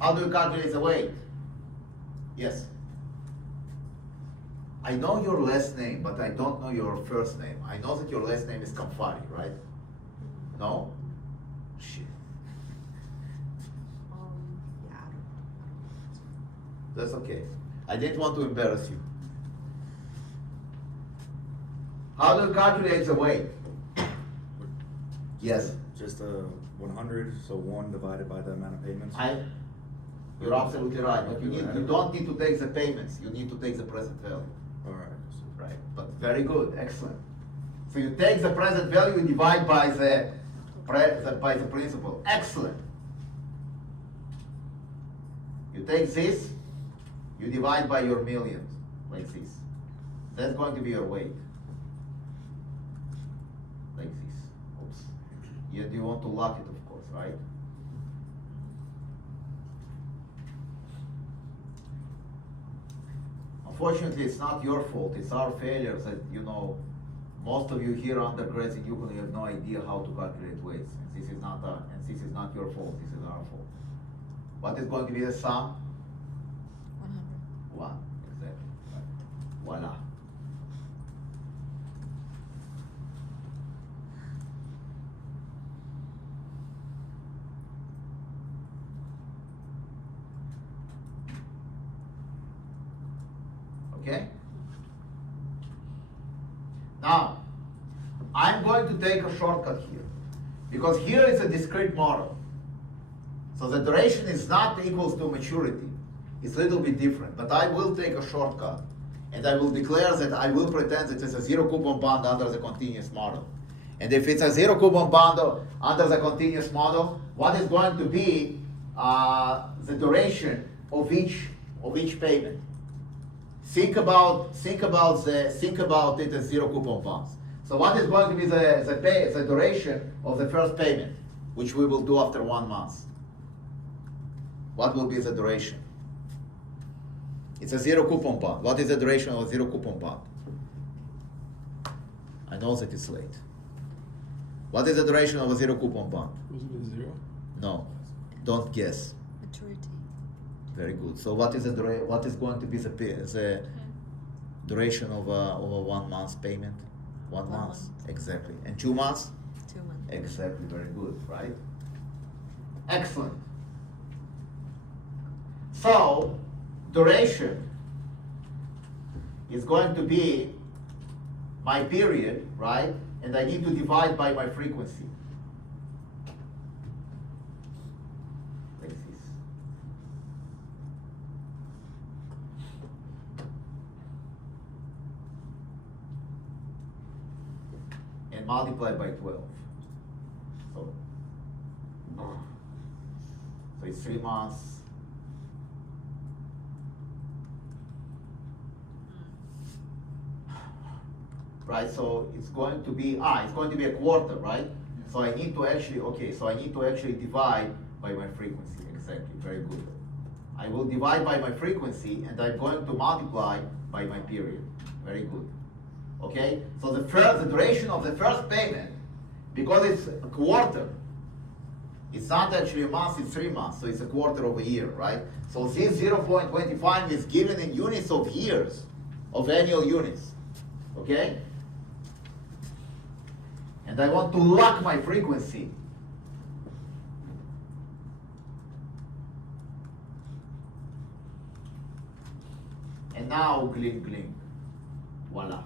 How do you calculate the weight? Yes. I know your last name, but I don't know your first name. I know that your last name is Kamfari, right? No? Shit. Yeah. That's okay. I didn't want to embarrass you. How do you calculate the weight? Yes. Just 100, so 1 divided by the amount of payments. You're absolutely right, but you don't need to take the payments. You need to take the present value. All right. Right. But very good, excellent. So you take the present value, divide by the principal. Excellent. You take this, you divide by your millions, like this. That's going to be your weight. Like this. Oops. You want to lock it, of course, right? Unfortunately, it's not your fault. It's our failures that, most of you here undergrads in Yukon, you have no idea how to calculate weights. And this is not your fault. This is our fault. What is going to be the sum? 100. 1, exactly. Voila. Okay? Now, I'm going to take a shortcut here, because here is a discrete model. So the duration is not equals to maturity. It's a little bit different, but I will take a shortcut, and I will declare that I will pretend that it's a zero coupon bond under the continuous model. And if it's a zero coupon bond under the continuous model, what is going to be the duration of each payment? Think about it as zero coupon bonds. So what is going to be the duration of the first payment, which we will do after 1 month? What will be the duration? It's a zero coupon bond. What is the duration of a zero coupon bond? I know that it's late. What is the duration of a zero coupon bond? Was it a 0? No, don't guess. Maturity. Very good. So what is going to be the duration of a 1 month payment? 1 month. month. Exactly. And 2 months? 2 months. Exactly. Very good. Right? Excellent. So duration is going to be my period, right? And I need to divide by my frequency. Like this. And multiply by 12. So it's 3 months. Right, so it's going to be a quarter, right? Yeah. So I need to actually divide by my frequency. Exactly, very good. I will divide by my frequency, and I'm going to multiply by my period. Very good. Okay, so the duration of the first payment, because it's a quarter, it's not actually a month, it's 3 months, so it's a quarter of a year, right? So this 0.25 is given in units of years, of annual units. Okay? And I want to lock my frequency. And now, gling, gling. Voila.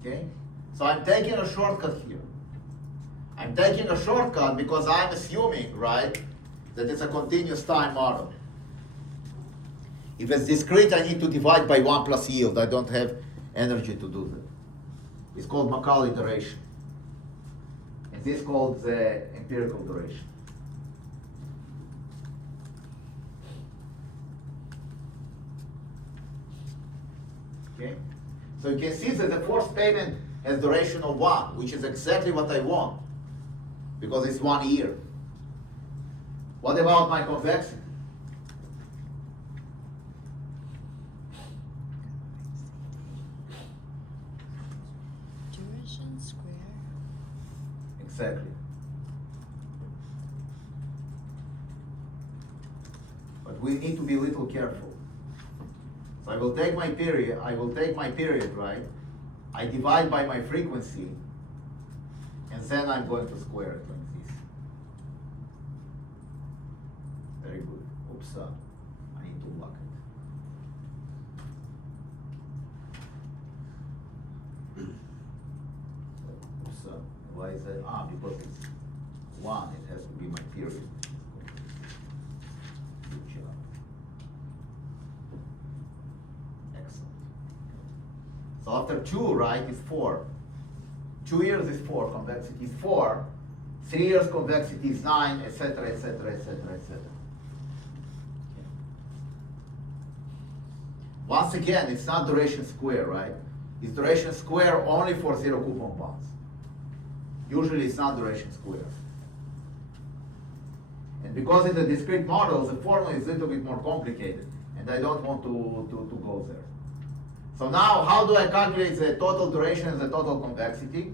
Okay? So I'm taking a shortcut here. I'm taking a shortcut because I'm assuming, right, that it's a continuous time model. If it's discrete, I need to divide by 1 plus yield. I don't have energy to do that. It's called Macaulay duration. And this is called the empirical duration. Okay? So you can see that the first payment has duration of 1, which is exactly what I want, because it's 1 year. What about my convexity? Duration square. Exactly. But we need to be a little careful. So I will take my period, right? I divide by my frequency, and then I'm going to square it like this. Very good. Oops, I need to lock it. Oops, why is that? Because it's 1, it has to be my period. Good job. Excellent. So after 2, right, is 4. 2 years is 4, convexity is 4. 3 years convexity is 9, etc., etc., etc., etc. Once again, it's not duration square, right? It's duration square only for zero coupon bonds. Usually it's not duration square. And because it's a discrete model, the formula is a little bit more complicated, and I don't want to go there. So now, how do I calculate the total duration and the total convexity?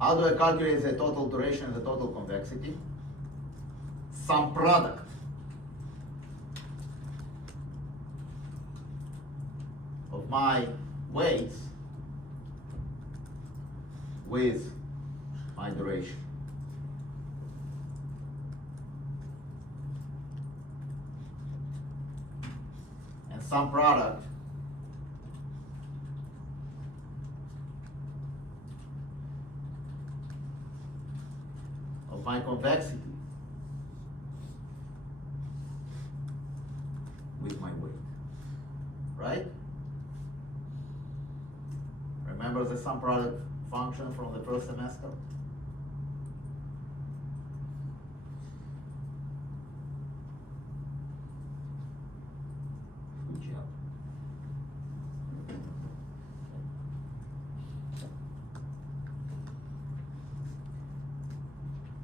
How do I calculate the total duration and the total convexity? Sum product of my weights with my duration. And sum product of my convexity with my weight, right? Remember the sum product function from the first semester? Good job.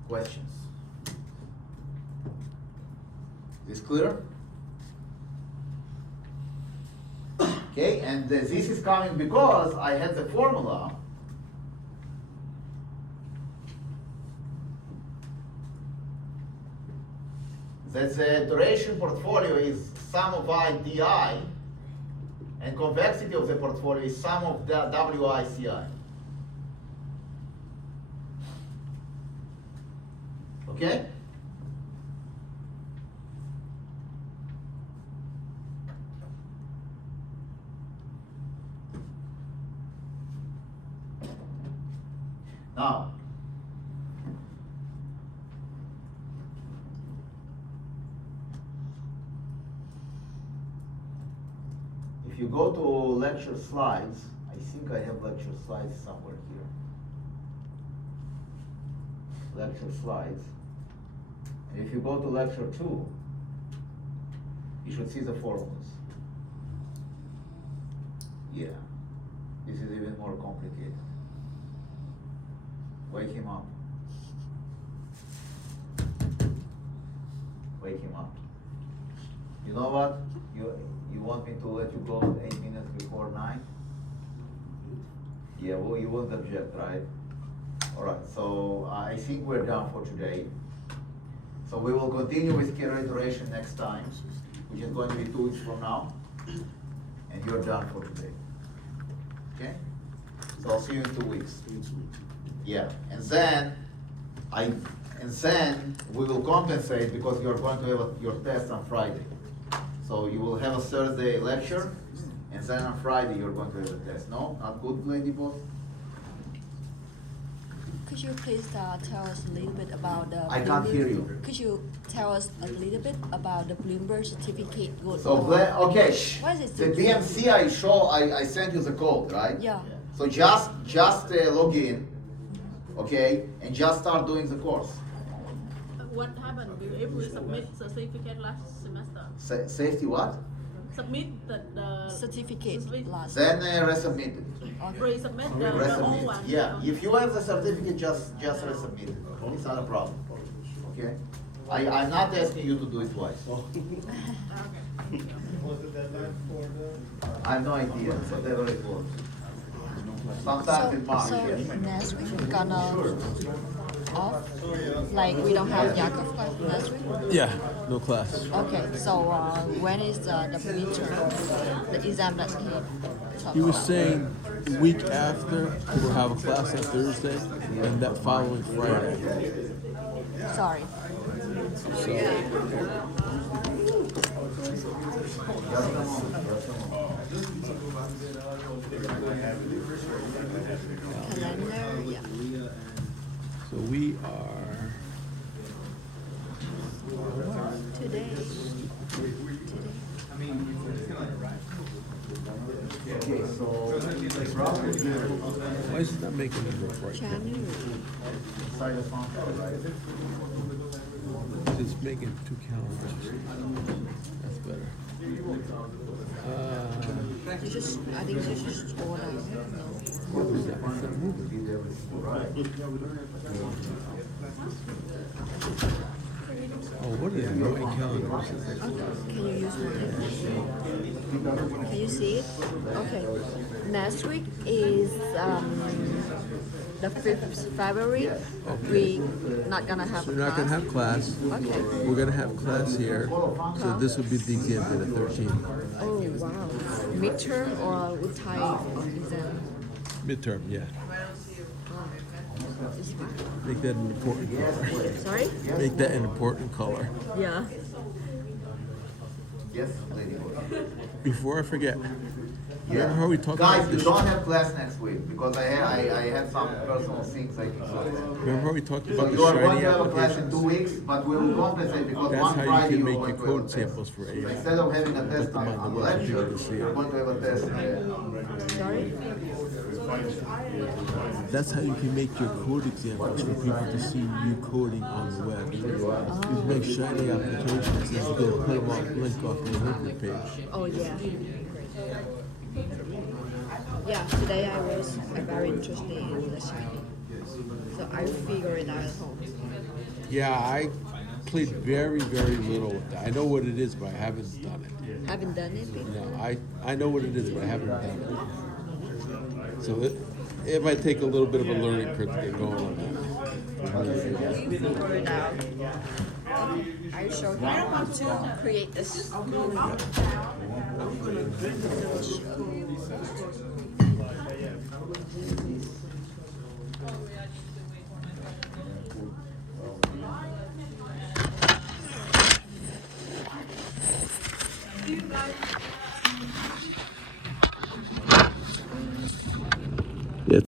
Questions? Is this clear? Okay, and this is coming because I had the formula that the duration portfolio is sum of I di, and convexity of the portfolio is sum of the wi ci. Okay? Now, if you go to lecture slides, I think I have lecture slides somewhere here. Lecture slides. And if you go to lecture 2, you should see the formulas. Yeah, this is even more complicated. Wake him up. Wake him up. You know what? You want me to let you go 8 minutes before 9? Yeah, well, you won't object, right? All right, so I think we're done for today. So we will continue with K iteration next time, which is going to be 2 weeks from now. And you're done for today. Okay? So I'll see you in 2 weeks. Yeah, and then we will compensate because you're going to have your test on Friday. So you will have a Thursday lecture, and then on Friday you're going to have a test. No, not good, lady boss. Could you please tell us a little bit about the I can't hear you. Could you tell us a little bit about the Bloomberg certificate good? So okay, What is it? the BMC I sent you the code, right? Yeah. So just log in, okay, and just start doing the course. What happened? We were able to submit certificate last semester. Safety what? Submit the Certificate last. Then resubmit it. Resubmit the old Resubmit. one. Yeah, if you have the certificate, just resubmit it. It's not a problem. Okay? I'm not asking you to do it twice. Okay. Was the deadline for the? I have no idea, whatever it was. Sometime in March. So yes. next week we're gonna Sure. off? Like we don't have Yakov class next week? Yeah, no class. Okay, so when is the midterm, the exam that's came? He was saying the week after we'll have a class on Thursday and that following Friday. Sorry. Calendar, yeah. So we are. Today. Why is it not making it look right? January. Inside the function, right? It's making 2 calendars. That's better. You just, I think you just scroll down. What was that? It's not moving. Oh, what is it? Annoying calendars. Can you use one? Can you see it? Okay. Next week is the 5th February. We not gonna have So we're not gonna have class. Okay. We're gonna have class here. So this will be the exam day, the 13th. Oh wow. Midterm or with type of exam? Midterm, yeah. Wow. It's fine. Make that an important color. Sorry? Make that an important color. Yeah. Yes, lady. Before I forget, Yeah. remember how we talked Guys, about you this? don't have class next week because I had some personal things I need to attend. Remember how we talked So about the you are going shiny to have a class in applications? 2 weeks, but we will compensate because That's one how you Friday can you are make going your to have a code test. samples for So AI. instead of having a test them on the on web so lecture, people can see it. you're going to have a test. Sorry? That's how you can make your code examples for people to see you coding on the web. You make shiny applications and you can put them off, link off your homepage page. Oh yeah. Yeah, today I was very interested in the shiny. So I figured it out at home. Yeah, I played very, very little with that. I know what it is, but I haven't done it. Haven't done it before? No, I know what it is, but I haven't done it. So it might take a little bit of a learning curve to get going on that. We figured it out. I showed you how to create this.